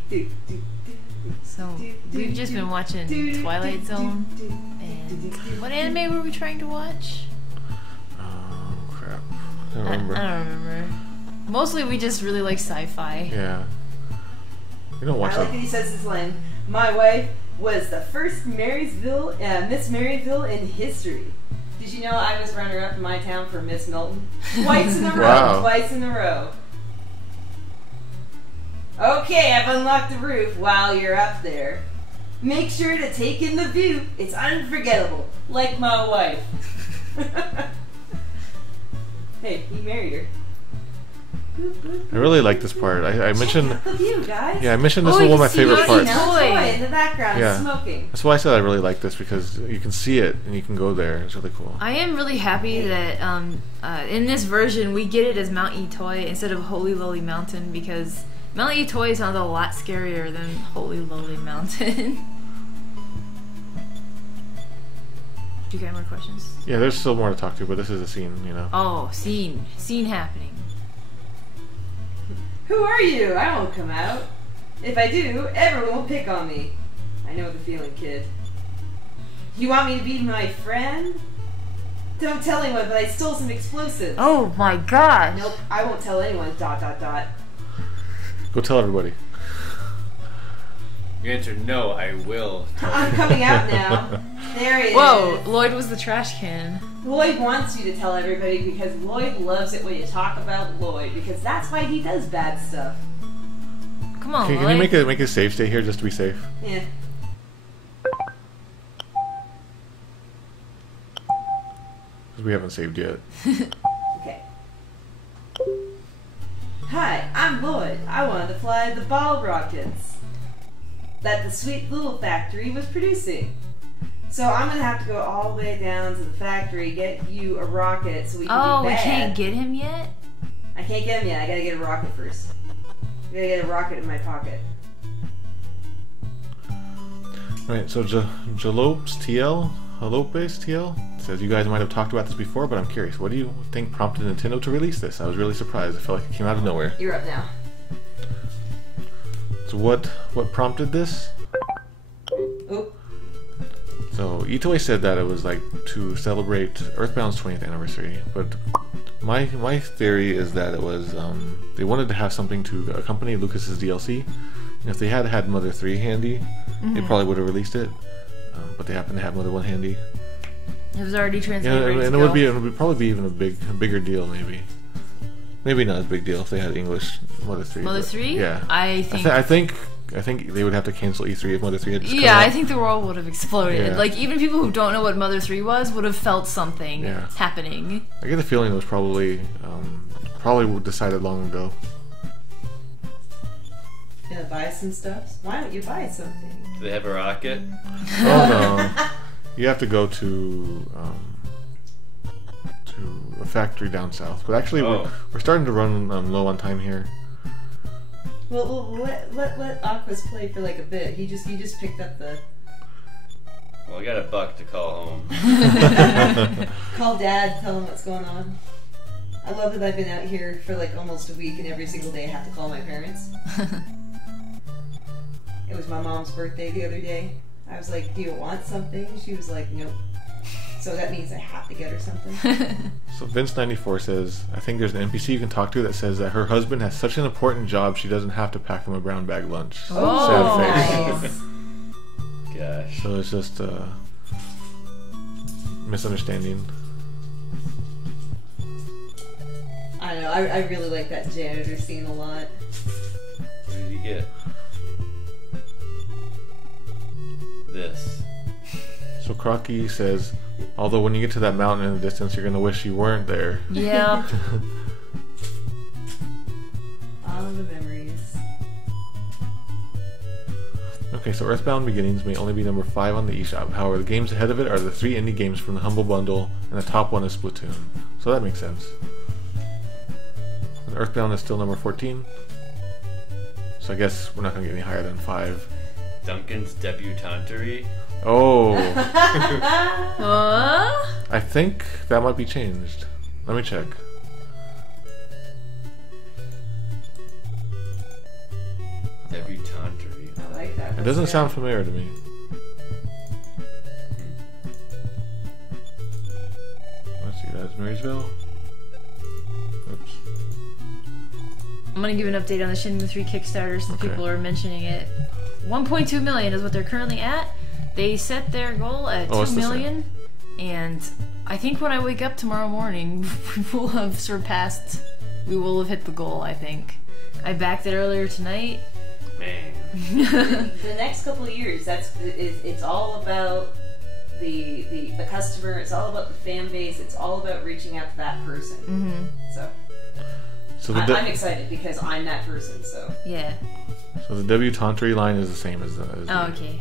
So, we've just been watching Twilight Zone. And what anime were we trying to watch? Oh, crap. I don't remember. I don't remember. Mostly we just really like sci-fi. Yeah. We don't watch I like that he says this line. My wife was the first Miss Maryville in history. Did you know I was runner-up in my town for Miss Milton? Twice in a row. Wow. Twice in a row. Okay, I've unlocked the roof while you're up there. Make sure to take in the view. It's unforgettable. Like my wife. Hey, he married her. I really like this part. I mentioned the view, guys. Yeah, I mentioned this was one of my favorite parts. In the background, Yeah. smoking. That's why I said I really like this, because you can see it and you can go there. It's really cool. I am really happy that in this version we get it as Mount Itoi instead of Holy Lowly Mountain, because Mount Itoi sounds a lot scarier than Holy Lowly Mountain. Do you got more questions? Yeah, there's still more to talk to, but this is a scene, you know. Oh, scene happening. Who are you? I won't come out. If I do, everyone will pick on me. I know the feeling, kid. You want me to be my friend? Don't tell anyone, but I stole some explosives. Oh my god. Nope, I won't tell anyone. ... Go tell everybody. You answered no, I will. I'm coming out now. There he is. Whoa, Lloyd was the trash can. Lloyd wants you to tell everybody because Lloyd loves it when you talk about Lloyd, because that's why he does bad stuff. Come on, Can you make a save state here just to be safe? Yeah. Because we haven't saved yet. Okay. Hi, I'm Lloyd. I wanted to fly the ball rockets that the sweet little factory was producing. So I'm gonna have to go all the way down to the factory, get you a rocket so we can be bad. We can't get him yet? I can't get him yet. I gotta get a rocket first. I gotta get a rocket in my pocket. Right, so Jalopes TL says, you guys might have talked about this before, but I'm curious. What do you think prompted Nintendo to release this? I was really surprised. I felt like it came out of nowhere. You're up now. So what prompted this? Oh. So Itoi said that it was like to celebrate EarthBound's 20th anniversary, but my theory is that it was they wanted to have something to accompany Lucas's DLC. And if they had had Mother 3 handy, they probably would have released it. But they happen to have Mother 1 handy. It was already translated. Yeah, and it would probably be even a bigger deal, maybe. Maybe not a big deal if they had English Mother 3. Mother 3? Yeah. I think they would have to cancel E3 if Mother 3 had just come I out. think the world would have exploded. Yeah. Like, even people who don't know what Mother 3 was would have felt something happening. I get the feeling it was probably decided long ago. Gonna buy some stuff? Why don't you buy something? Do they have a rocket? Oh no. You have to go to a factory down south. But actually, we're starting to run low on time here. Well, let Aquas play for like a bit. He just picked up the. Well, I got a buck to call home. Call Dad, tell him what's going on. I love that I've been out here for like almost a week, and every single day I have to call my parents. It was my mom's birthday the other day. I was like, "Do you want something?" She was like, "Nope." So that means I have to get her something. So Vince94 says, I think there's an NPC you can talk to that says that her husband has such an important job she doesn't have to pack him a brown bag lunch. Oh, sad face. Nice. Gosh. So it's just a misunderstanding. I don't know. I really like that janitor scene a lot. What did you get? This. So Crocky says, although when you get to that mountain in the distance, you're going to wish you weren't there. Yeah. All the memories. Okay, so EarthBound Beginnings may only be number 5 on the eShop. However, the games ahead of it are the 3 indie games from the Humble Bundle, and the top one is Splatoon. So that makes sense. And EarthBound is still number 14. So I guess we're not going to get any higher than 5. Duncan's debutantery. Oh. I think that might be changed. Let me check. Debutantery. I like that. It doesn't sound familiar to me. Let's see, that's Marysville. Oops. I'm gonna give an update on the Shenmue 3 Kickstarter since people are mentioning it. 1.2 million is what they're currently at. They set their goal at 2 million, and I think when I wake up tomorrow morning, we will have surpassed. We will have hit the goal. I think. I backed it earlier tonight. Man. The next couple of years, it's all about the customer. It's all about the fan base. It's all about reaching out to that person. Mm-hmm. So I'm excited because I'm that person. So yeah. So the debutantery line is the same as the. Oh, okay.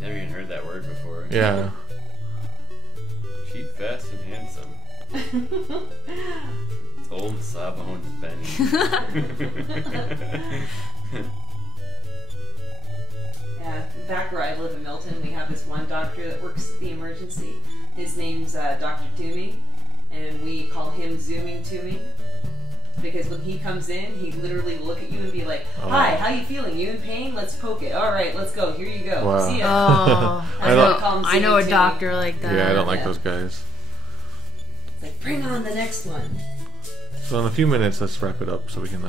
Never even heard that word before. Yeah. Cheap, fast, and handsome. It's old Sawbones Benny. Yeah, back where I live in Milton, we have this one doctor that works at the emergency. His name's Dr. Toomey, and we call him Zooming Toomey. Because when he comes in, he literally look at you and be like, "Hi, how you feeling? You in pain? Let's poke it. All right, let's go. Here you go. Wow. See ya." Oh, I know a doctor like that. Yeah, I don't like those guys. It's like, bring on the next one. So in a few minutes, let's wrap it up so we can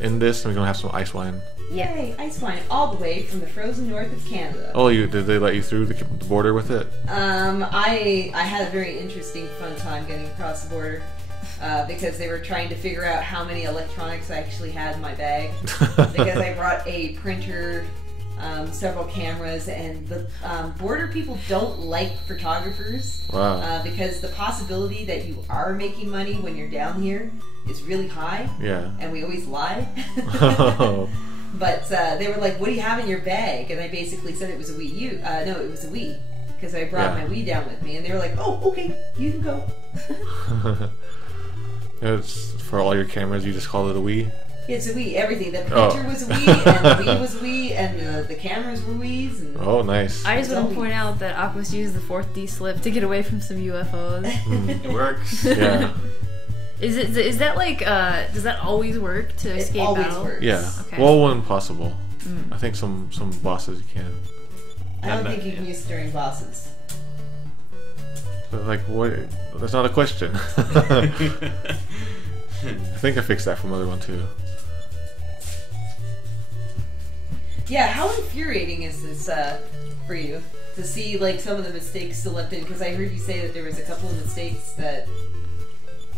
end this and we're gonna have some ice wine. Yay, ice wine all the way from the frozen north of Canada. Oh, did they let you through the border with it? I had a very interesting, fun time getting across the border. Because they were trying to figure out how many electronics I actually had in my bag. Because I brought a printer, several cameras, and the border people don't like photographers. Wow. Because the possibility that you are making money when you're down here is really high. Yeah. And we always lie. Oh. But they were like, "What do you have in your bag?" And I basically said it was a Wii U. No, it was a Wii. Because I brought my Wii down with me. And they were like, "Oh, okay, you can go." It's for all your cameras, you just call it a Wii? It's a Wii, everything. The printer was a Wii, and the Wii was a Wii, and the cameras were Wii's. And oh, nice. I just want to point out that Aquas used the 4th D slip to get away from some UFOs. It works. Yeah. Is that like, does that always work to escape battle? It always works. Yeah. Okay. Well, when possible. I think some bosses you can. I don't think you can use it during bosses. But like, what? That's not a question. I think I fixed that from another one too. Yeah, how infuriating is this for you to see like some of the mistakes still left in? Because I heard you say that there was a couple of mistakes that.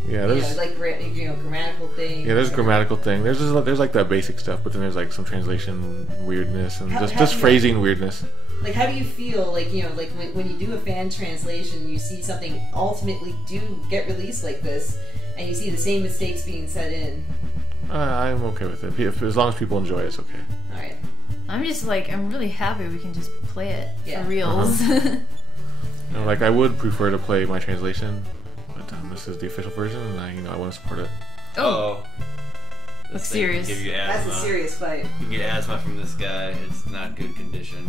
Yeah, there's like grammatical things. Yeah, there's grammatical thing. There's like that basic stuff, but then there's like some translation weirdness and just phrasing weirdness. Like, how do you feel, like, like when you do a fan translation, you see something ultimately do get released like this, and you see the same mistakes being set in. I'm okay with it. As long as people enjoy it, it's okay. Alright. I'm just like, I'm really happy we can just play it Yeah. for reals. You know, like I would prefer to play my translation, but this is the official version, and I want to support it. Oh. Looks This thing can serious. Give you That's asthma. a serious fight. You get asthma from this guy. It's not good condition.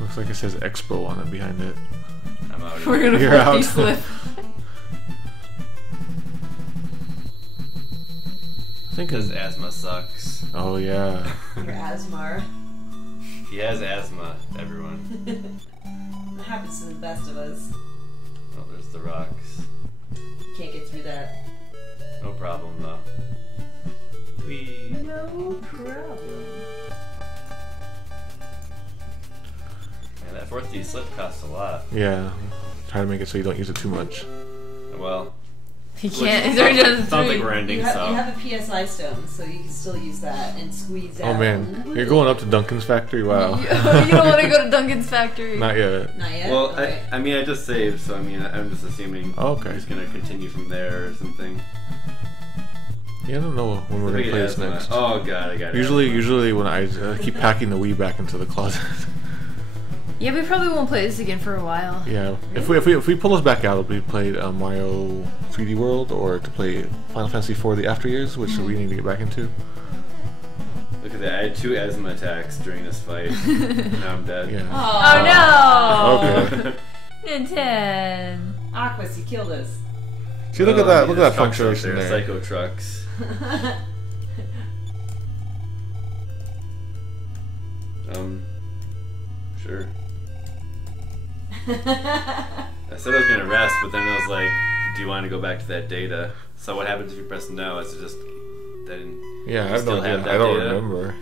Looks like it says Expo on it behind it. I'm out. We're gonna You're flip out. slip. I think Because asthma sucks. Oh yeah. Your Asmar. He has asthma, everyone. That happens to the best of us. Oh, there's the rocks. Can't get through that. No problem, though. Whee. No problem. Man, that 4D slip costs a lot. Yeah. Try to make it so you don't use it too much. Well, He can't. He's already done sounds like three. we're ending, You so. have a PSI stone, so you can still use that and squeeze out. Oh man, you're going up to Duncan's factory? Wow. You don't want to go to Duncan's factory. Not yet. Not yet? Well, Okay. I mean, I just saved, so I mean, I'm just assuming Okay. he's gonna continue from there or something. Yeah, I don't know when we're gonna play this Asthma. next. Oh god, I got it. Usually when I keep packing the Wii back into the closet. Yeah, we probably won't play this again for a while. Yeah, if we pull this back out, it'll be played Mario 3D World or to play Final Fantasy IV: The After Years, which we need to get back into. Look at that! I had 2 asthma attacks during this fight. Now I'm dead. Yeah. Oh no! Okay. Nintendo. Aquas, you killed us. See, look at that! Look at that Trucks out punctuation there. Psycho trucks. Sure. I said I was gonna rest, but then I was like, "Do you want to go back to that data?" So what happens if you press no? It's just that. Yeah, I have no still have idea. that I don't data? remember.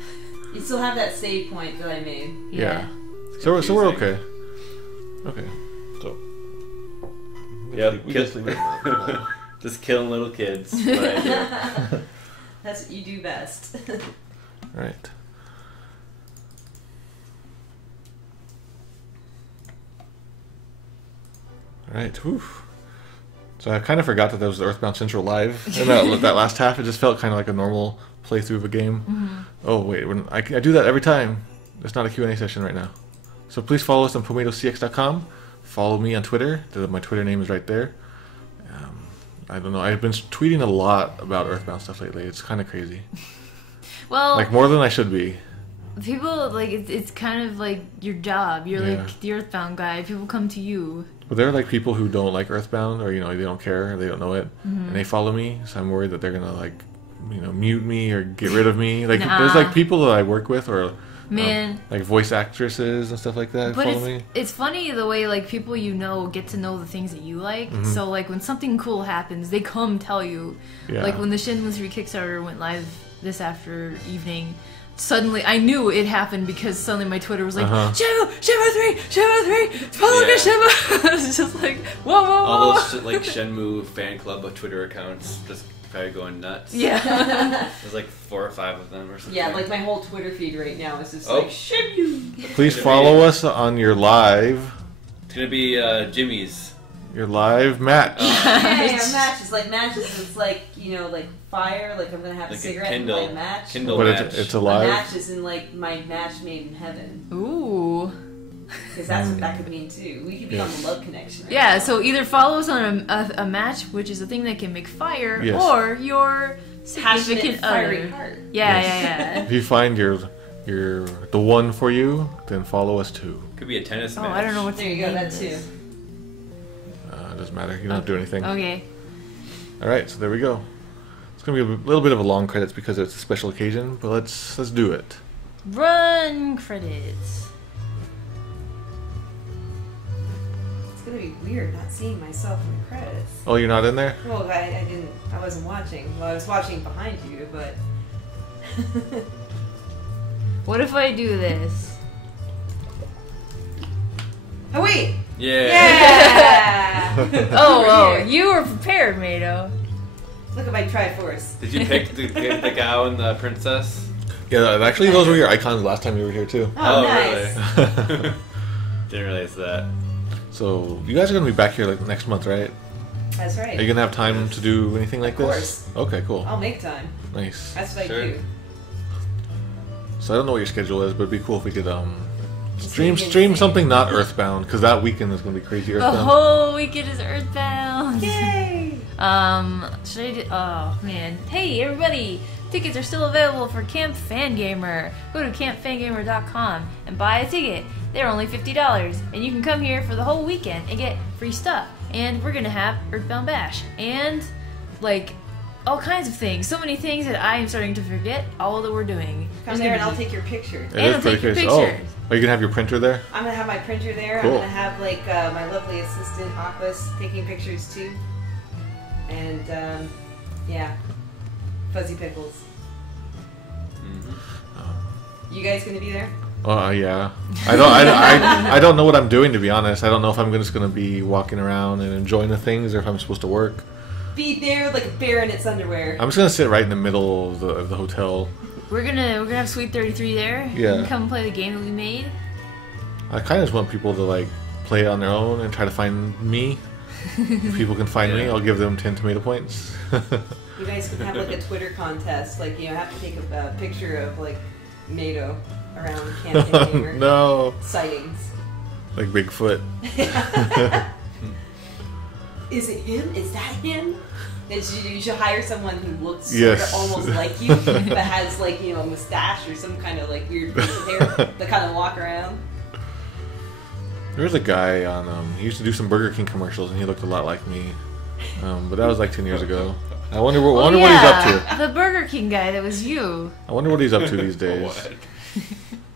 You still have that save point that I made. Yeah. So we're okay. Okay. So. Yep. We just leave it. Just killing little kids. What I do. That's what you do best. Right. Alright, whew. So I kind of forgot that there was the EarthBound Central live in that last half. It just felt kind of like a normal playthrough of a game. Oh wait, I do that every time. It's not a Q&A session right now. So please follow us on PomatoCX.com. Follow me on Twitter. My Twitter name is right there. I don't know. I've been tweeting a lot about EarthBound stuff lately. It's kind of crazy. Well, Like more than I should be. people like it's kind of like your job. You're Yeah. like the EarthBound guy. People come to you. But there are like people who don't like EarthBound, or they don't care, or they don't know it, and they follow me. So I'm worried that they're gonna like, mute me or get rid of me. Like Nah. there's like people that I work with, or Man. like voice actresses and stuff like that But follow me. it's funny the way like people get to know the things that you like. So like when something cool happens, they come tell you. Yeah. Like when the Shenmue 3 Kickstarter went live this after evening, suddenly I knew it happened because suddenly my Twitter was like, Shenmue 3, follow me, Shenmue. I was just like, whoa. All those like Shenmue fan club of Twitter accounts just probably going nuts. Yeah. There's like 4 or 5 of them or something. Yeah, like my whole Twitter feed right now is just Oh. like, Shenmue! Please follow us on your live It's gonna be Jimmy's. match. Hey, our matches. Like matches, it's like, like fire, like I'm gonna have Like a a cigarette Kindle. and light a match. Kindle But match. it's a My live. match is in like my match made in heaven. Ooh. Because that's what that could mean too. We could be on the love connection. Right Yeah, now. so either follow us on a match, which is a thing that can make fire, Yes. or your Passionate, significant fiery other. heart. Yeah. If you find the one for you, then follow us too. Could be a tennis Oh, match. I don't know what There you go, that too. It doesn't matter. You don't have to do anything. Okay. All right, so there we go. It's gonna be a little bit of a long credits because it's a special occasion, but let's do it. Run credits. It's gonna be weird not seeing myself in the credits. Oh, you're not in there? Well, I wasn't watching. Well, I was watching behind you, but. What if I do this? Oh, wait! Yeah. Yeah! Oh, you were prepared, Mato. Look at my Triforce. Did you pick the cow and the princess? Yeah, actually, those were your icons last time you were here too. Oh, nice. Really? Didn't realize that. So you guys are gonna be back here like next month, right? That's right. Are you gonna have time to do anything like Of this? Okay, cool. I'll make time. Nice. That's what I do. So I don't know what your schedule is, but it'd be cool if we could stream something not Earthbound, because that weekend is gonna be crazy Earthbound. The whole weekend is Earthbound. Yay! Should I do? Oh man! Hey everybody! Tickets are still available for Camp Fangamer. Go to campfangamer.com and buy a ticket. They're only $50, and you can come here for the whole weekend and get free stuff. And we're gonna have Earthbound Bash and like all kinds of things. So many things that I am starting to forget all that we're doing. Come there and I'll take your picture. And I'll take your pictures. Oh, are you gonna have your printer there? I'm gonna have my printer there. Cool. I'm gonna have like my lovely assistant Aquas taking pictures too. And yeah, Fuzzy Pickles. You guys gonna be there? Yeah. I don't know what I'm doing, to be honest. I don't know if I'm just gonna be walking around and enjoying the things, or if I'm supposed to work. Be there like a bear in its underwear. I'm just gonna sit right in the middle of the hotel. We're gonna have Sweet 33 there. Yeah. You can come play the game that we made. I kind of just want people to like play it on their own and try to find me. If people can find me, I'll give them 10 tomato points. You guys can have like a Twitter contest. Like, you know, have to take a picture of like NATO around Camp Gamer. No. Sightings. Like Bigfoot. Is it him? Is that him? You should hire someone who looks Yes. sort of almost like you, but has like, you know, a mustache or some kind of like weird piece of hair that kind of walk around. There was a guy on, he used to do some Burger King commercials, and he looked a lot like me. But that was like 10 years ago. I wonder what he's up to. The Burger King guy, that was you. I wonder what he's up to these days.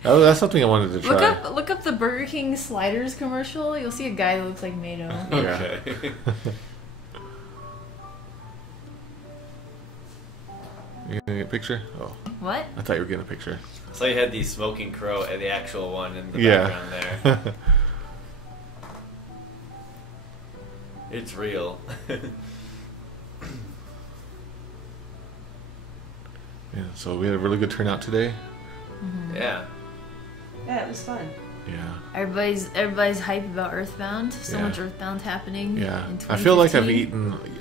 That's something I wanted to try. Look up the Burger King sliders commercial. You'll see a guy that looks like Mato. Okay. You gonna get a picture? Oh. What? I thought you were getting a picture. So you had the smoking crow and the actual one in the background there. It's real. Yeah, so we had a really good turnout today. Mm-hmm. Yeah. Yeah, it was fun. Yeah. Everybody's hype about EarthBound. So much EarthBound happening. Yeah. In I feel like I've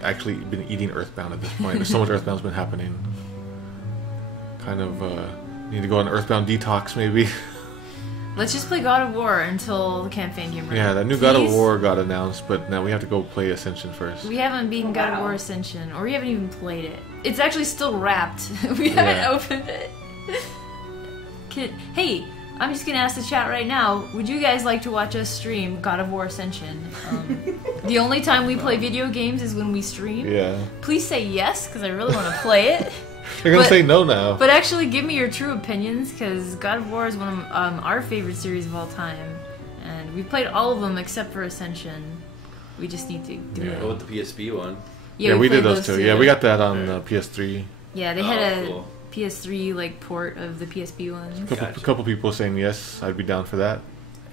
actually been eating EarthBound at this point. There's so much EarthBound's been happening. Kind of need to go on an EarthBound detox maybe. Let's just play God of War until Camp Fangamer. Yeah, that new God of War got announced, but now we have to go play Ascension first. We haven't beaten God of War Ascension, or we haven't even played it. It's actually still wrapped. We haven't opened it. Hey, I'm just gonna ask the chat right now, would you guys like to watch us stream God of War Ascension? The only time we play video games is when we stream. Yeah. Please say yes, because I really want to play it. They're gonna say no now. But actually, give me your true opinions, because God of War is one of our favorite series of all time, and we've played all of them except for Ascension. We just need to do it. Go with the PSP one. Yeah, we did those two. Yeah, we got that on PS3. Yeah, they had a PS3 like port of the PSP ones. A couple people saying yes, I'd be down for that.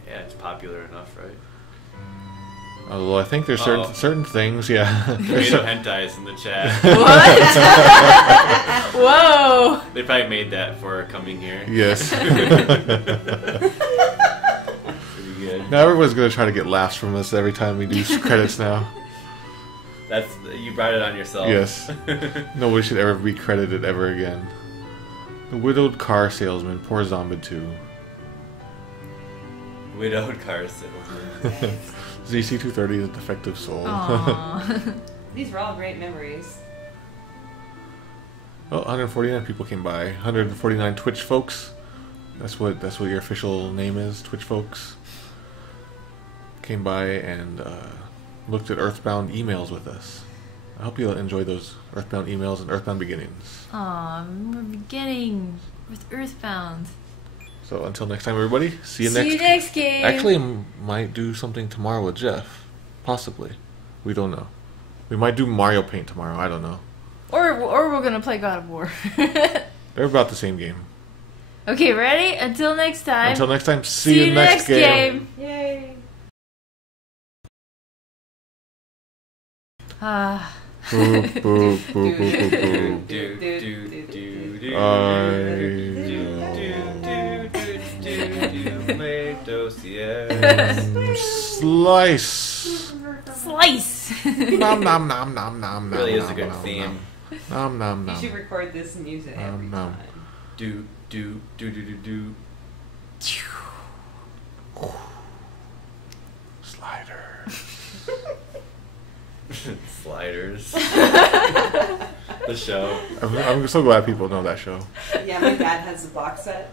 Yeah, it's popular enough, right? Although I think there's certain things, yeah. Tomato hentais in the chat. What? Whoa! They probably made that for coming here. Yes. Pretty good. Now everyone's gonna try to get laughs from us every time we do credits now. You brought it on yourself. Yes. Nobody should ever be credited ever again. The widowed car salesman, poor Zombie 2. Widowed car salesman. ZC230 is a defective soul. These were all great memories. Oh, 149 people came by. 149 Twitch folks. That's what your official name is, Twitch folks. Came by and looked at EarthBound emails with us. I hope you'll enjoy those EarthBound emails and EarthBound Beginnings. Aw, we're beginning with EarthBound. So until next time, everybody. See you next game. Actually, might do something tomorrow with Jeff. Possibly. We don't know. We might do Mario Paint tomorrow. I don't know. Or we're gonna play God of War. They're about the same game. Okay, ready? Until next time. Until next time. See you next game. Yay. Boop, boop, boop, boop, boop, boop. Slice. Slice. Nom nom nom nom nom. Really is a nom, good nom, theme. Nom nom You nom. should record this and use it every time. Do do do do do do. Sliders. The show. I'm so glad people know that show. Yeah, my dad has the box set.